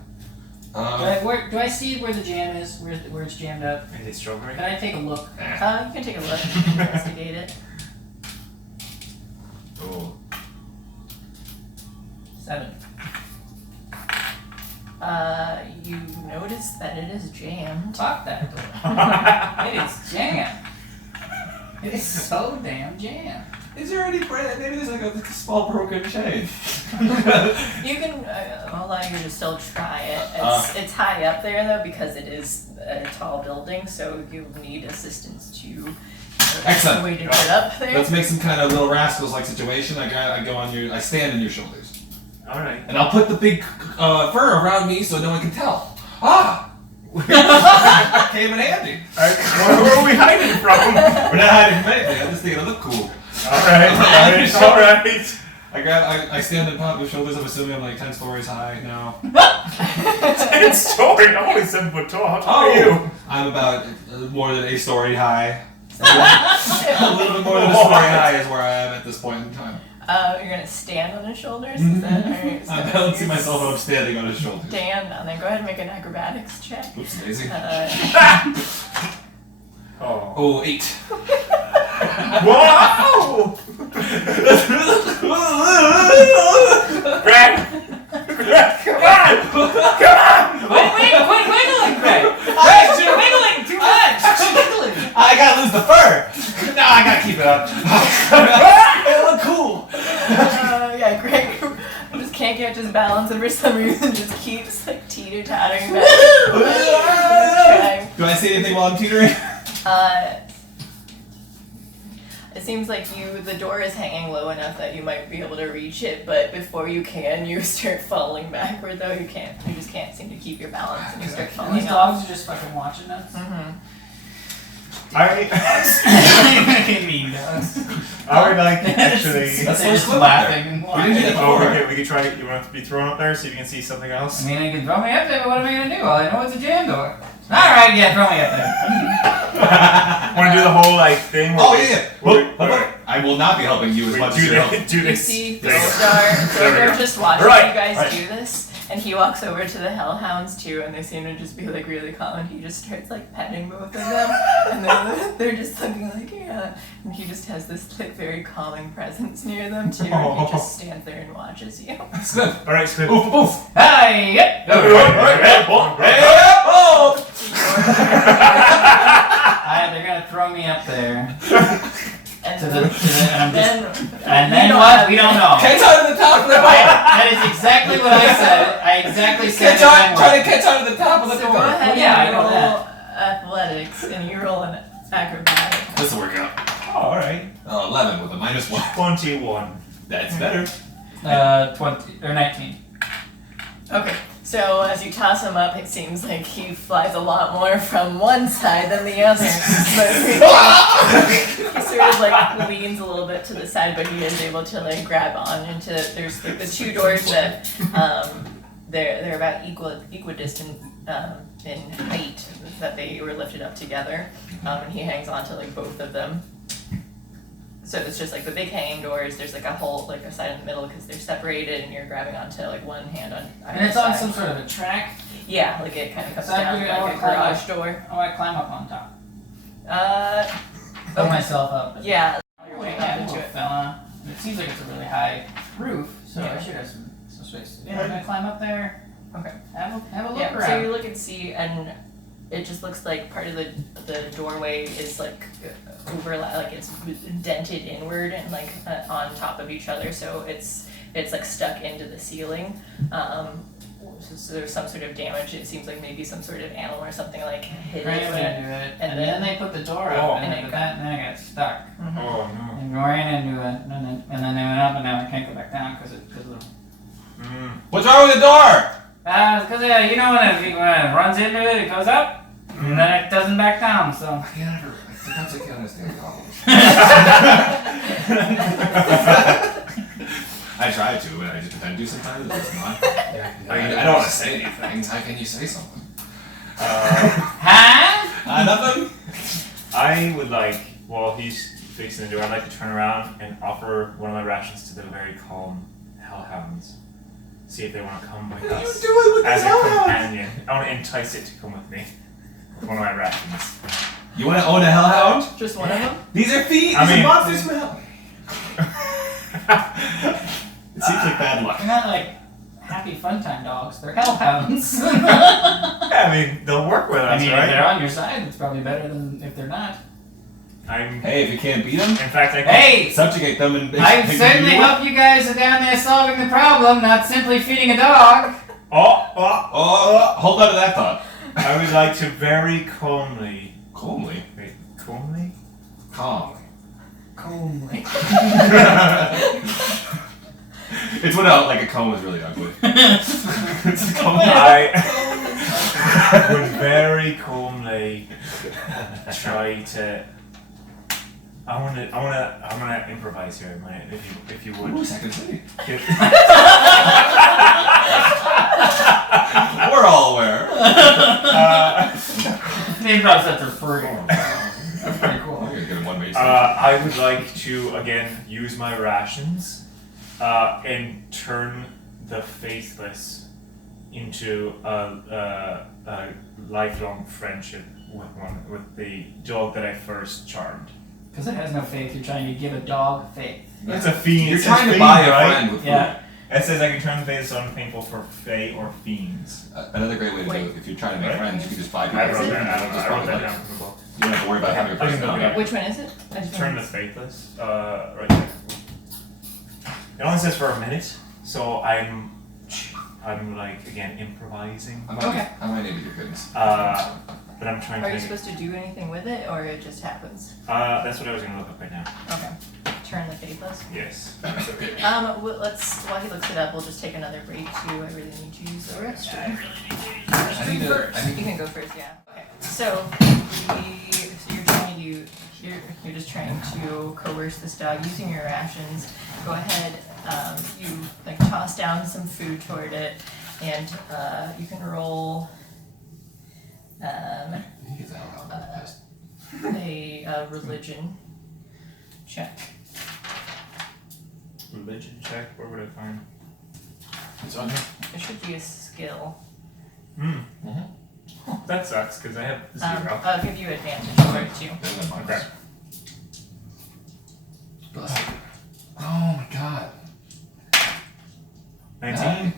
Do I see where the jam is? Where it's jammed up? Is it strawberry? Can I take a look? You can take a look and investigate it. Oh. 7. You notice that it is jammed. Fuck that door. It is jammed. It is so damn jammed. Is there any bread? Maybe there's like a small broken chain. You can, I'll allow you to still try it. It's high up there though because it is a tall building, so you'll need assistance to Excellent. a way to get up there. Let's make some kind of little rascals like situation. I stand on your shoulders. Alright. And I'll put the big fur around me so no one can tell. Ah! Came in handy. Where are we hiding from? We're not hiding from anything. I'm just thinking it look cool. Alright, alright. I stand on top of your shoulders. I'm assuming I'm like 10 stories high now. 10 story, I'm only 7 foot tall. How tall are you? I'm about more than a story high. A little bit more than a story high is where I am at this point in time. You're gonna stand on his shoulders? Is that alright? So I'm balancing you're myself and I'm standing on his shoulders. Stand and then go ahead and make an acrobatics check. Oops, daisy. Oh. Oh, 8. Whoa! Greg! Greg, come on! Come on! Wait, quit wiggling, Greg! Greg, you're wiggling too much! Quit wiggling! I gotta lose the fur! No, I gotta keep it up. It look cool. Yeah, Greg just can't get his balance and for some reason just keeps like teeter-tottering back. Do I see anything while I'm teetering? It seems like the door is hanging low enough that you might be able to reach it, but before you can, you start falling backward. Though you just can't seem to keep your balance, and you start And falling these off. dogs are just fucking watching us. I Mean dogs. would like to actually. They're They're just just laughing and We watching. didn't do that Oh, before. we could try. You want to be thrown up there so you can see something else? I mean, I can throw me up there, but what am I gonna do? All I know it's a jam door. Alright, yeah, throw me up there. Want to do the whole like thing? Where Oh we- yeah. where we- Well, I will not be helping you as we much as do you're helping. this. Do You this. see There you go. Goldar There we go. just watching Right, you guys right. do this, and he walks over to the hellhounds too, and they seem to just be like really calm, and he just starts like petting both of them, and they're just looking like, yeah, and he just has this like very calming presence near them too, and he just stands there and watches you. All right, Squid. Oof, oof. Hi! Yep. They're gonna throw me up there. And And I'm just, and you then don't what? have- We don't know. Catch on to the top of the door. That is exactly what I said. I exactly said Catch it. on. then Try what? to catch on to the top of the So door. go ahead Yeah, I and know roll that. athletics, and you roll an acrobatics. This will work out. Oh, all right. 11 with a -1. 21. That's better. 20 or 19. Okay, so as you toss him up, it seems like he flies a lot more from one side than the other. But he sort of like leans a little bit to the side, but he is able to like grab on into. There's like the two doors that they're about equidistant in height that they were lifted up together, and he hangs on to like both of them. So it's just like the big hanging doors. There's like a hole, like a side in the middle because they're separated, and you're grabbing onto like one hand on either And it's on side. some sort of a track. Yeah, like it kind of comes So I down figured I like a would climb garage up. door. I want to climb up on top. Okay. Pull myself up. Yeah. Your way up into it, fella. And it seems like it's a really high roof, so Yeah. I should have some space. Yeah, I'm gonna climb up there. Okay. Have a look Yeah. So around. you look and see, and it just looks like part of the doorway is like overlap, like it's dented inward and like on top of each other, so it's like stuck into the ceiling. So there's some sort of damage. It seems like maybe some sort of animal or something like hit Ran it. into it, and and then they put the door up, Oh. and And then it I got stuck. Mhm. Oh no. And ran into it, and then they went up, and now I can't go back down because of the. Mm. What's wrong with the door? Because you know when it runs into it, it goes up, and then it doesn't back down. So I can't ever. Sometimes I can't understand goggles. I try to, but I just pretend to sometimes. It's not. I don't want to say anything. How can you say something? huh? Nothing. I would like, while he's fixing the door, I'd like to turn around and offer one of my rations to the very calm hellhounds. See if they want to come with What are you us doing with as this a hellhound? companion. I want to entice it to come with me. With one of my rations. You want to own a hellhound? Just one of them. These are feet. I These mean- are monsters from hell. It seems like bad luck. They're not like happy fun time dogs. They're hellhounds. Yeah, I mean, they'll work with us, I mean, if right? they're on your side, it's probably better than if they're not. I'm. Hey, if you can't beat them, In fact, I can. Hey, subjugate them and I make them certainly do your work. hope you guys are down there solving the problem, not simply feeding a dog. Oh, Oh, hold on to that thought. I would like to very calmly. Calmly. Wait, calmly? Calmly. Comely. It's when like a comb is really ugly. It's a comb. I would very calmly try to. I'm gonna improvise here, if you would. Ooh, Second City. Give- We're all aware. The improv sets are free. That's pretty cool. I'm gonna give him one base. I would like to again use my rations and turn the faithless into a lifelong friendship with the dog that I first charmed. Because it has no faith, you're trying to give a dog faith. It's a fiend. You're It says trying to fiend, buy a right? friend with food. Yeah. It says I can turn the faithless on painful for fae or fiends. Another great way to do Wait. it, if you're trying to make Right. friends, you can just buy people. I wrote and that. just I wrote probably that like- down from the book. You don't have to worry about having your I can look it personality. up. Which one is it? I just Turn the wanted- faithless. Right there. It only says for a minute, so I'm like again improvising. I might, Okay. I might need your goodness. But but I'm trying Are you to. supposed to do anything with it, or it just happens? That's what I was gonna look up right now. Okay. Turn the faithless. Yes. While he looks it up, we'll just take another break too. I really need to use the restroom. You can go first, yeah. Okay. So you're trying to you're just trying to coerce this dog using your rations. Go ahead. You like toss down some food toward it, and you can roll a religion check. Religion check. Where would I find? It's on here. It should be a skill. That sucks because I have 0. I'll give you advantage for it too. Okay. Oh my god. 19.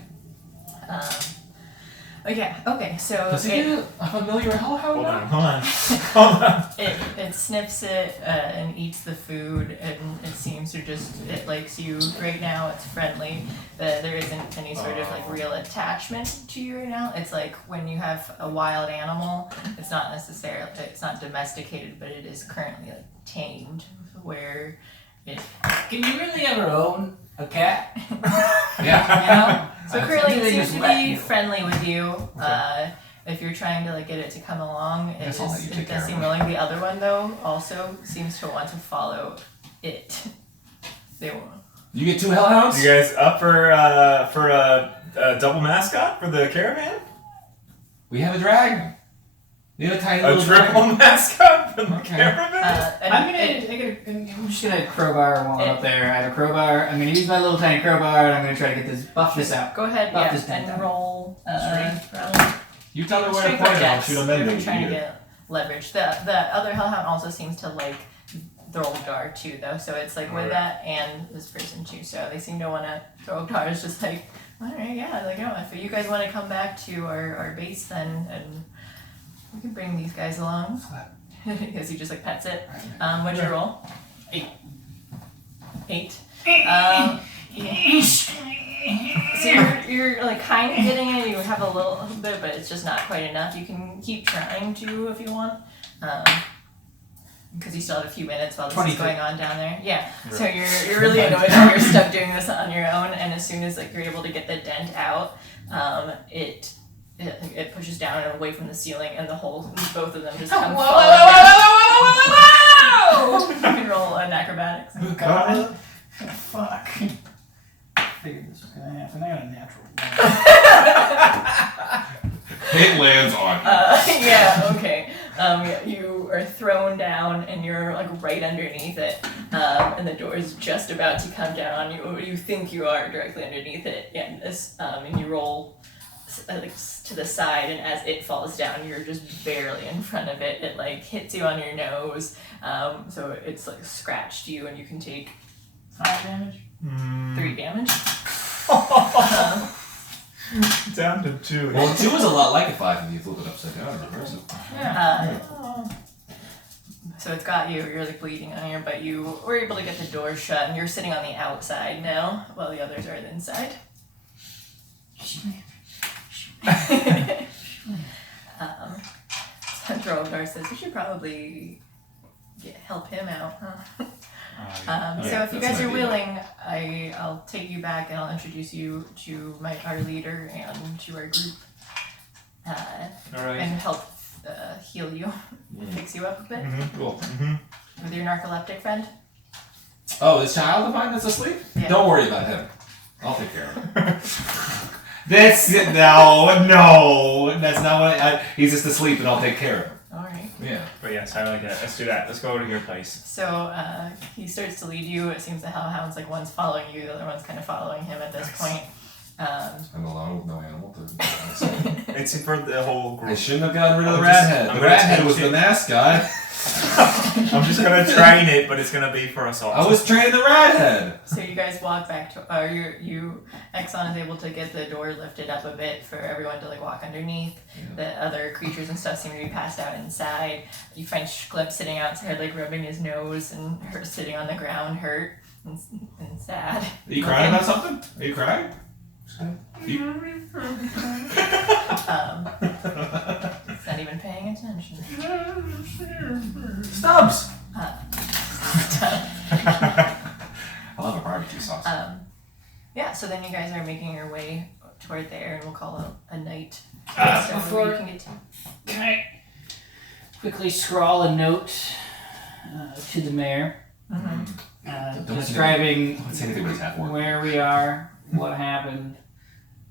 Okay, so Does he get a familiar hellhound? Hold on. it sniffs it and eats the food, and it seems to it likes you right now. It's friendly. There isn't any sort of like real attachment to you right now. It's like when you have a wild animal, it's not domesticated, but it is currently like tamed, where it. Can you really ever own a cat? Yeah. So currently it seems to be friendly with you. If you're trying to like get it to come along, it does seem willing. The other one though also seems to want to follow it. They won't. You get 2 hellhounds? You guys up for a double mascot for the caravan? We have a dragon. We have a tiny A little triple dragon. mascot for the Okay. caravan? I'm just gonna crowbar one up there. I have a crowbar. I'm gonna use my little tiny crowbar, and I'm gonna try to get buff this out. Go ahead, Buff this and down. roll. You tell me where to Strength point or it, I'll dex. shoot a You're mending. trying to get leverage. The other hellhound also seems to like Throldgar too, though. So it's like with that and this person too. So they seem to want to. Throldgar is just like, all right, yeah, like if you guys want to come back to our base, then and we can bring these guys along. Because he just like pets it. What'd you roll? 8. Yeah. So you're like kind of getting it. You have a little bit, but it's just not quite enough. You can keep trying to if you want, because you still have a few minutes while this is going on down there. Yeah. So you're really annoyed that you're stuck doing this on your own, and as soon as like you're able to get the dent out, it pushes down and away from the ceiling, and both of them just come falling down. You can roll an acrobatics. Oh god. Fuck. I figured this was gonna happen. I got a natural one. It lands on. Yeah, okay. You are thrown down and you're like right underneath it, and the door is just about to come down on you. You think you are directly underneath it, and you roll like to the side, and as it falls down, you're just barely in front of it. It like hits you on your nose, so it's like scratched you, and you can take 5 damage. 3 damage. Down to 2. Well, 2 is a lot like a 5 if you flip it upside down and reverse it. So it's got you. You're like bleeding on here, but you were able to get the door shut, and you're sitting on the outside now, while the others are inside. Throldgar says, "We should probably help him out, huh?" So if you guys are willing, I'll take you back and I'll introduce you to our leader and to our group, and help heal you, fix you up a bit Cool. with your narcoleptic friend. Oh, this child of mine that's asleep? Yeah. Don't worry about him. I'll take care of him. That's it. No, that's not what he's just asleep and I'll take care of him. All right. Yeah. But yes, I like that. Let's do that. Let's go to your place. So he starts to lead you. It seems the hellhound's like one's following you, the other one's kind of following him at this point. I'm alone with no animal to. It's for the whole group. I shouldn't have gotten rid of the rat head. The rat head was the mascot. I'm just gonna train it, but it's gonna be for us all. I was training the rat head. So you guys walk back to, Exxon is able to get the door lifted up a bit for everyone to like walk underneath. Yeah. The other creatures and stuff seem to be passed out inside. You find Clip sitting outside like rubbing his nose, and her sitting on the ground hurt and sad. Are you crying about something? Are you crying? Not even paying attention. Stubbs. Uh, I love a barbecue sauce. yeah, so then you guys are making your way toward there, and we'll call it a night. So before- where you can get to. Can I quickly scrawl a note to the mayor Don't describing Don't say anything about his hat work. where we are, what happened,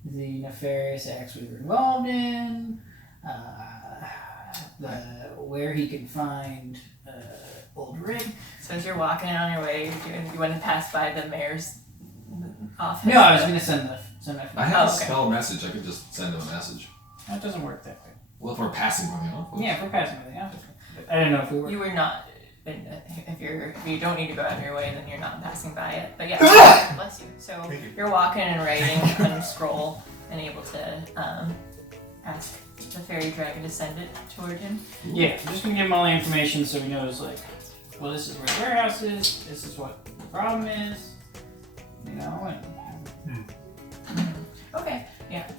the nefarious acts we were involved in, where he can find Ulrich. So as you're walking on your way, you want to pass by the mayor's office. No, I was going to send that. I have Oh, a okay. spell message. I could just send him a message. That doesn't work that way. Well, if we're passing from the office. Yeah, if we're passing by the office. I didn't know if we were. You were not. If you don't need to go out of your way, then you're not passing by it. But yeah, bless you. So Thank you. you're walking and writing on a scroll and able to ask the fairy dragon to send it toward him. Yeah, I'm just gonna give him all the information so he knows, like, well, this is where the warehouse is, this is what the problem is, you know, and Okay, yeah.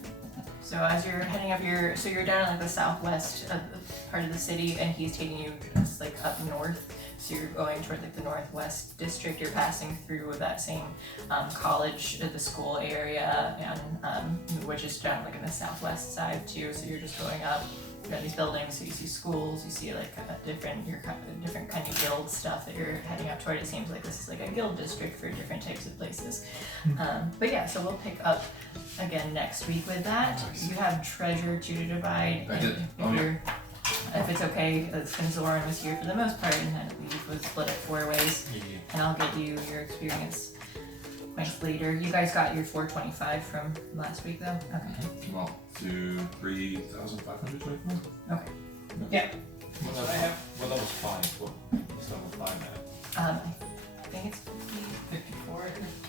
So as you're heading up so you're down in like the southwest of the part of the city, and he's taking you just like up north. So you're going toward like the northwest district. You're passing through that same college, the school area, and which is down like in the southwest side too. So you're just going up. You got these buildings, so you see schools, you see like different kind of guild stuff that you're heading up toward. It seems like this is like a guild district for different types of places. But yeah, so we'll pick up again next week with that. You have treasure to divide. I did. And if it's okay, since Zoran was here for the most part, and I believe was split up 4 ways, and I'll give you your experience points later. You guys got your 425 from last week though? Okay. Well, to 3,524. Okay. What I have? What level's 5? What's level 5 at? I think it's 54.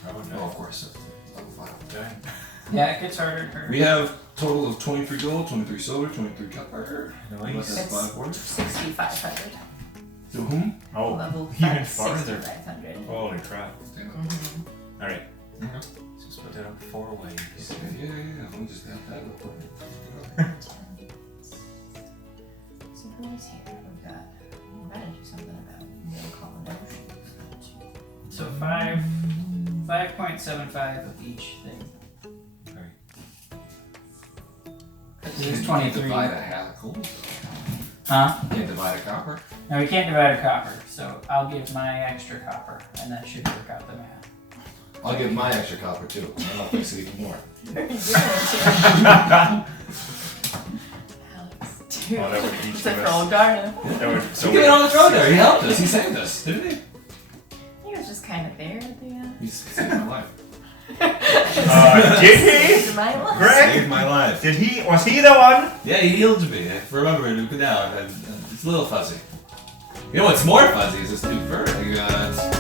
Oh, of course. Level 5. Okay. Yeah, it gets harder and harder. We have total of 23 gold, 23 silver, 23 copper. Nice. That's 5 more. 6,500. To whom? Oh, Level even 5, farther. 6,500. Holy crap. Alright. Okay. So split it up 4 ways. Yeah. Let me just add that real quick. So who is here? We've got. I'm gonna do something about no common ocean. So 5.75 of each thing. This is You 23. can't divide a half of gold. Huh? You can't divide a copper. No, we can't divide a copper, so I'll give my extra copper, and that should work out the math. I'll give my extra copper too. I'll fix it even more. You're giving it to Alex, dude. Oh, that would each Except give for us. old Garnet. That would, so He gave it on the road there. He helped us. He saved us, didn't he? He was just kind of there at the end. He saved my life. Did he? My life. Greg? Saved my life. Did he? Was he the one? Yeah, he healed me. I remember it now. It's a little fuzzy. You know what's more fuzzy is this new bird I got.